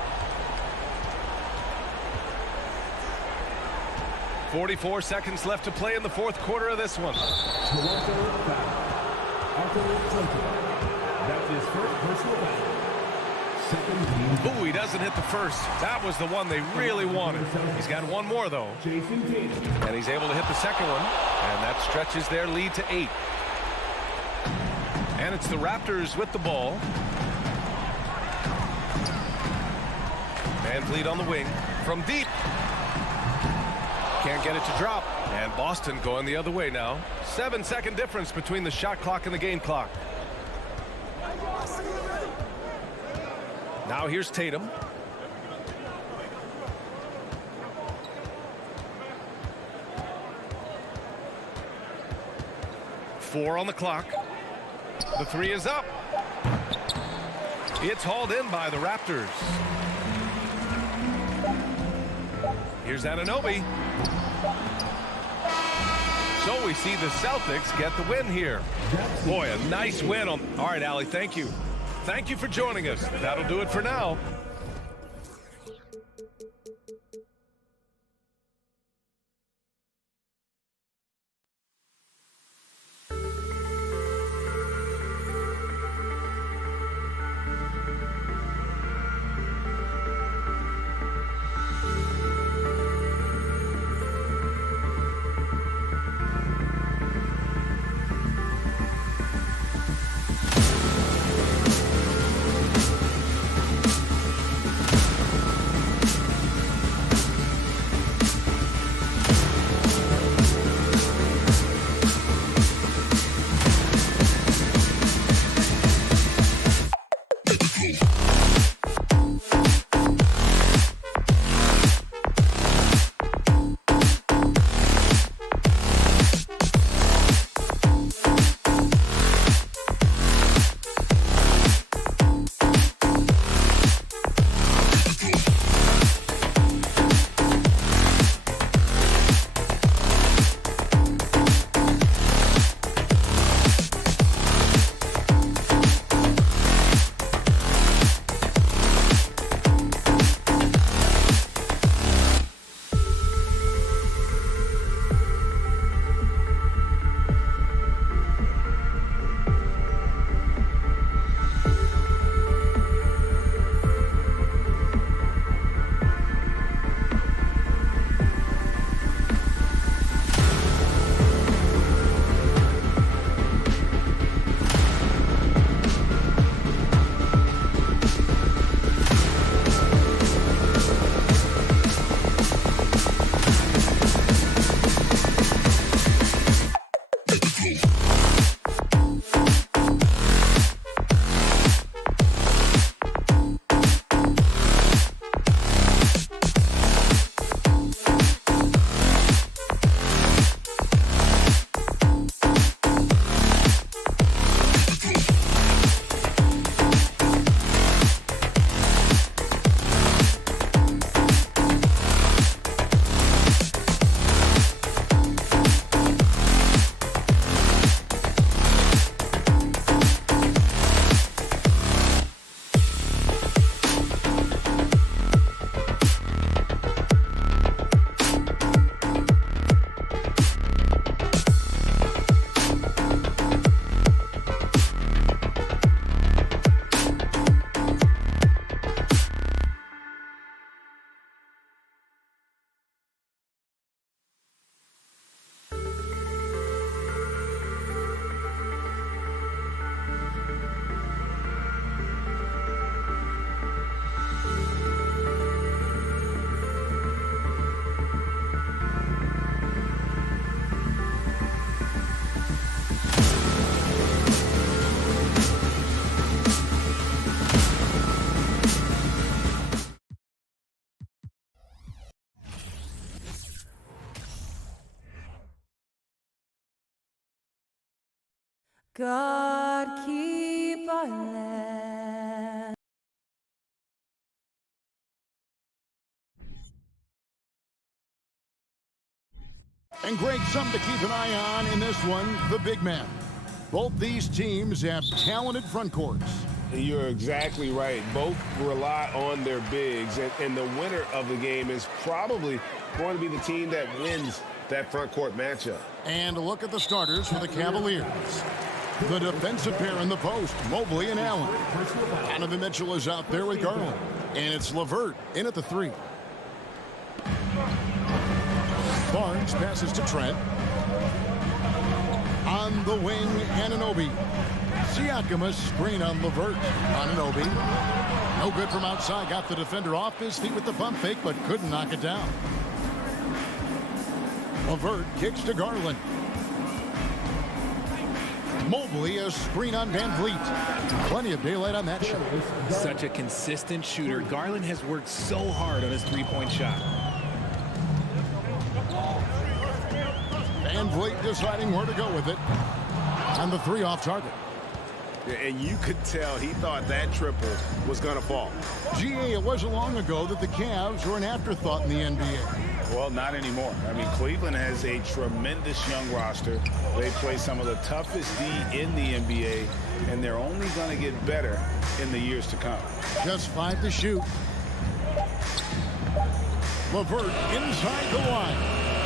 44 seconds left to play in the fourth quarter of this one. Toronto foul. Arthur Duncan. That's his first personal foul. Second team. Ooh, he doesn't hit the first. That was the one they really wanted. He's got one more, though. Jason Tatum. And he's able to hit the second one. And that stretches their lead to 8. And it's the Raptors with the ball. Van Vliet on the wing. From deep. Can't get it to drop. And Boston going the other way now. 7-second difference between the shot clock and the game clock. Now here's Tatum. Four on the clock. The three is up. It's hauled in by the Raptors. Here's Anunoby. So we see the Celtics get the win here. Boy, a nice win. All right, Allie, thank you. Thank you for joining us. That'll do it for now. God keep our land. And Greg, something to keep an eye on in this one, the big man. Both these teams have talented front courts. You're exactly right. Both rely on their bigs, and the winner of the game is probably going to be the team that wins that front court matchup. And a look at the starters for the Cavaliers. The defensive pair in the post, Mobley and Allen. Donovan Mitchell is out there with Garland. And it's LeVert in at the 3. Barnes passes to Trent. On the wing, Anunoby. Siakam, a screen on LeVert. Anunoby. No good from outside. Got the defender off his feet with the pump fake, but couldn't knock it down. LeVert kicks to Garland. Mobley, a screen on Van Vliet. Plenty of daylight on that shot. Such a consistent shooter. Garland has worked so hard on his three-point shot. Van Vliet deciding where to go with it. And the 3 off target. And you could tell he thought that triple was going to fall. GA, it wasn't long ago that the Cavs were an afterthought in the NBA. Well, not anymore. I mean, Cleveland has a tremendous young roster. They play some of the toughest D in the NBA, and they're only going to get better in the years to come. Just 5 to shoot. LeVert inside the line.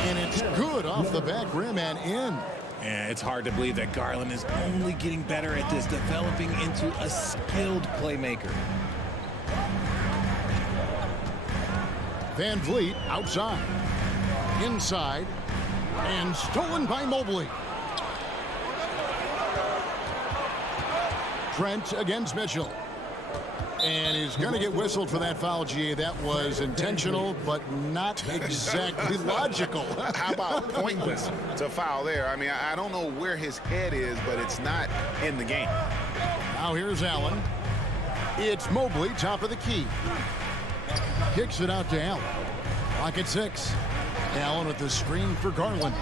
And it's good off the back rim and in. And it's hard to believe that Garland is only getting better at this, developing into a skilled playmaker. Van Vliet outside. Inside. And stolen by Mobley. Trent against Mitchell. And he's going to get whistled for that foul, GA. That was intentional, but not exactly logical. How about pointless? It's a foul there. I mean, I don't know where his head is, but it's not in the game. Now here's Allen. It's Mobley, top of the key. Kicks it out to Allen. Clock at 6. Allen with the screen for Garland.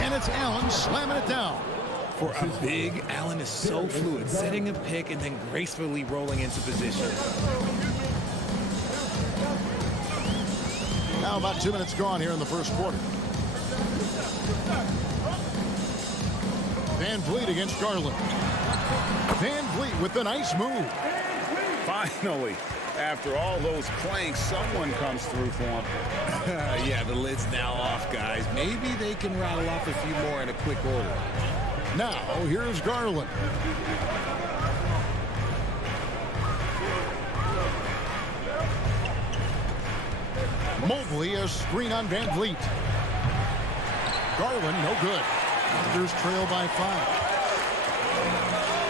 And it's Allen slamming it down. For a big, Allen is so fluid, setting a pick and then gracefully rolling into position. Now about 2 minutes gone here in the first quarter. Van Vliet against Garland. Van Vliet with the nice move. Finally, after all those clanks, someone comes through for him. Yeah, the lid's now off, guys. Maybe they can rattle off a few more in a quick order. Now, here's Garland. Mobley, a screen on Van Vliet. Garland, no good. Raptors trail by 5.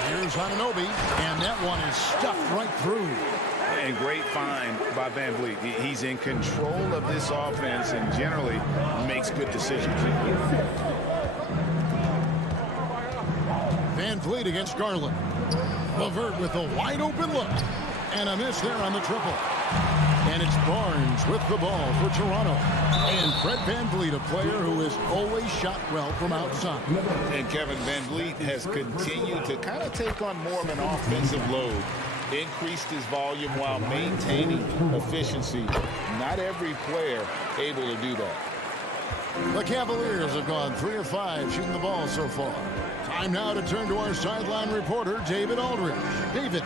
Here's Anunoby, and that one is stuffed right through. And great find by Van Vliet. He's in control of this offense and generally makes good decisions. Van Vliet against Garland. LeVert with a wide open look. And a miss there on the triple. And it's Barnes with the ball for Toronto. And Fred Van Vliet, a player who has always shot well from outside. And Kevin Van Vliet has continued to kind of take on more of an offensive load. Increased his volume while maintaining efficiency. Not every player able to do that. The Cavaliers have gone 3 of 5 shooting the ball so far. Time now to turn to our sideline reporter, David Aldridge. David.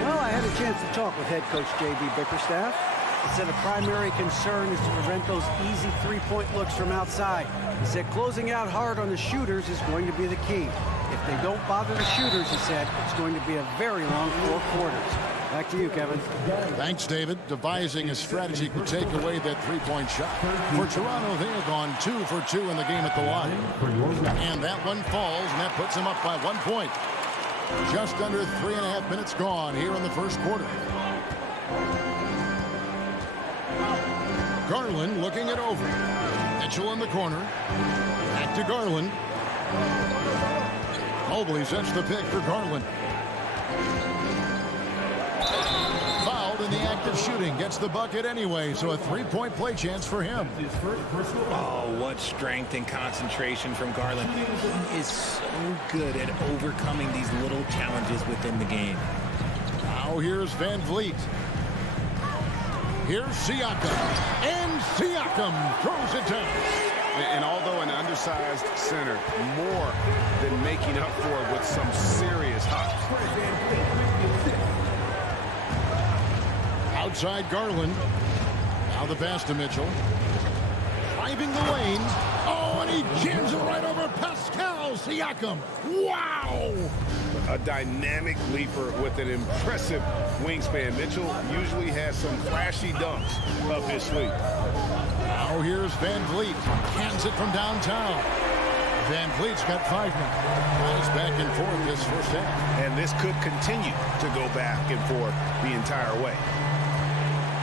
Well, I had a chance to talk with head coach J.B. Bickerstaff. He said a primary concern is to prevent those easy three-point looks from outside. He said closing out hard on the shooters is going to be the key. If they don't bother the shooters, he said, it's going to be a very long 4 quarters. Back to you, Kevin. Thanks, David. Devising a strategy to take away that three-point shot. For Toronto, they have gone 2 for 2 in the game at the line. And that one falls, and that puts them up by 1 point. Just under 3.5 minutes gone here in the first quarter. Garland looking it over. Mitchell in the corner. Back to Garland. Mobley sets the pick for Garland. Fouled in the act of shooting. Gets the bucket anyway, so a 3-point play chance for him. Oh, what strength and concentration from Garland. He is so good at overcoming these little challenges within the game. Now here's Van Vliet. Here's Siakam. And Siakam throws it down. And although an undersized center, more than making up for it with some serious hops. Outside Garland. Now the pass to Mitchell. driving the lane. Oh, and he jams it right over Pascal Siakam. Wow! A dynamic leaper with an impressive wingspan. Mitchell usually has some flashy dunks up his sleeve. Now here's Van Vliet. Hands it from downtown. Van Vliet's got 5 now. Balls back and forth this first half. And this could continue to go back and forth the entire way.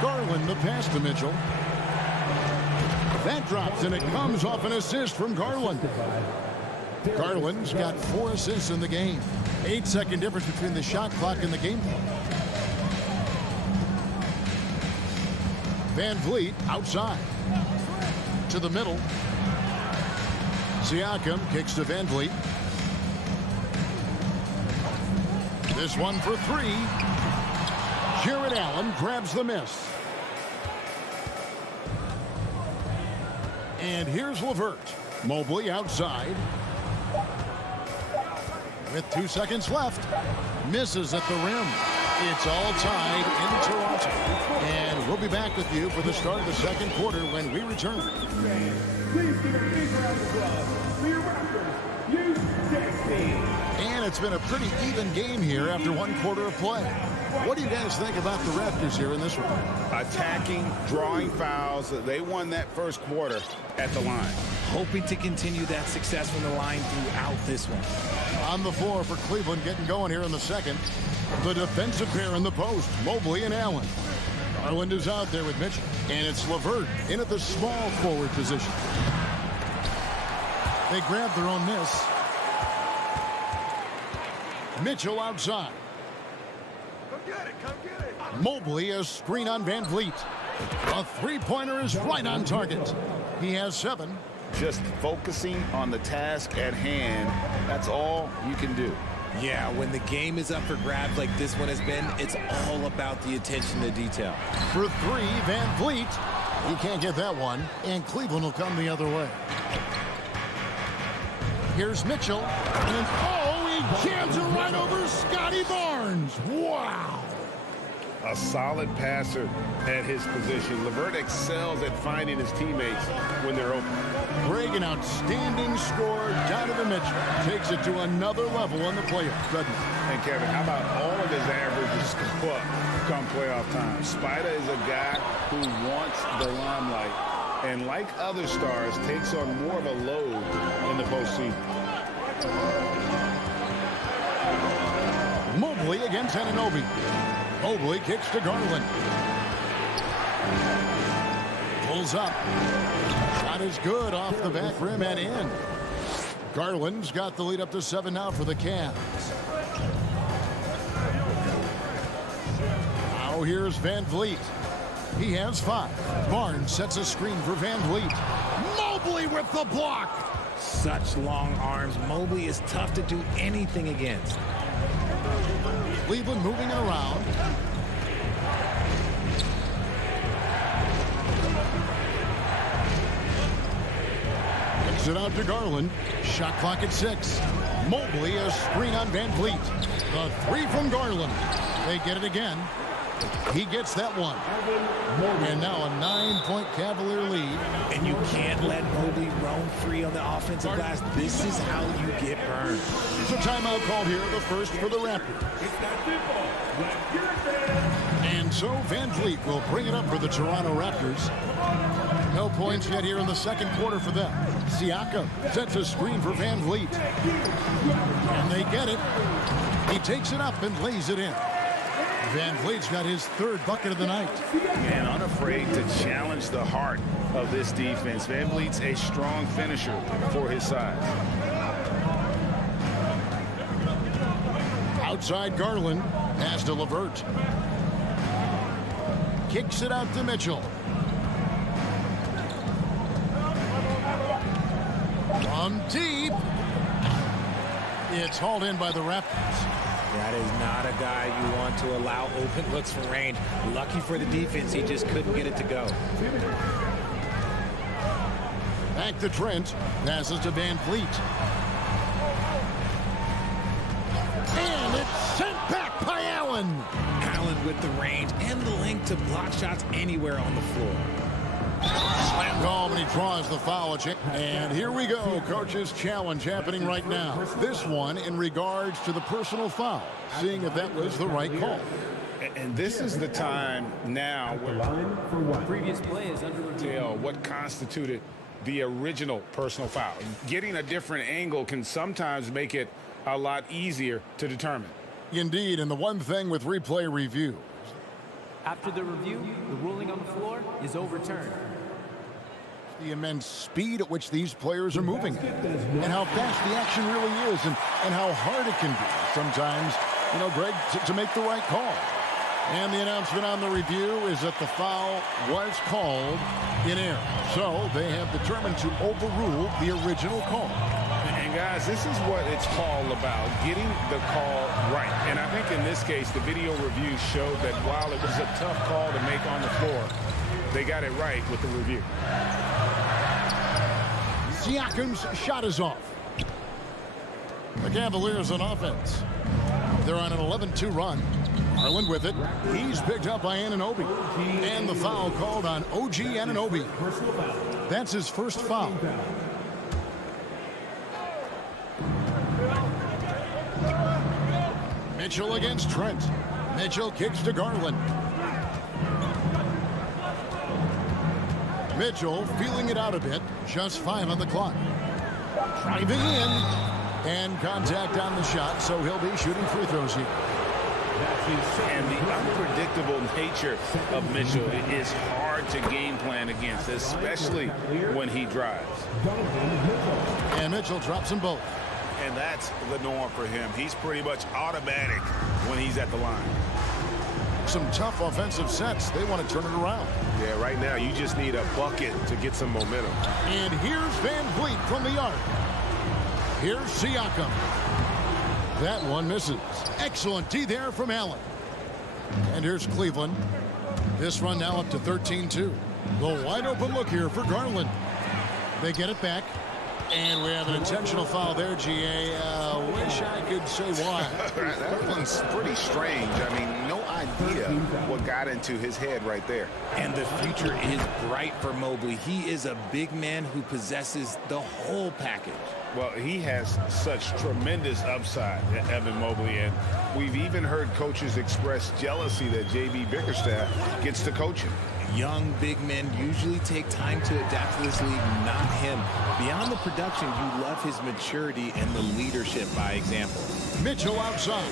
Garland the pass to Mitchell. That drops, and it comes off an assist from Garland. Garland's got 4 assists in the game. 8-second difference between the shot clock and the game clock. Van Vliet outside. To the middle. Siakam kicks to Van Vliet. This one for 3. Jared Allen grabs the miss. And here's LeVert. Mobley outside. With 2 seconds left. Misses at the rim. It's all tied in Toronto. And we'll be back with you for the start of the second quarter when we return. Please give a big round of applause for your Raptors. And it's been a pretty even game here after 1 quarter of play. What do you guys think about the Raptors here in this one? Attacking, drawing fouls. They won that first quarter at the line. Hoping to continue that success from the line throughout this one. On the floor for Cleveland, getting going here in the second. The defensive pair in the post, Mobley and Allen. Garland is out there with Mitchell. And it's LeVert in at the small forward position. They grab their own miss. Mitchell outside. Come get it, come get it. Mobley, a screen on Van Vliet. A three-pointer is right on target. He has 7. Just focusing on the task at hand. That's all you can do. Yeah, when the game is up for grabs like this one has been, it's all about the attention to detail. For 3, Van Vliet. He can't get that one, and Cleveland will come the other way. Here's Mitchell. And he jams it right over Scotty Barnes. Wow. A solid passer at his position. LeVert excels at finding his teammates when they're open. Greg, an outstanding scorer. Donovan Mitchell takes it to another level in the playoffs, doesn't he? And Kevin, how about all of his averages go up come playoff time? Spida is a guy who wants the limelight, and like other stars, takes on more of a load in the postseason. Mobley against Anunoby. Mobley kicks to Garland. Pulls up. Shot is good off the back rim and in. Garland's got the lead up to 7 now for the Cavs. Now here's Van Vliet. He has 5. Barnes sets a screen for Van Vliet. Mobley with the block. Such long arms. Mobley is tough to do anything against. Cleveland moving it around. Kicks it out to Garland. Shot clock at 6. Mobley, a screen on Van Vliet. The 3 from Garland. They get it again. He gets that one. And now a 9-point Cavalier lead. And you can't let Mobley roam free on the offensive glass. This is how you get burned. It's a timeout called here, the first for the Raptors. And so Van Vliet will bring it up for the Toronto Raptors. No points yet here in the second quarter for them. Siakam sets a screen for Van Vliet. And they get it. He takes it up and lays it in. Van Vliet's got his 3rd bucket of the night. And unafraid to challenge the heart of this defense. Van Vliet's a strong finisher for his size. Outside Garland. Pass to LeVert. Kicks it out to Mitchell. From deep. It's hauled in by the Raptors. That is not a guy you want to allow open looks from range. Lucky for the defense, he just couldn't get it to go. Back to Trent. Passes to Van Vliet. And it's sent back by Allen. Allen with the range and the length to block shots anywhere on the floor. Slam call, and he draws the foul. And here we go. Coach's challenge happening right now. This one in regards to the personal foul. Seeing if that was the right call. And this is the time now where Previous play is under review. what constituted the original personal foul. Getting a different angle can sometimes make it a lot easier to determine. Indeed, and the one thing with replay review. After the review, the ruling on the floor is overturned. The immense speed at which these players are moving and how fast the action really is and how hard it can be sometimes, Greg, to make the right call. And the announcement on the review is that the foul was called in error. So they have determined to overrule the original call. And guys, this is what it's all about, getting the call right. And I think in this case, the video review showed that while it was a tough call to make on the floor, they got it right with the review. Siakam's shot is off. The Cavaliers on offense. They're on an 11-2 run. Garland with it. He's picked up by Anunoby. And the foul called on OG Anunoby. That's his first foul. Mitchell against Trent. Mitchell kicks to Garland. Mitchell feeling it out a bit. Just 5 on the clock. Driving in. And contact on the shot, so he'll be shooting free throws here. And the unpredictable nature of Mitchell is hard to game plan against, especially when he drives. And Mitchell drops them both. And that's the norm for him. He's pretty much automatic when he's at the line. Some tough offensive sets. They want to turn it around. Yeah, right now you just need a bucket to get some momentum. And here's Van Vliet from the arc. Here's Siakam. That one misses. Excellent D there from Allen. And here's Cleveland. This run now up to 13-2. The wide open look here for Garland. They get it back. And we have an intentional foul there, GA. Wish I could say why. That one's pretty strange. I mean, no idea what got into his head right there. And the future is bright for Mobley. He is a big man who possesses the whole package. Well, he has such tremendous upside, Evan Mobley, and we've even heard coaches express jealousy that J.B. Bickerstaff gets to coach him. Young big men usually take time to adapt to this league, not him. Beyond the production, you love his maturity and the leadership by example. Mitchell outside.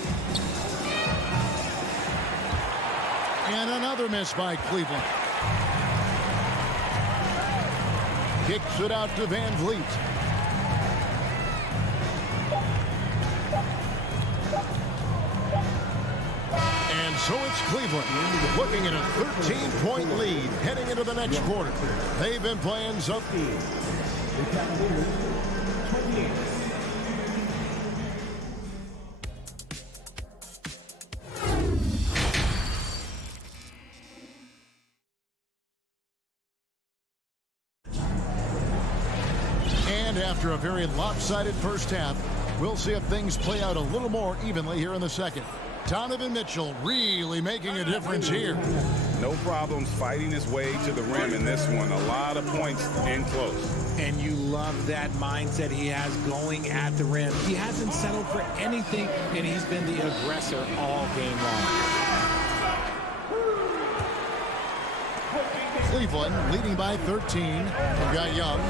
And another miss by Cleveland. Kicks it out to Van Vliet. And so it's Cleveland looking at a 13-point lead heading into the next quarter. They've been playing something. And after a very lopsided first half, we'll see if things play out a little more evenly here in the second. Donovan Mitchell really making a difference here. No problems fighting his way to the rim in this one. A lot of points in close. And you love that mindset he has going at the rim. He hasn't settled for anything, and he's been the aggressor all game long. Cleveland leading by 13. We've got Young.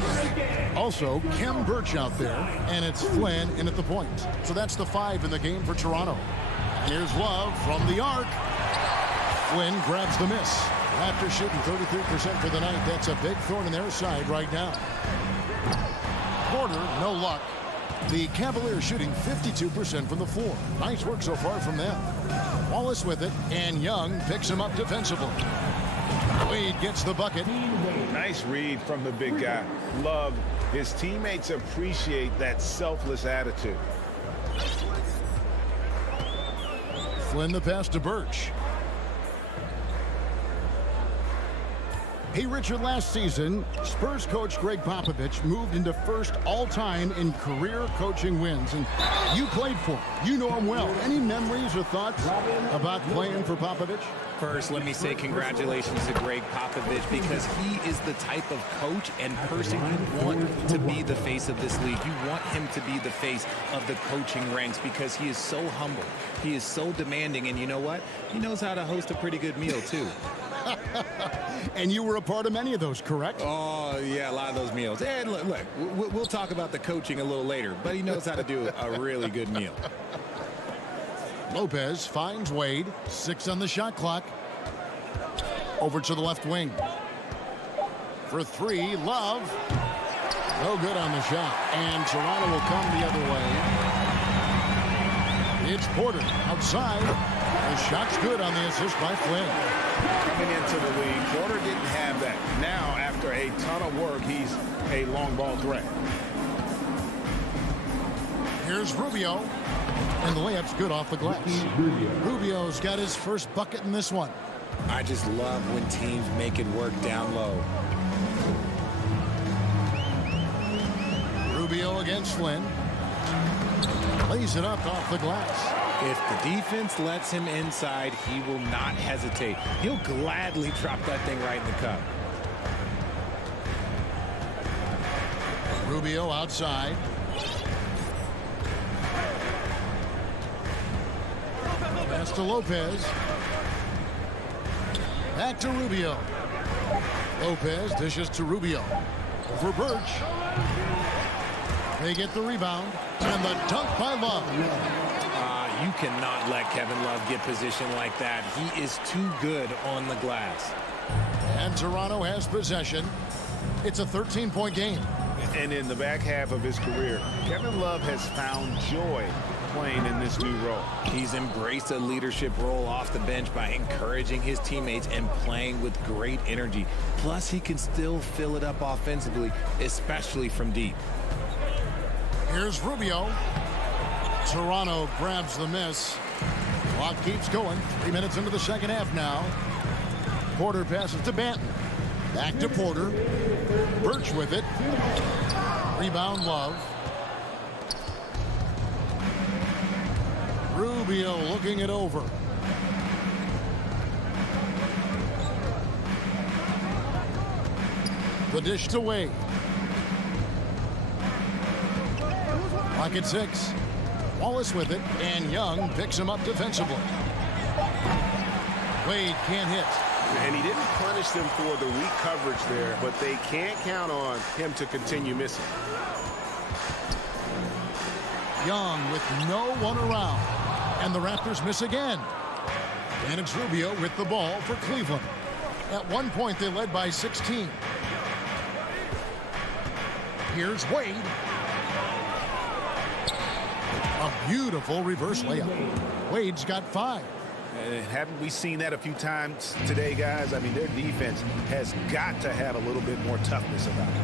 Also, Khem Birch out there. And it's Flynn in at the point. So that's the 5 in the game for Toronto. Here's Love from the arc. Flynn grabs the miss. After shooting 33% for the night, that's a big thorn in their side right now. Porter, no luck. The Cavaliers shooting 52% from the floor. Nice work so far from them. Wallace with it, and Young picks him up defensively. Wade gets the bucket. Nice read from the big guy. Love. His teammates appreciate that selfless attitude. Flynn the pass to Birch. Hey, Richard, last season, Spurs coach Greg Popovich moved into first all-time in career coaching wins. And you played for him. You know him well. Any memories or thoughts about playing for Popovich? First, let me say congratulations to Greg Popovich, because he is the type of coach and person you want to be the face of this league. You want him to be the face of the coaching ranks, because he is so humble. He is so demanding. And you know what? He knows how to host a pretty good meal, too. And you were a part of many of those, correct? Oh, yeah, a lot of those meals. And look, we'll talk about the coaching a little later, but he knows how to do a really good meal. Lopez finds Wade. 6 on the shot clock. Over to the left wing. For 3, Love. No good on the shot. And Toronto will come the other way. It's Porter outside. The shot's good on the assist by Flynn. Coming into the league, Porter didn't have that. Now, after a ton of work, he's a long ball threat. Here's Rubio. And the layup's good off the glass. Rubio's got his first bucket in this one. I just love when teams make it work down low. Rubio against Flynn. Lays it up off the glass. If the defense lets him inside, he will not hesitate. He'll gladly drop that thing right in the cup. Rubio outside. Pass to Lopez. Back to Rubio. Lopez dishes to Rubio. For Birch. They get the rebound. And the dunk by Love. You cannot let Kevin Love get position like that. He is too good on the glass. And Toronto has possession. It's a 13-point game. And in the back half of his career, Kevin Love has found joy playing in this new role. He's embraced a leadership role off the bench by encouraging his teammates and playing with great energy. Plus, he can still fill it up offensively, especially from deep. Here's Rubio. Toronto grabs the miss. Clock keeps going. 3 minutes into the second half now. Porter passes to Banton. Back to Porter. Birch with it. Rebound Love. Rubio looking it over. The dish to Wade. Clock at 6. Wallace with it, and Young picks him up defensively. Wade can't hit. And he didn't punish them for the weak coverage there, but they can't count on him to continue missing. Young with no one around. And the Raptors miss again. And it's Rubio with the ball for Cleveland. At one point, they led by 16. Here's Wade. A beautiful reverse layup. Wade's got 5. Haven't we seen that a few times today, guys? I mean, their defense has got to have a little bit more toughness about it.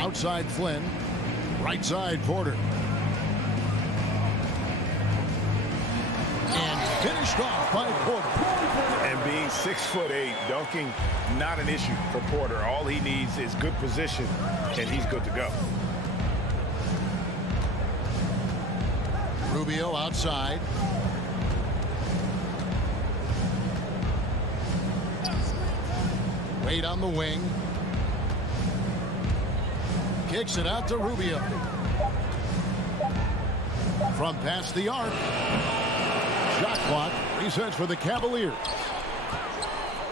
Outside Flynn. Right side Porter. And finished off by Porter. And being 6'8", dunking, not an issue for Porter. All he needs is good position, and he's good to go. Rubio outside. Wade on the wing. Kicks it out to Rubio. From past the arc. Shot clock resets for the Cavaliers.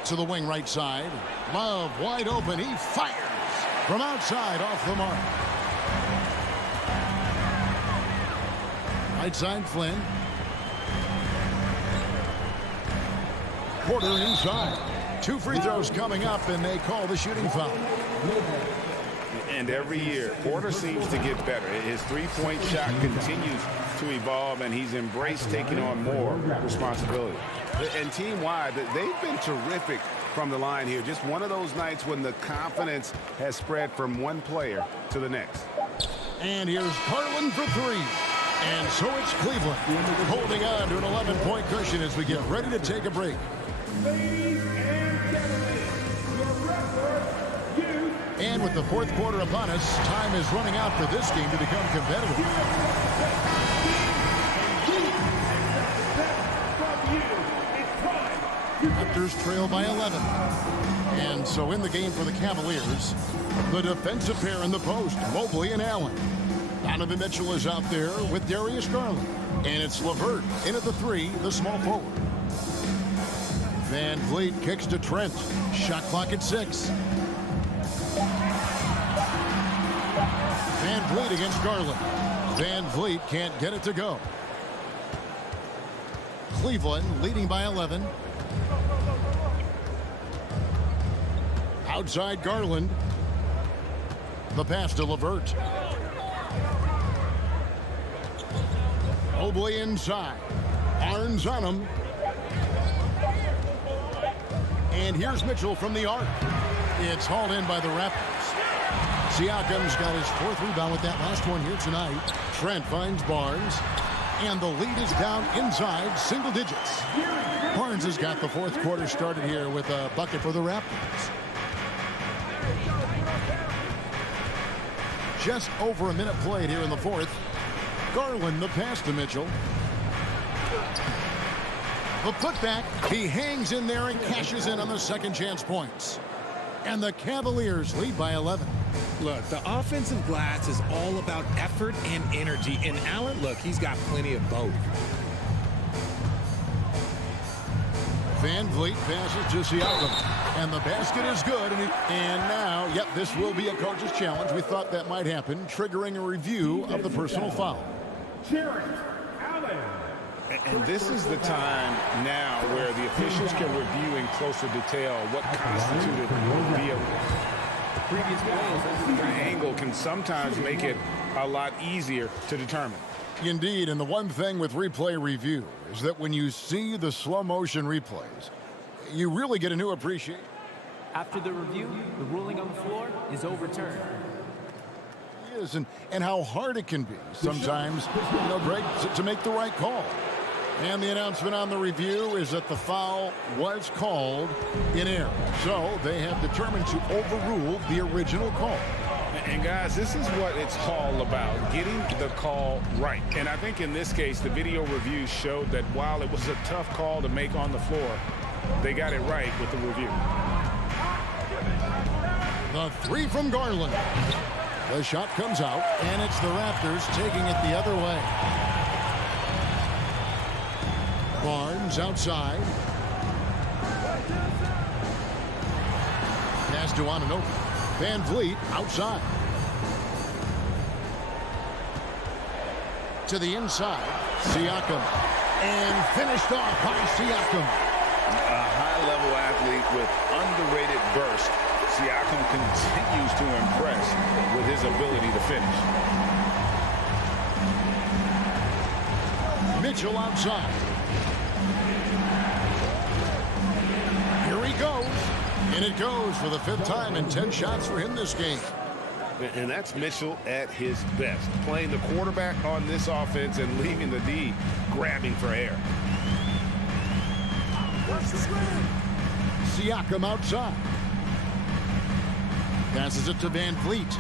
To the wing right side. Love wide open. He fires from outside off the mark. Right side Flynn. Porter inside. 2 free throws coming up, and they call the shooting foul. And every year, Porter seems to get better. His three-point shot continues to evolve, and he's embraced taking on more responsibility. And team-wide, they've been terrific from the line here. Just one of those nights when the confidence has spread from one player to the next. And here's Carlin for 3. And so it's Cleveland holding on to an 11-point cushion as we get ready to take a break. Ladies and gentlemen, your referee, And with the fourth quarter upon us, time is running out for this game to become competitive. Raptors trail by 11. And so in the game for the Cavaliers, the defensive pair in the post, Mobley and Allen. Donovan Mitchell is out there with Darius Garland. And it's LeVert in at the 3, the small forward. Van Vliet kicks to Trent. Shot clock at 6. Van Vliet against Garland. Van Vliet can't get it to go. Cleveland leading by 11. Outside Garland. The pass to LeVert. Mobley inside. Barnes on him. And here's Mitchell from the arc. It's hauled in by the Raptors. Siakam's got his 4th rebound with that last one here tonight. Trent finds Barnes. And the lead is down inside single digits. Barnes has got the 4th quarter started here with a bucket for the Raptors. Just over a minute played here in the 4th. Garland the pass to Mitchell. The putback. He hangs in there and cashes in on the second chance points. And the Cavaliers lead by 11. Look, the offensive glass is all about effort and energy. And Allen, look, he's got plenty of both. Van Vliet passes to Siakam. And the basket is good. And now, yep, this will be a coach's challenge. We thought that might happen, triggering a review of the personal foul. And this is the time now where the officials can review in closer detail what constituted the previous play. The angle can sometimes make it a lot easier to determine. Indeed, and the one thing with replay review is that when you see the slow motion replays, you really get a new appreciation. After the review, the ruling on the floor is overturned. And how hard it can be sometimes, Greg, to make the right call. And the announcement on the review is that the foul was called in error. So they have determined to overrule the original call. And guys, this is what it's all about, getting the call right. And I think in this case, the video review showed that while it was a tough call to make on the floor, they got it right with the review. The 3 from Garland. The shot comes out, and it's the Raptors taking it the other way. Barnes outside. Pass to Anunoby. Van Vliet outside. To the inside. Siakam. And finished off by Siakam. A high-level athlete with underrated burst. Siakam continues to impress with his ability to finish. Mitchell outside. Here he goes. And it goes for the 5th time and 10 shots for him this game. And that's Mitchell at his best. Playing the quarterback on this offense and leaving the D grabbing for air. Siakam outside. Passes it to Van Vliet.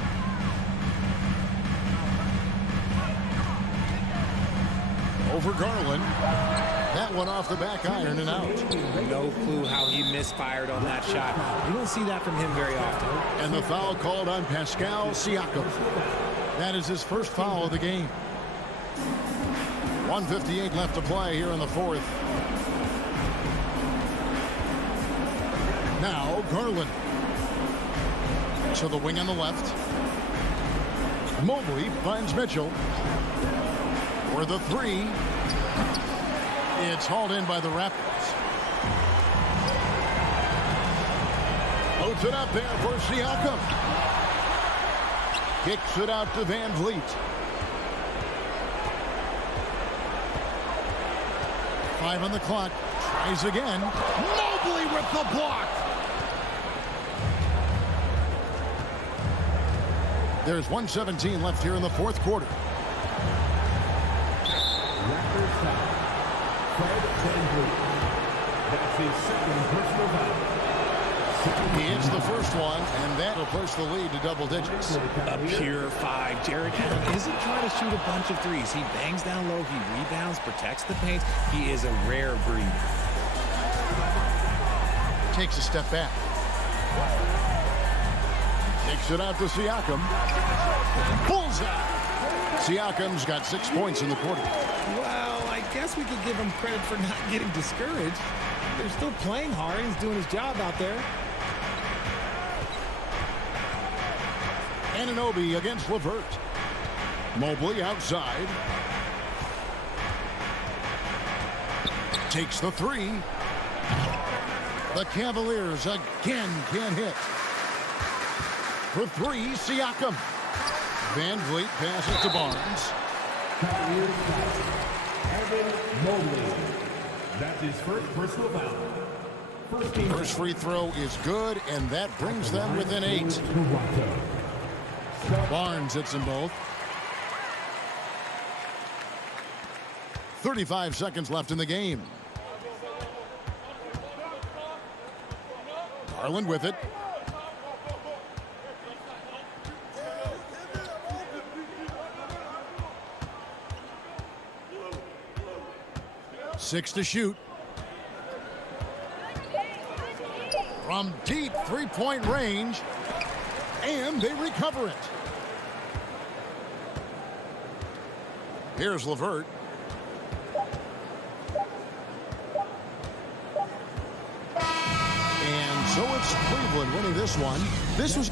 Over Garland. That one off the back iron and out. No clue how he misfired on that shot. You don't see that from him very often. And the foul called on Pascal Siakam. That is his first foul of the game. 1:58 left to play here in the 4th. Now Garland. To the wing on the left. Mobley finds Mitchell. For the 3. It's hauled in by the Raptors. Loads it up there for Siakam. Kicks it out to Van Vliet. 5 on the clock. Tries again. Mobley with the block. There's 1:17 left here in the 4th quarter. Raptors foul. Fred VanVleet. That's his second personal foul. He hits the first one, and that will push the lead to double digits. A pure 5. Jared Allen isn't trying to shoot a bunch of threes. He bangs down low, he rebounds, protects the paint. He is a rare breed. Takes a step back. Takes it out to Siakam. Bullseye! Siakam's got 6 points in the quarter. Well, I guess we could give him credit for not getting discouraged. They're still playing hard. He's doing his job out there. Anunoby against LeVert. Mobley outside. Takes the 3. The Cavaliers again can't hit. For 3, Siakam. Van Vliet passes to Barnes. Cavaliers foul. Evan Mobley. That's his first personal foul. First free throw is good, and that brings them within 8. Barnes hits them both. 35 seconds left in the game. Garland with it. Six to shoot. From deep three-point range. And they recover it. Here's LeVert. And so it's Cleveland winning this one. This was...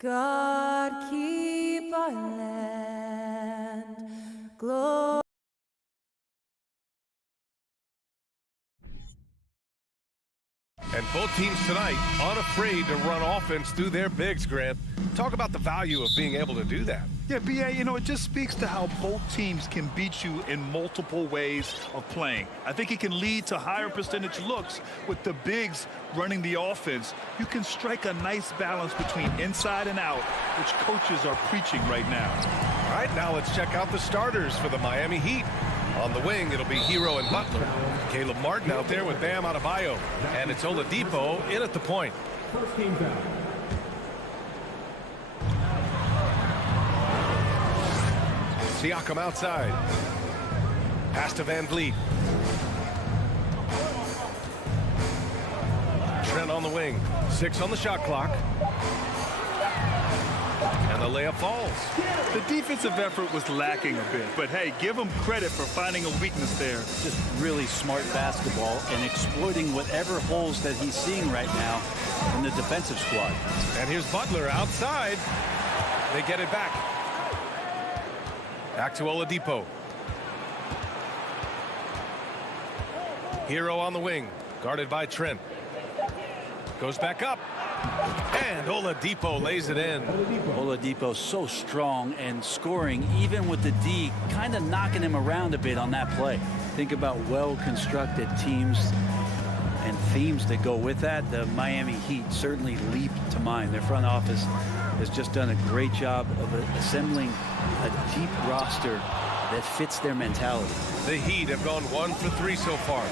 God keep our land glorious. And both teams tonight unafraid to run offense through their bigs, Grant. Talk about the value of being able to do that. Yeah, B.A., you know, it just speaks to how both teams can beat you in multiple ways of playing. I think it can lead to higher percentage looks with the bigs running the offense. You can strike a nice balance between inside and out, which coaches are preaching right now. All right, now let's check out the starters for the Miami Heat. On the wing, it'll be Hero and Butler. Caleb Martin out there with Bam Adebayo. And it's Oladipo in at the point. First team foul. Siakam outside. Pass to Van Vliet. Trent on the wing. 6 on the shot clock. And the layup falls. The defensive effort was lacking a bit, but hey, give them credit for finding a weakness there. Just really smart basketball and exploiting whatever holes that he's seeing right now in the defensive squad. And here's Butler outside. They get it back. Back to Oladipo. Hero on the wing, guarded by Trent. Goes back up. And Oladipo lays it in. Oladipo so strong and scoring, even with the D, kind of knocking him around a bit on that play. Think about well-constructed teams and themes that go with that. The Miami Heat certainly leap to mind. Their front office has just done a great job of assembling a deep roster that fits their mentality. The Heat have gone 1 for 3 so far.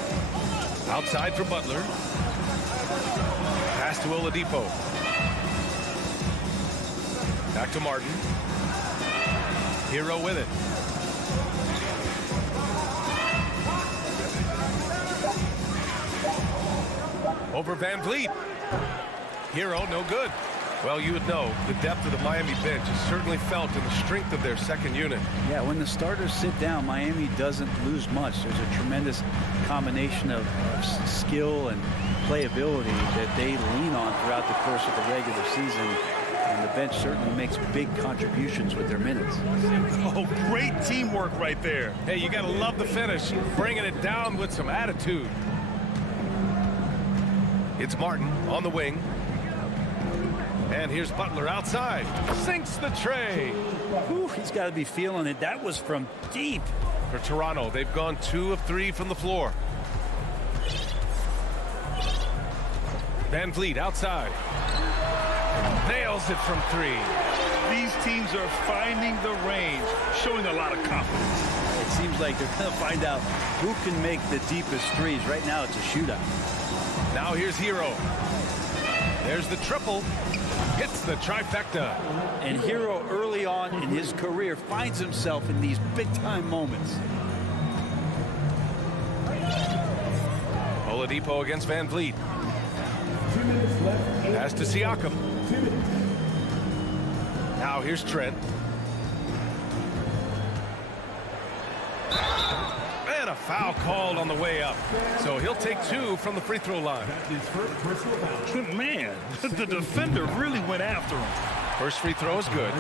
Outside for Butler. Pass to Oladipo. Back to Martin. Hero with it. Over Van Vliet. Hero, no good. Well, you would know the depth of the Miami bench is certainly felt in the strength of their second unit. Yeah, when the starters sit down, Miami doesn't lose much. There's a tremendous combination of skill and playability that they lean on throughout the course of the regular season. And the bench certainly makes big contributions with their minutes. Oh, great teamwork right there. Hey, you got to love the finish. Bringing it down with some attitude. It's Martin on the wing. And here's Butler outside. Sinks the tray. Whew, he's got to be feeling it. That was from deep. For Toronto, they've gone 2 of 3 from the floor. Van Vliet outside. Nails it from 3. These teams are finding the range, showing a lot of confidence. It seems like they're going to find out who can make the deepest threes. Right now, it's a shootout. Now here's Hero. There's the triple. Hits the trifecta. And Hero early on in his career finds himself in these big-time moments. Oladipo against Van Vliet. 2 minutes left. Pass to Siakam. 2 minutes. Now here's Trent. And a foul called on the way up. So he'll take 2 from the free throw line. That's his first personal foul. Man, the defender really went after him. First free throw is good.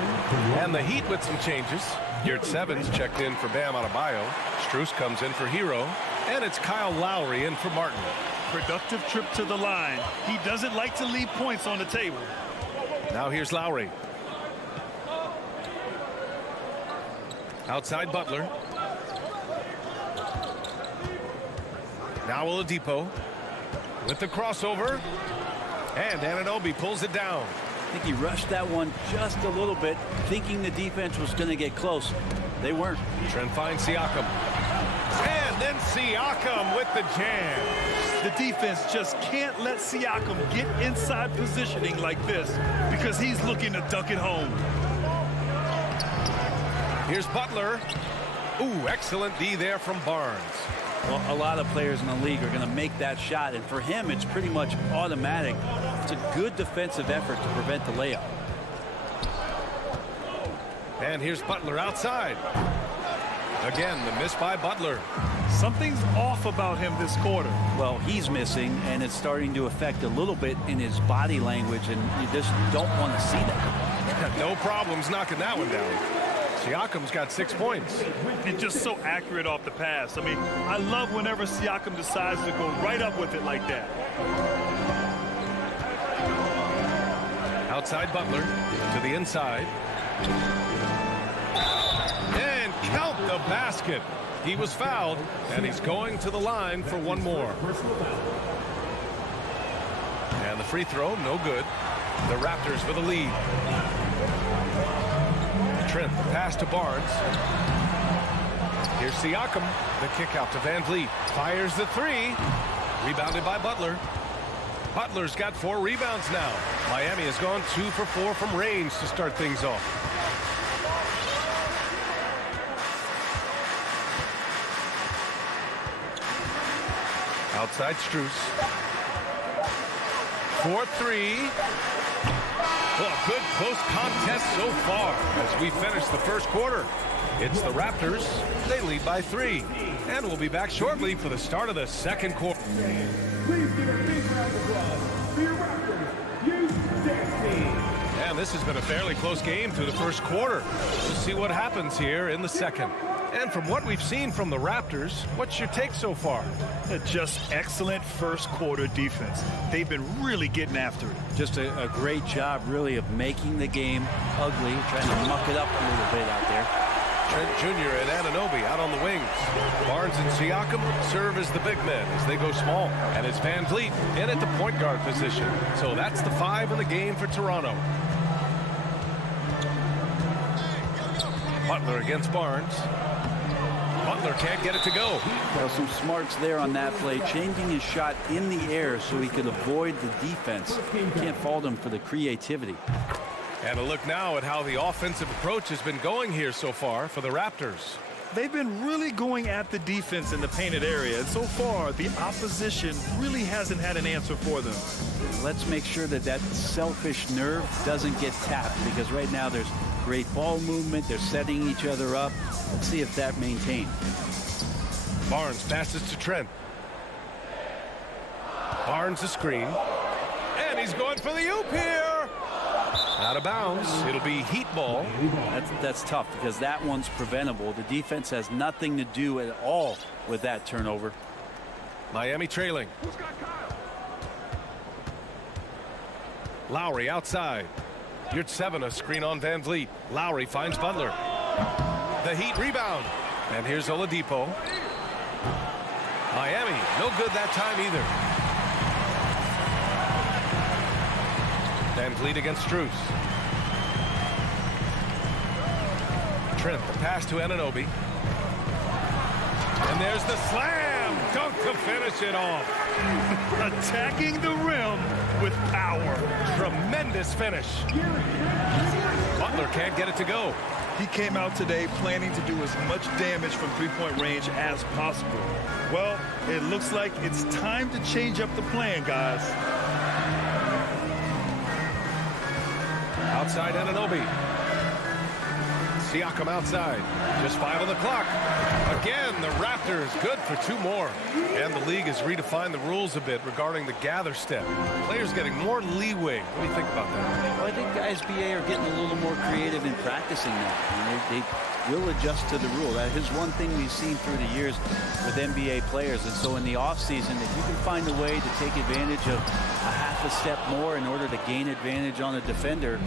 And the Heat with some changes. Yurt Sevens checked in for Bam Adebayo. Strus comes in for Hero. And it's Kyle Lowry in for Martin. Productive trip to the line. He doesn't like to leave points on the table. Now here's Lowry. Outside Butler. Now Oladipo with the crossover. And Anunoby pulls it down. I think he rushed that one just a little bit, thinking the defense was going to get close. They weren't. Trent finds Siakam. And then Siakam with the jam. The defense just can't let Siakam get inside positioning like this because he's looking to duck it home. Here's Butler. Ooh, excellent D there from Barnes. Well, a lot of players in the league are going to make that shot, and for him, it's pretty much automatic. It's a good defensive effort to prevent the layup. And here's Butler outside. Again, the miss by Butler. Something's off about him this quarter. Well, he's missing, and it's starting to affect a little bit in his body language, and you just don't want to see that. No problems knocking that one down. Siakam's got 6 points. And just so accurate off the pass. I mean, I love whenever Siakam decides to go right up with it like that. Outside Butler to the inside. And count the basket. He was fouled, and he's going to the line for one more. And the free throw, no good. The Raptors with a lead. Trent, the pass to Barnes. Here's Siakam. The kick out to Van Vliet. Fires the three. Rebounded by Butler. Butler's got 4 rebounds now. Miami has gone 2 for 4 from range to start things off. Outside Strus. 4-3. Well, a good close contest so far as we finish the first quarter. It's the Raptors. They lead by 3. And we'll be back shortly for the start of the second quarter. Please give a big round of applause for your Raptors. You team. And this has been a fairly close game through the first quarter. We'll see what happens here in the second. And from what we've seen from the Raptors, what's your take so far? Just excellent first quarter defense. They've been really getting after it. Just a great job, really, of making the game ugly, trying to muck it up a little bit out there. Trent Jr. and Anunoby out on the wings. Barnes and Siakam serve as the big men as they go small. And it's Van Vliet in at the point guard position. So that's the 5 in the game for Toronto. Butler against Barnes. Butler can't get it to go. Well, some smarts there on that play, changing his shot in the air so he could avoid the defense. Can't fault him for the creativity. And a look now at how the offensive approach has been going here so far for the Raptors. They've been really going at the defense in the painted area. And so far, the opposition really hasn't had an answer for them. Let's make sure that that selfish nerve doesn't get tapped, because right now there's great ball movement. They're setting each other up. Let's see if that maintains. Barnes passes to Trent. Barnes a screen. And he's going for the oop here. Out of bounds. It'll be Heat ball. That's tough, because that one's preventable. The defense has nothing to do at all with that turnover. Miami trailing. Lowry outside. Yurtseven a screen on Van Vliet. Lowry finds Butler. The Heat rebound. And here's Oladipo. Miami, no good that time either. Van Vliet against Strus. Trent, the pass to Anunoby. And there's the slam dunk to finish it off. Attacking the rim with power. Tremendous finish. Butler can't get it to go. He came out today planning to do as much damage from three-point range as possible. Well, it looks like it's time to change up the plan, guys. Outside Anunoby. Siakam outside. Just 5 on the clock. Again, the Raptors good for 2 more. And the league has redefined the rules a bit regarding the gather step. Players getting more leeway. What do you think about that? Well, I think guys BA are getting a little more creative in practicing that. And they will adjust to the rule. That is one thing we've seen through the years with NBA players. And so in the offseason, if you can find a way to take advantage of a half a step more in order to gain advantage on a defender,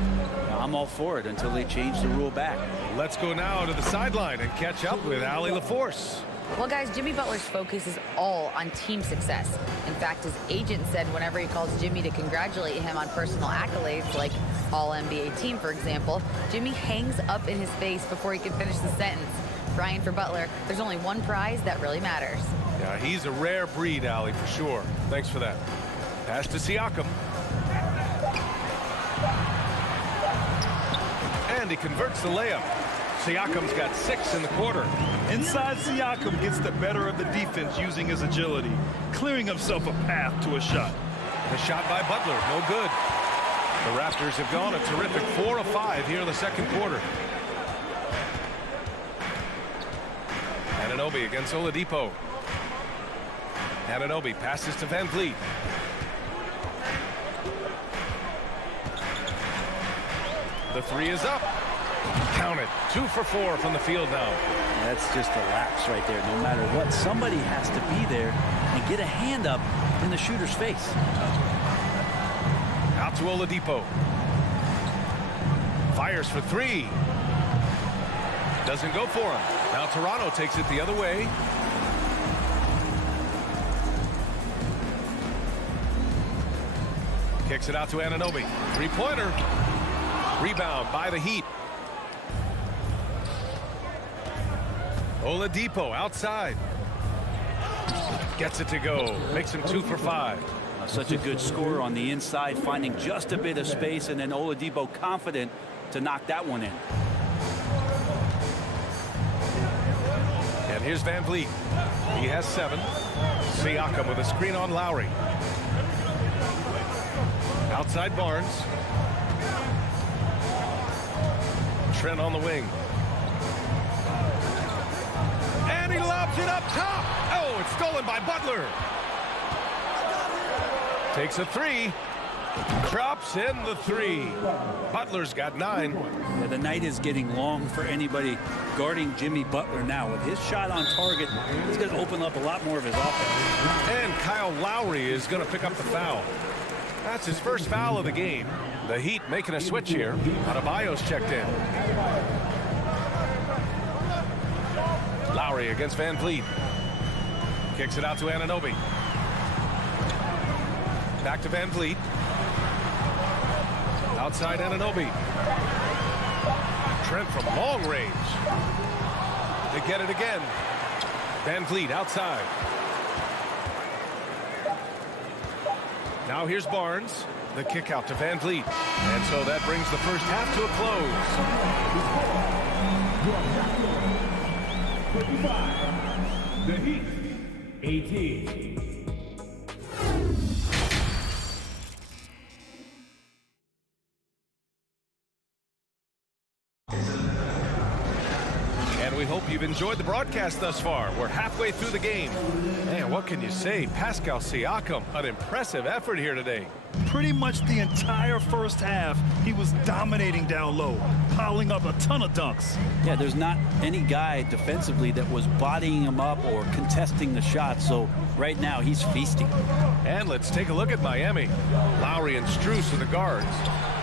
I'm all for it until they change the rule back. Let's go now to the sideline and catch up with Allie LaForce. Well, guys, Jimmy Butler's focus is all on team success. In fact, his agent said whenever he calls Jimmy to congratulate him on personal accolades, like All-NBA team, for example, Jimmy hangs up in his face before he can finish the sentence. Brian, for Butler, there's only one prize that really matters. Yeah, he's a rare breed, Allie, for sure. Thanks for that. Pass to Siakam. And he converts the layup. Siakam's got 6 in the quarter. Inside, Siakam gets the better of the defense using his agility, clearing himself a path to a shot. The shot by Butler, no good. The Raptors have gone a terrific 4 of 5 here in the second quarter. Anunoby against Oladipo. Anunoby passes to Van Vliet. The 3 is up. Count it. 2 for 4 from the field now. That's just a lapse right there. No matter what, somebody has to be there and get a hand up in the shooter's face. Out to Oladipo. Fires for 3. Doesn't go for him. Now Toronto takes it the other way. Kicks it out to Anunoby. 3-pointer. Rebound by the Heat. Oladipo outside. Gets it to go. Makes him 2 for 5. Such a good scorer on the inside, finding just a bit of space, and then Oladipo confident to knock that one in. And here's Van Vliet. He has 7. Siakam with a screen on Lowry. Outside Barnes. Trent on the wing. And he lobs it up top. Oh, it's stolen by Butler. Takes a 3. Drops in the 3. Butler's got 9. Yeah, the night is getting long for anybody guarding Jimmy Butler now. With his shot on target, he's going to open up a lot more of his offense. And Kyle Lowry is going to pick up the foul. That's his first foul of the game. The Heat making a switch here. Adebayo's checked in. Lowry against Van Vliet. Kicks it out to Anunoby. Back to Van Vliet. Outside Anunoby. Trent from long range. They get it again. Van Vliet outside. Now here's Barnes. The kick out to Van Vliet. And so that brings the first half to a close. 55. The Heat. 18. We hope you've enjoyed the broadcast thus far. We're halfway through the game. Man, what can you say? Pascal Siakam, an impressive effort here today. Pretty much the entire first half, he was dominating down low, piling up a ton of dunks. Yeah, there's not any guy defensively that was bodying him up or contesting the shot, so right now he's feasting. And let's take a look at Miami. Lowry and Strus are the guards.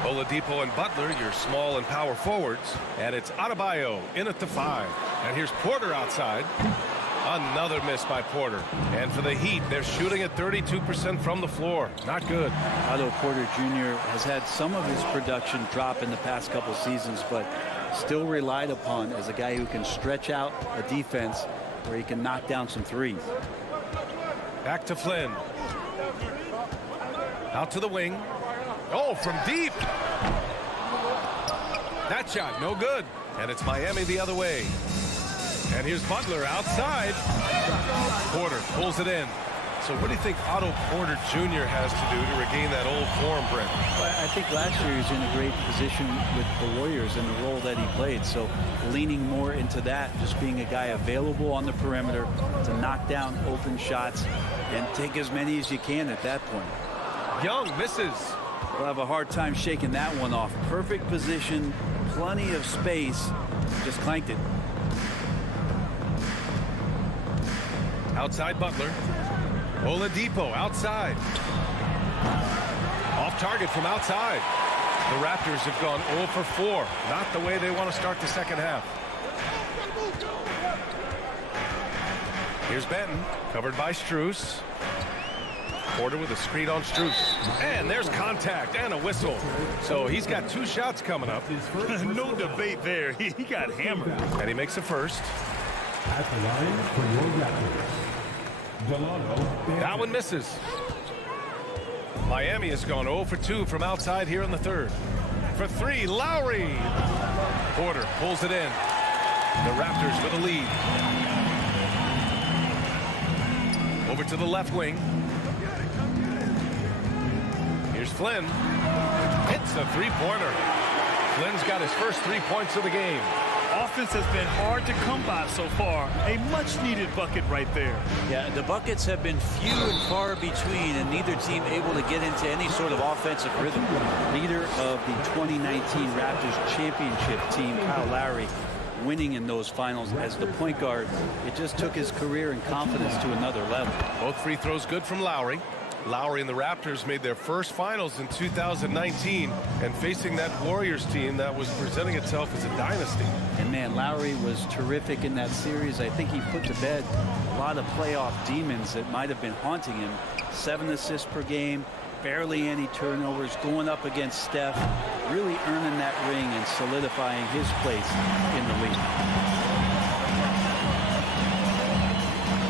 Oladipo and Butler, your small and power forwards. And it's Adebayo in at the 5. And here's Porter outside. Another miss by Porter. And for the Heat, they're shooting at 32% from the floor. Not good. Otto Porter Jr. has had some of his production drop in the past couple seasons, but still relied upon as a guy who can stretch out a defense where he can knock down some threes. Back to Flynn. Out to the wing. Oh, from deep. That shot, no good. And it's Miami the other way. And here's Butler outside. Porter pulls it in. So what do you think Otto Porter Jr. has to do to regain that old form, Brent? Well, I think last year he was in a great position with the Warriors in the role that he played. So leaning more into that, just being a guy available on the perimeter to knock down open shots and take as many as you can at that point. Young misses. We'll have a hard time shaking that one off. Perfect position, plenty of space, just clanked it. Outside Butler. Oladipo outside. Off target from outside. The Raptors have gone 0 for 4. Not the way they want to start the second half. Here's Benton, covered by Strus. Porter with a screen on Strus. And there's contact and a whistle. So he's got 2 shots coming up. No debate there. He got hammered. And he makes a first. At the line for your Raptors. That one misses. Miami has gone 0 for 2 from outside here in the third. For 3, Lowry. Porter pulls it in. The Raptors with a lead. Over to the left wing. Here's Flynn. Hits a 3-pointer. Flynn's got his first 3 points of the game. Offense has been hard to come by so far. A much-needed bucket right there. Yeah, the buckets have been few and far between, and neither team able to get into any sort of offensive rhythm. Leader of the 2019 Raptors championship team, Kyle Lowry, winning in those finals as the point guard. It just took his career and confidence to another level. Both free throws good from Lowry. Lowry and the Raptors made their first finals in 2019 and facing that Warriors team that was presenting itself as a dynasty. And man, Lowry was terrific in that series. I think he put to bed a lot of playoff demons that might have been haunting him. 7 assists per game, barely any turnovers, going up against Steph, really earning that ring and solidifying his place in the league.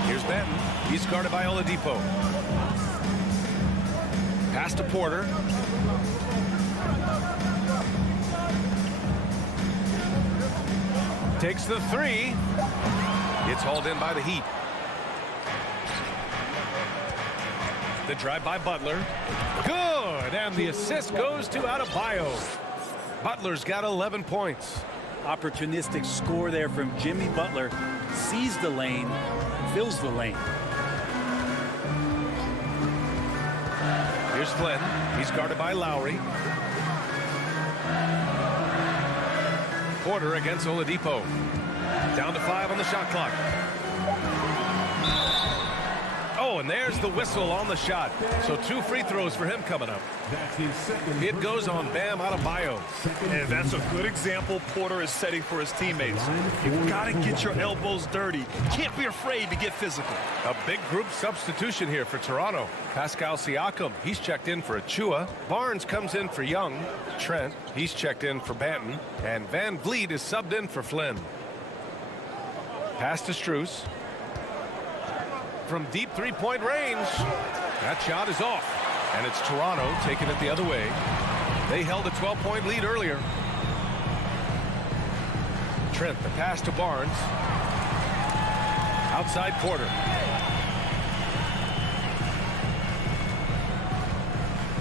Here's Benton. He's guarded by Oladipo. Pass to Porter. Takes the three. It's hauled in by the Heat. The drive by Butler. Good. And the assist goes to Adebayo. Butler's got 11 points. Opportunistic score there from Jimmy Butler. Sees the lane, fills the lane. Here's Flynn. He's guarded by Lowry. Porter against Oladipo. Down to 5 on the shot clock. Oh, and there's the whistle on the shot. So 2 free throws for him coming up. It goes on Bam Adebayo. And that's a good example Porter is setting for his teammates. You've got to get your elbows dirty. Can't be afraid to get physical. A big group substitution here for Toronto. Pascal Siakam, he's checked in for Achua. Barnes comes in for Young. Trent, he's checked in for Banton. And Van Vliet is subbed in for Flynn. Pass to Strus. From deep three-point range. That shot is off. And it's Toronto taking it the other way. They held a 12-point lead earlier. Trent, the pass to Barnes. Outside Porter.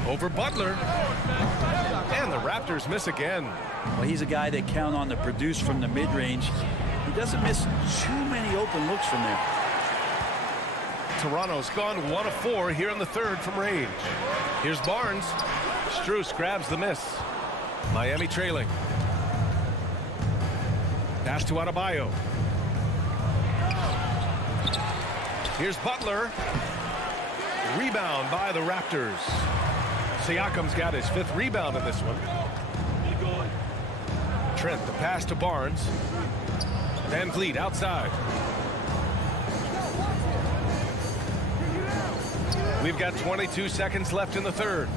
Over Butler. And the Raptors miss again. Well, he's a guy they count on to produce from the mid-range. He doesn't miss too many open looks from there. Toronto's gone 1 of 4 here in the third from range. Here's Barnes. Strus grabs the miss. Miami trailing. Pass to Adebayo. Here's Butler. Rebound by the Raptors. Siakam's got his 5th rebound in this one. Trent, the pass to Barnes. Van Vliet outside. We've got 22 seconds left in the third.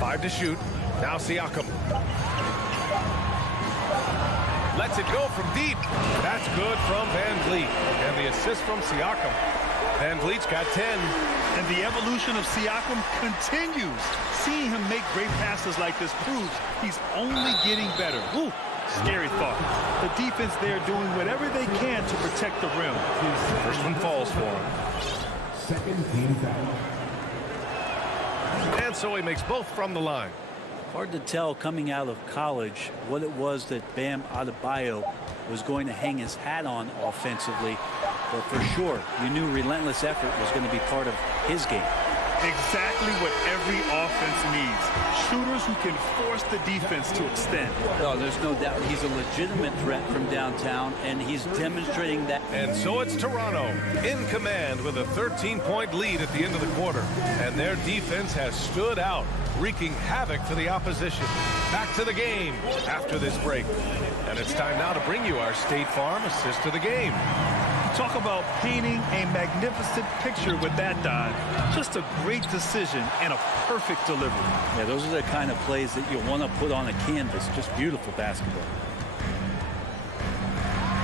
5 to shoot. Now Siakam. Lets it go from deep. That's good from Van Vliet. And the assist from Siakam. Van Vliet's got 10. And the evolution of Siakam continues. Seeing him make great passes like this proves he's only getting better. Ooh, scary thought. The defense there doing whatever they can to protect the rim. First one falls for him. Second team foul. And so he makes both from the line. Hard to tell coming out of college what it was that Bam Adebayo was going to hang his hat on offensively. But for sure, you knew relentless effort was going to be part of his game. Exactly what every offense needs. Shooters who can force the defense to extend. No, there's no doubt he's a legitimate threat from downtown, and he's demonstrating that. And so it's Toronto in command with a 13-point lead at the end of the quarter. And their defense has stood out, wreaking havoc for the opposition. Back to the game after this break. And it's time now to bring you our State Farm assist of the game. Talk about painting a magnificent picture with that dive. Just a great decision and a perfect delivery. Yeah, those are the kind of plays that you want to put on a canvas. Just beautiful basketball.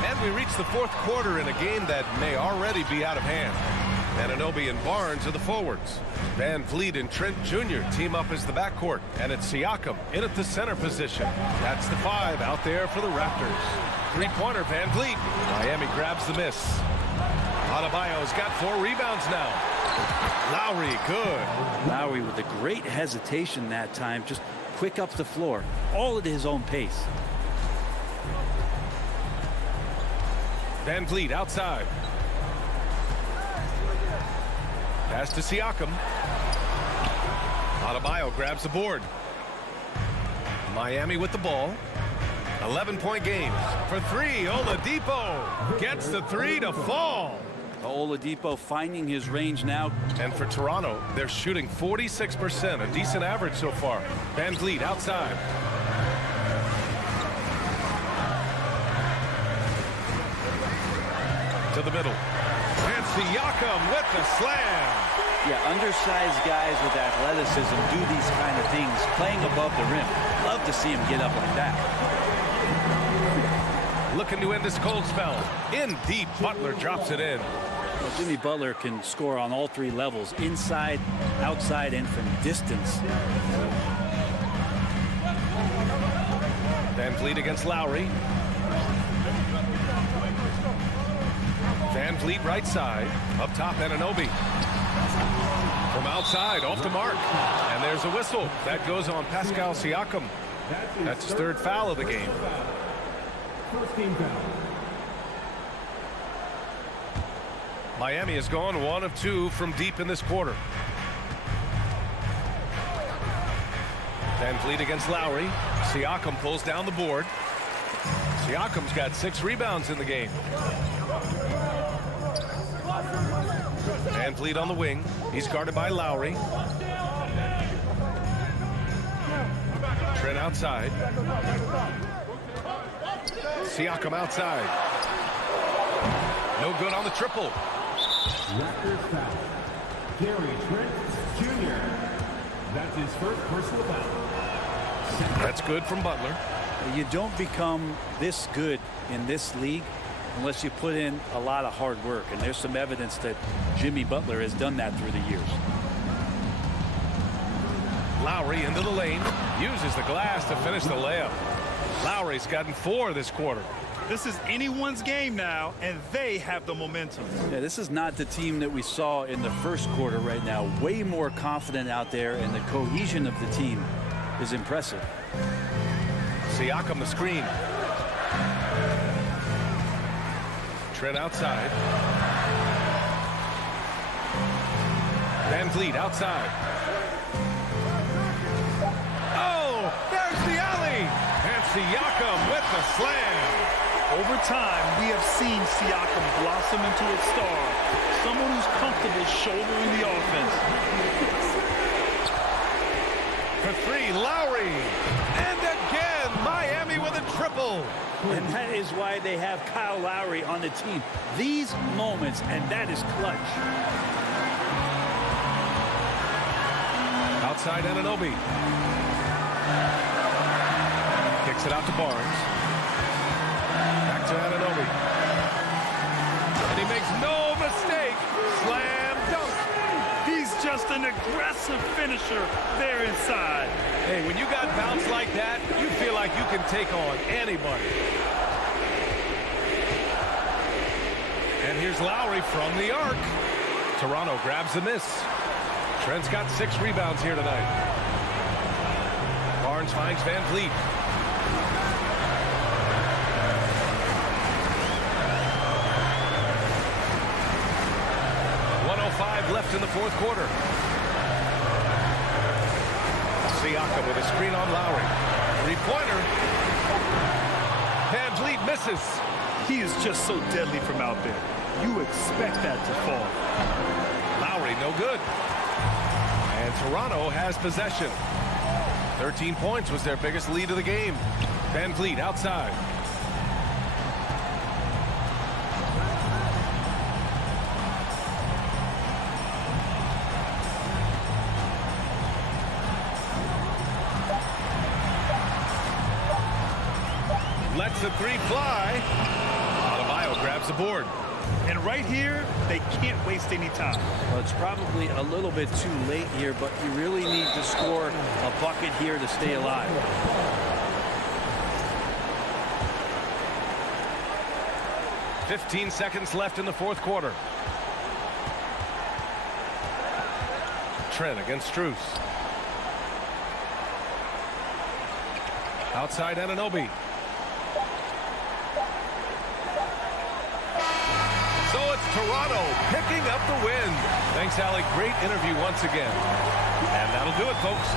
And we reach the fourth quarter in a game that may already be out of hand. Anunoby and Barnes are the forwards. Van Vliet and Trent Jr. team up as the backcourt. And it's Siakam in at the center position. That's the 5 out there for the Raptors. Three-pointer, Van Vliet. Miami grabs the miss. Adebayo's got 4 rebounds now. Lowry, good. Lowry with a great hesitation that time. Just quick up the floor. All at his own pace. Van Vliet outside. Pass to Siakam. Adebayo grabs the board. Miami with the ball. 11-point game. For three, Oladipo gets the three to fall. Oladipo finding his range now. And for Toronto, they're shooting 46%, a decent average so far. Van Vliet outside. To the middle. And Siakam with the slam. Yeah, undersized guys with athleticism do these kind of things, playing above the rim. Love to see him get up like that. Looking to end this cold spell. In deep, Butler drops it in. Well, Jimmy Butler can score on all three levels, inside, outside, and from distance. Van Vliet against Lowry. Van Vliet right side. Up top, Anunoby. From outside, off the mark. And there's a whistle. That goes on Pascal Siakam. That's his third foul of the game. First team foul. Miami has gone 1 of 2 from deep in this quarter. Van Vliet against Lowry. Siakam pulls down the board. Siakam's got 6 rebounds in the game. Van Vliet on the wing. He's guarded by Lowry. Trent outside. Siakam outside. No good on the triple. Raptors foul. Gary Trent Jr. That's his first personal foul. That's good from Butler. You don't become this good in this league unless you put in a lot of hard work. And there's some evidence that Jimmy Butler has done that through the years. Lowry into the lane. Uses the glass to finish the layup. Lowry's gotten 4 this quarter. This is anyone's game now, and they have the momentum. Yeah, this is not the team that we saw in the first quarter right now. Way more confident out there, and the cohesion of the team is impressive. Siakam the screen. Trent outside. Van Vliet outside. Oh, there's the alley. And Siakam with the slam. Over time, we have seen Siakam blossom into a star, someone who's comfortable shouldering the offense. For three, Lowry. And again, Miami with a triple. And that is why they have Kyle Lowry on the team. These moments, and that is clutch. Outside Anunoby. Kicks it out to Barnes. Back to Anunoby. And he makes no mistake. Slam dunk. He's just an aggressive finisher there inside. Hey, when you got bounce like that, you feel like you can take on anybody. And here's Lowry from the arc. Toronto grabs the miss. Trent's got 6 rebounds here tonight. Barnes finds Van Vliet. Left in the fourth quarter. Siakam with a screen on Lowry. 3-pointer. Van Vliet misses. He is just so deadly from out there. You expect that to fall. Lowry no good. And Toronto has possession. 13 points was their biggest lead of the game. Van Vliet outside. Lets the 3 fly. Adebayo grabs the board. And right here, they can't waste any time. Well, it's probably a little bit too late here, but you really need to score a bucket here to stay alive. "15 seconds left in the fourth quarter. Trent against Strus. Outside Anunoby. So it's Toronto picking up the win. Thanks, Allie. Great interview once again. And that'll do it, folks.